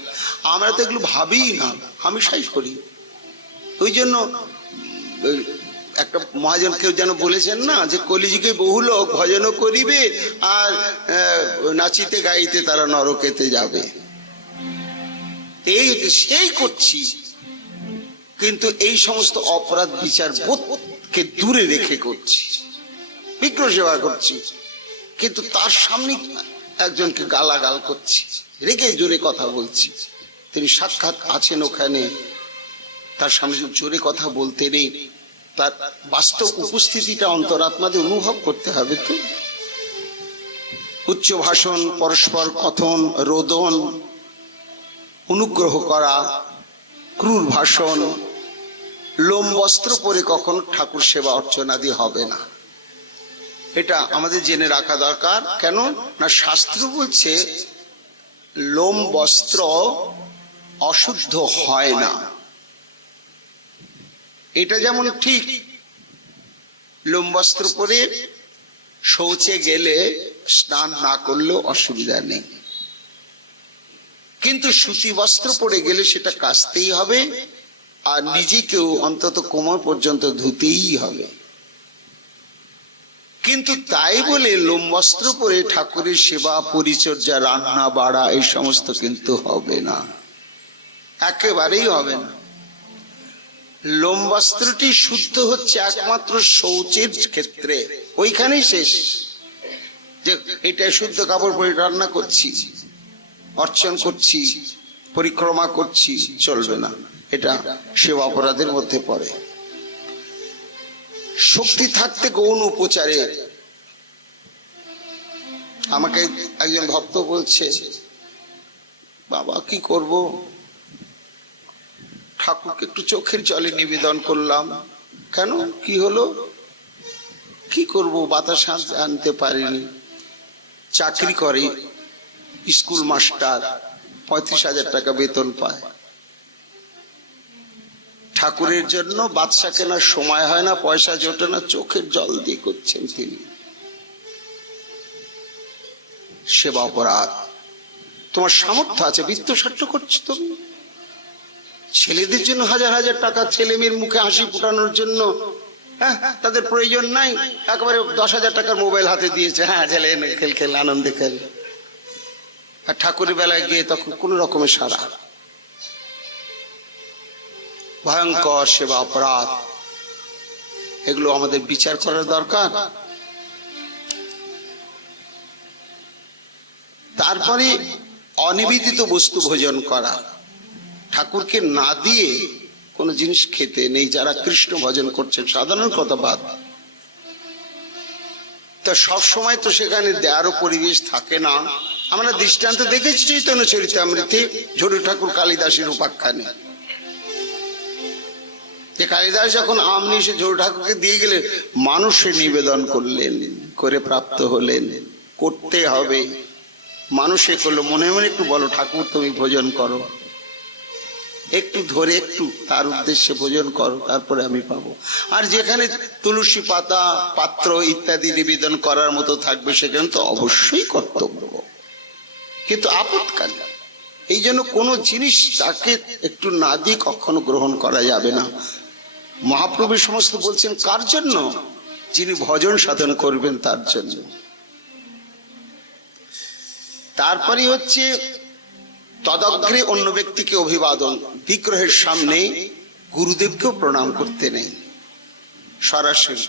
আমরা তো এগুলো ভাবি না, হামেশাই করি। ওই জন্য একটা মহাজন কেউ যেন বলেছেন না, যে কলিযুগে বহু লোক ভজনও করিবে আর নাচিতে গাইতে তারা নরকেতে যাবে। এই সেই করছি, কিন্তু এই সমস্ত অপরাধ বিচার বোধকে দূরে রেখে করছি, বিগ্রহ সেবা করছি, কিন্তু তার সামনে একজনকে গালাগাল করছি, রেগে জোরে কথা বলছি। তিনি সাক্ষাৎ আছেন ওখানে, তার সামনে জোরে কথা বলতে নেই, তার বাস্তব উপস্থিতিটা অন্তরাত্মাতে অনুভব করতে হবে। তো উচ্চ ভাষণ, পরস্পর কথন, রোদন, অনুগ্রহ করা, ক্রূর ভাষণ, লোম বস্ত্র পরে কখনো ঠাকুর সেবা অর্চনাদি হবে না। এটা আমাদের জেনে রাখা দরকার। কেন না, শাস্ত্র বলছে লোম বস্ত্র অশুদ্ধ হয় না। এটা যেমন ঠিক, লোম বস্ত্র পরে শৌচে গেলে স্নান না করলেও অসুবিধা নেই, কিন্তু সুতি বস্ত্র পরে গেলে সেটা কাচতেই হবে, আর নিজেকেও অন্তত কোমর পর্যন্ত ধুতেই হবে। কিন্তু তাই বলে লোম বস্ত্র পরে ঠাকুরের সেবা পরিচর্যা, রান্না বাড়া এই সমস্ত কিন্তু হবে না, একেবারেই হবে না। লোম বস্ত্রটি শুদ্ধ হচ্ছে একমাত্র শৌচের ক্ষেত্রে, ওইখানেই শেষ। যে এটা শুদ্ধ কাপড় পরে রান্না করছি, অর্চন করছি, পরিক্রমা করছি, চলবে না, এটা সেবা অপরাধের মধ্যে পড়ে। শক্তি থাকতে গৌণ উপচারে, আমাকে একজন ভক্ত বলছে, বাবা কি করব, ঠাকুরকে একটু চোখের জলে নিবেদন করলাম। কেন, কি হলো? কি করব, বাতাস আনতে পারিনি। চাকরি করে, স্কুল মাস্টার, 35,000 টাকা বেতন পায়। ঠাকুরের জন্য বাদশা কেনার সময় হয় না, পয়সা জোটে না, চোখের জল দিয়ে করছেন তিনি। সেবা অপরাধ। তোমার সামর্থ্য আছে, বিত্ত স্বার্থ করছো তুমি। ছেলেদের জন্য হাজার হাজার টাকা, ছেলে মেয়ের মুখে হাসি ফুটানোর জন্য, হ্যাঁ, তাদের প্রয়োজন নাই, একেবারে 10,000 টাকার মোবাইল হাতে দিয়েছে, হ্যাঁ ছেলে খেল খেল, আনন্দে খেল। আর ঠাকুরের বেলায় গিয়ে তখন কোন রকমের সারা। ভয়ঙ্কর সেবা অপরাধ, এগুলো আমাদের বিচার করার দরকার। তারপরে অনিবেদিত বস্তু ভোজন করা, ঠাকুরকে না দিয়ে কোন জিনিস খেতে নেই। যারা কৃষ্ণ ভজন করছেন, সাধারণ কথা বাদ, তা সব সময় তো সেখানে দেয়ারও পরিবেশ থাকে না। আমরা দৃষ্টান্ত দেখেছি চৈতন্য চরিতামৃতে ঝুড়ি ঠাকুর কালিদাসের উপাখ্যানে, যে কালিদাস যখন আম নিয়ে এসে ঝুড়ি ঠাকুরকে দিয়ে গেলে মানুষে নিবেদন করলেন, করে প্রাপ্ত হলেন। করতে হবে, মানুষে করলো, মনে মনে একটু বলো ঠাকুর তুমি ভোজন করো, একটু ধরে একটু তার উদ্দেশ্যে ভোজন করো, তারপরে আমি পাবো। আর যেখানে তুলসী পাতা পাত্র ইত্যাদি নিবেদন করার মতো থাকবে সেখানে তো অবশ্যই কর্তব্য, কিন্তু আপৎকালে। এই জন্য কোনো জিনিস তাকে একটু না দিয়ে কখনো গ্রহণ করা যাবে না। মহাপ্রভু সমস্ত বলছেন কার জন্য? যিনি ভজন সাধন করবেন তার জন্য। তারপরে হচ্ছে তদগ্রে অন্য ব্যক্তিকে অভিবাদন, বিগ্রহের সামনে গুরুদেবকেও প্রণাম করতে নেই, সরাসরি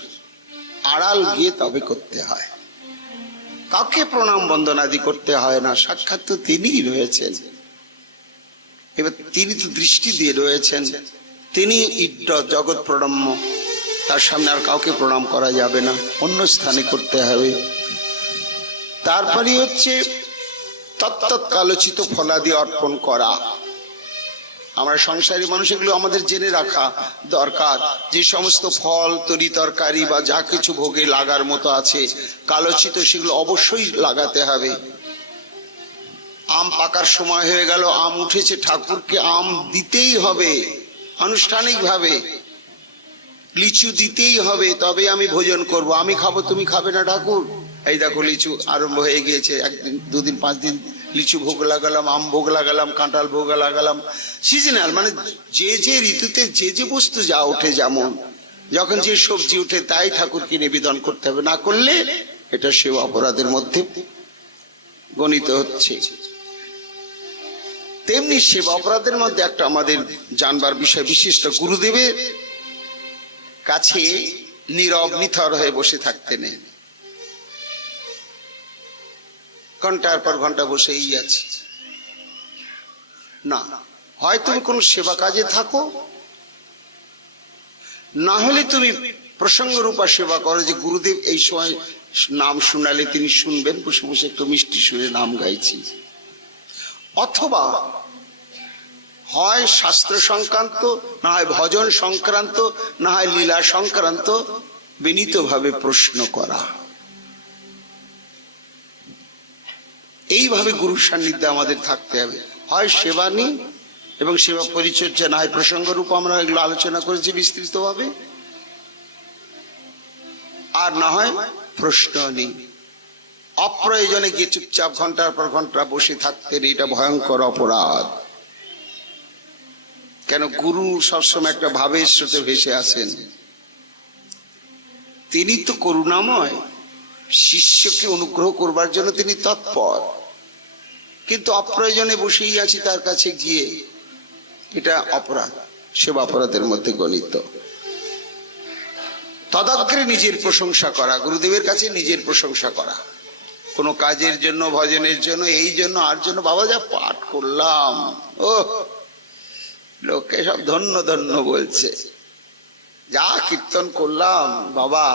আড়াল গিয়ে তবে করতে হয়। কাউকে প্রণাম বন্দনাদি করতে হয় না, সাক্ষাৎ তো তিনিই রয়েছেন। এবার তিনি তো দৃষ্টি দিয়ে রয়েছেন, তিনি ইড্ড জগৎ প্রণম্য, তার সামনে আর কাউকে প্রণাম করা যাবে না, অন্য স্থানে করতে হবে। তারপরে হচ্ছে তত্তৎকালোচিত ফলাদি অর্পণ করা। আমরা সংসারী মানুষ, এগুলো আমাদের জেনে রাখা দরকার। যে সমস্ত ফল তরি তরকারি বা যা কিছু ভোগে লাগার মতো আছে কালোচিত, সেগুলো অবশ্যই লাগাতে হবে। আম পাকার সময় হয়ে গেল, আম উঠেছে, ঠাকুরকে আম দিতেই হবে আনুষ্ঠানিক ভাবে, লিচু দিতেই হবে, তবে আমি ভোজন করব। আমি খাবো, তুমি খাবে না ঠাকুর? এই দেখো লিচু আরম্ভ হয়ে গিয়েছে, একদিন দুদিন 5 দিন লিচু ভোগ লাগালাম, আম ভোগ লাগালাম, কাঁঠাল ভোগ লাগালাম। সিজনাল, মানে যে যে ঋতুতে যে যে বস্তু যা ওঠে, যেমন যখন যে সবজি উঠে তাই ঠাকুরকে নিবেদন করতে হবে, না করলে এটা সেবা অপরাধের মধ্যে গণিত হচ্ছে। তেমনি সেবা অপরাধের মধ্যে একটা আমাদের জানবার বিষয়, বিশিষ্ট গুরুদেবের কাছে নীরব নিথর হয়ে বসে থাকতে নেই। ঘন্টার পর ঘন্টা বসেই আছে না, হয় তুমি কোন সেবা কাজে থাকো, না হলে তুমি প্রসঙ্গ রূপা সেবা করো, যে গুরুদেব এই সময় নাম শোনালে তিনি শুনবেন, বসে বসে একটু মিষ্টি সুরে নাম গাইছি। অথবা হয় শাস্ত্র সংক্রান্ত, না হয় ভজন সংক্রান্ত, না হয় লীলা সংক্রান্ত বিনীতভাবে প্রশ্ন করা। এইভাবে গুরুর সান্নিধ্যে আমাদের থাকতে হবে। হয় সেবা নিই এবং সেবা পরিচর্যা, না হয় প্রসঙ্গ রূপ, আমরা এগুলো আলোচনা করেছি বিস্তৃতভাবে, আর না হয় প্রশ্ন নিই। অপ্রয়োজনে গিয়ে চুপচাপ ঘন্টার পর ঘন্টা বসে থাকতেন, এটা ভয়ঙ্কর অপরাধ। কেন? গুরু সবসময় একটা ভাবের স্রোতে ভেসে আসেন, তিনি তো করুণাময়, শিষ্যকে অনুগ্রহ করবার জন্য তিনি তৎপর, কিন্তু অপ্রয়োজনে বসেই আছি তার কাছে গিয়ে, এটা অপরাধ, সেবা অপরাধের মধ্যে গণিত। তদাগ্রে নিজের প্রশংসা করা, গুরুদেবের কাছে নিজের প্রশংসা করা, কোনো কাজের জন্য, ভজনের জন্য, এই জন্য আর জন্য, বাবা যা পাঠ করলাম, ও লোকে সব ধন্য ধন্য বলছে, যা কীর্তন করলাম বাবা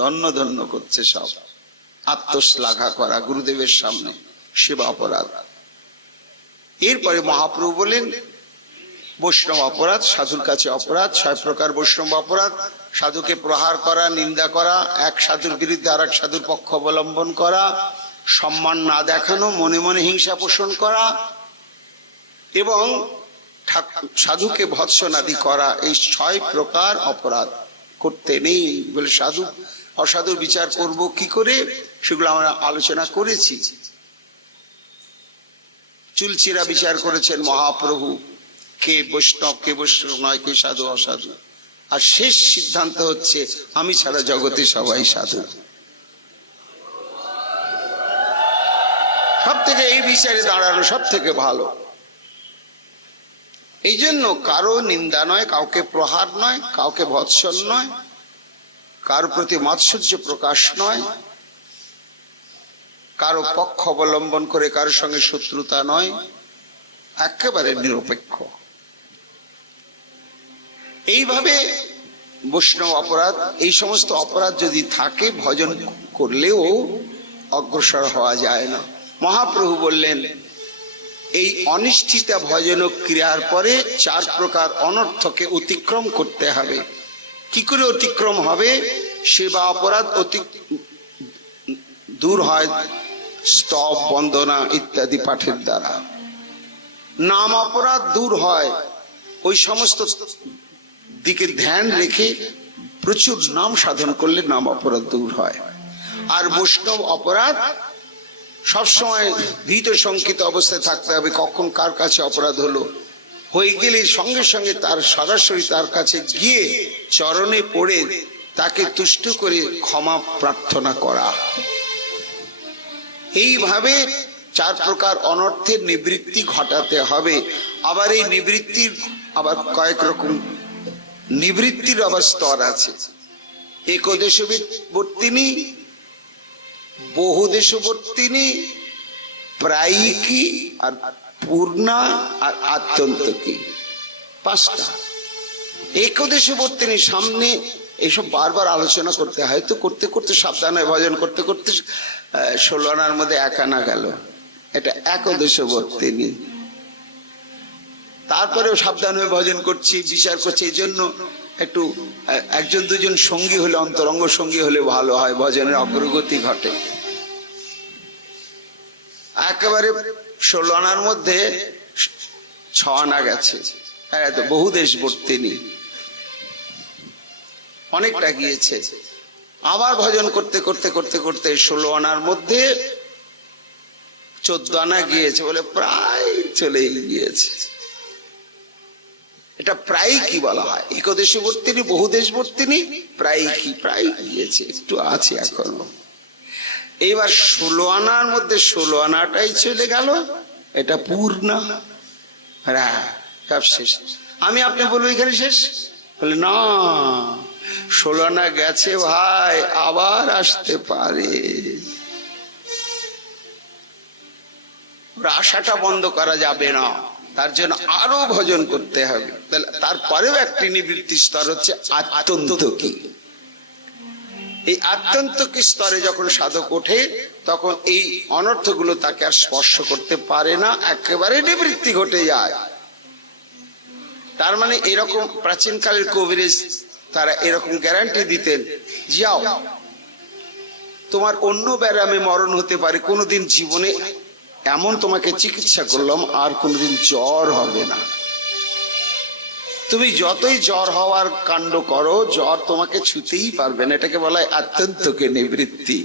ধন্য ধন্য করছে সব। আত্মশ্লাঘা করা গুরুদেবের সামনে সেবা অপরাধ। এরপরে মহাপ্রভু বলেন বৈষ্ণব অপরাধ, সাধুর কাছে অপরাধ 6 প্রকার বৈষ্ণব অপরাধ। সাধুকে প্রহার করা, নিন্দা করা, এক সাধুর বিরুদ্ধে আর এক সাধুর পক্ষ অবলম্বন করা, সম্মান না দেখানো, মনে মনে হিংসা পোষণ করা এবং সাধুকে ভৎসনাদি করা, এই 6 প্রকার অপরাধ করতে নেই বলে সাধু অসাধুর বিচার করব কি করে, সেগুলো আমরা আলোচনা করেছি। চুলচিরা বিচার করেছেন মহাপ্রভু, কে বৈষ্ণব কে বৈষ্ণব নয়, কে সাধু অসাধু, আর শেষ সিদ্ধান্ত হচ্ছে আমি ছাড়া জগতে সবাই সাধু। সব থেকে এই বিচারে দাঁড়ানো সব থেকে ভালো। এই জন্য কারো নিন্দা নয়, কাউকে প্রহার নয়, কাউকে ভৎসন নয়, কারো প্রতি মাৎসর্য প্রকাশ নয়, কারো পক্ষ অবলম্বন করে কারোর সঙ্গে শত্রুতা নয়, একেবারে নিরপেক্ষ। এইভাবে বৈষ্ণব অপরাধ, এই সমস্ত অপরাধ যদি থাকে, ভজন করলেও অগ্রসর হওয়া যায় না। মহাপ্রভু বললেন এই অনিষ্ঠিতা ভজন ক্রিয়ার পরে 4 প্রকার অনর্থকে অতিক্রম করতে হবে। কি করে অতিক্রম হবে? সেবা অপরাধ দূর হয় স্তব বন্দনা ইত্যাদি পাঠের দ্বারা। নাম অপরাধ দূর হয়, ওই সমস্ত দিকে ধ্যান রেখে প্রচুর নাম সাধন করলে নাম অপরাধ দূর হয়। আর বৈষ্ণব অপরাধ সবসময় ভীত শঙ্কিত অবস্থায় থাকতে হবে, কখন কার কাছে অপরাধ হলো, হয়ে গেলে সঙ্গে সঙ্গে তার সরাসরি তার কাছে গিয়ে চরণে পড়ে তাকে তুষ্ট করে ক্ষমা প্রার্থনা করা। এইভাবে 4 প্রকার অনর্থের নিবৃত্তি ঘটাতে হবে। আবার এই নিবৃত্তির আবার কয়েক রকম নিবৃত্তির আবার স্তর আছে। একদেশবর্তিনী, বহুদেশবর্তিনী, প্রায়িকী, আর পূর্ণা, আর আত্যন্তকী। 5টা। একদেশবর্তিনী সামনে এইসব বারবার আলোচনা করতে হয়, তো করতে করতে সাবধানে ভজন করতে করতে 16 আনার মধ্যে 1 আনা গেল, এটা একদেশবর্তিনী। তারপরেও সাবধান হয়ে ভজন করছি, বিচার করছি। এই জন্য একটু 1-2জন সঙ্গী হলে, অন্তরঙ্গ সঙ্গী হলে ভালো হয়, ভজনের অগ্রগতি ঘটে। একেবারে 16 আনার মধ্যে 6 আনা গেছে, বহুদেশবর্তিনী, অনেকটা গিয়েছে। আবার ভজন করতে করতে করতে করতে 16 আনার মধ্যে 14 আনা গিয়েছে, বলে প্রায় চলে গিয়েছে। এটা প্রায় কি বলা হয়? একদেশবর্তিনী, বহুদেশবর্তিনী, প্রায় কি, প্রায় গিয়েছে, একটু আছে এখনো। এইবার 16 আনার মধ্যে 16 আনাটাই চলে গেল, এটা পূর্ণা। সব শেষ। আমি আপনি বলবো এখানে শেষ, বলে না, 16 আনা গেছে ভাই, আবার আসতে পারে। আশাটা বন্ধ করা যাবে না, তার জন্য আরো ভজন করতে হবে। তারপরেও একটি নিবৃত্তি স্তর হচ্ছে আত্যন্তকী। এই আত্যন্তকী স্তরে যখন সাধক ওঠে, তখন এই অনর্থগুলো তাকে আর স্পর্শ করতে পারে না, একেবারে নিবৃত্তি ঘটে যায়। তার মানে এরকম প্রাচীনকালের কবিরাজ তারা এরকম গ্যারান্টি দিতেন, যাও তোমার অন্য ব্যারামে মরণ হতে পারে, কোনোদিন জীবনে এমন তোমাকে চিকিৎসা করলাম আর কোনোদিন জ্বর হবে না। তুমি যতই জ্বর হওয়ার কাণ্ড করো, জ্বর তোমাকে ছুতেই পারবে না। এটাকে বলা হয় আত্যন্তকে নিবৃত্তি।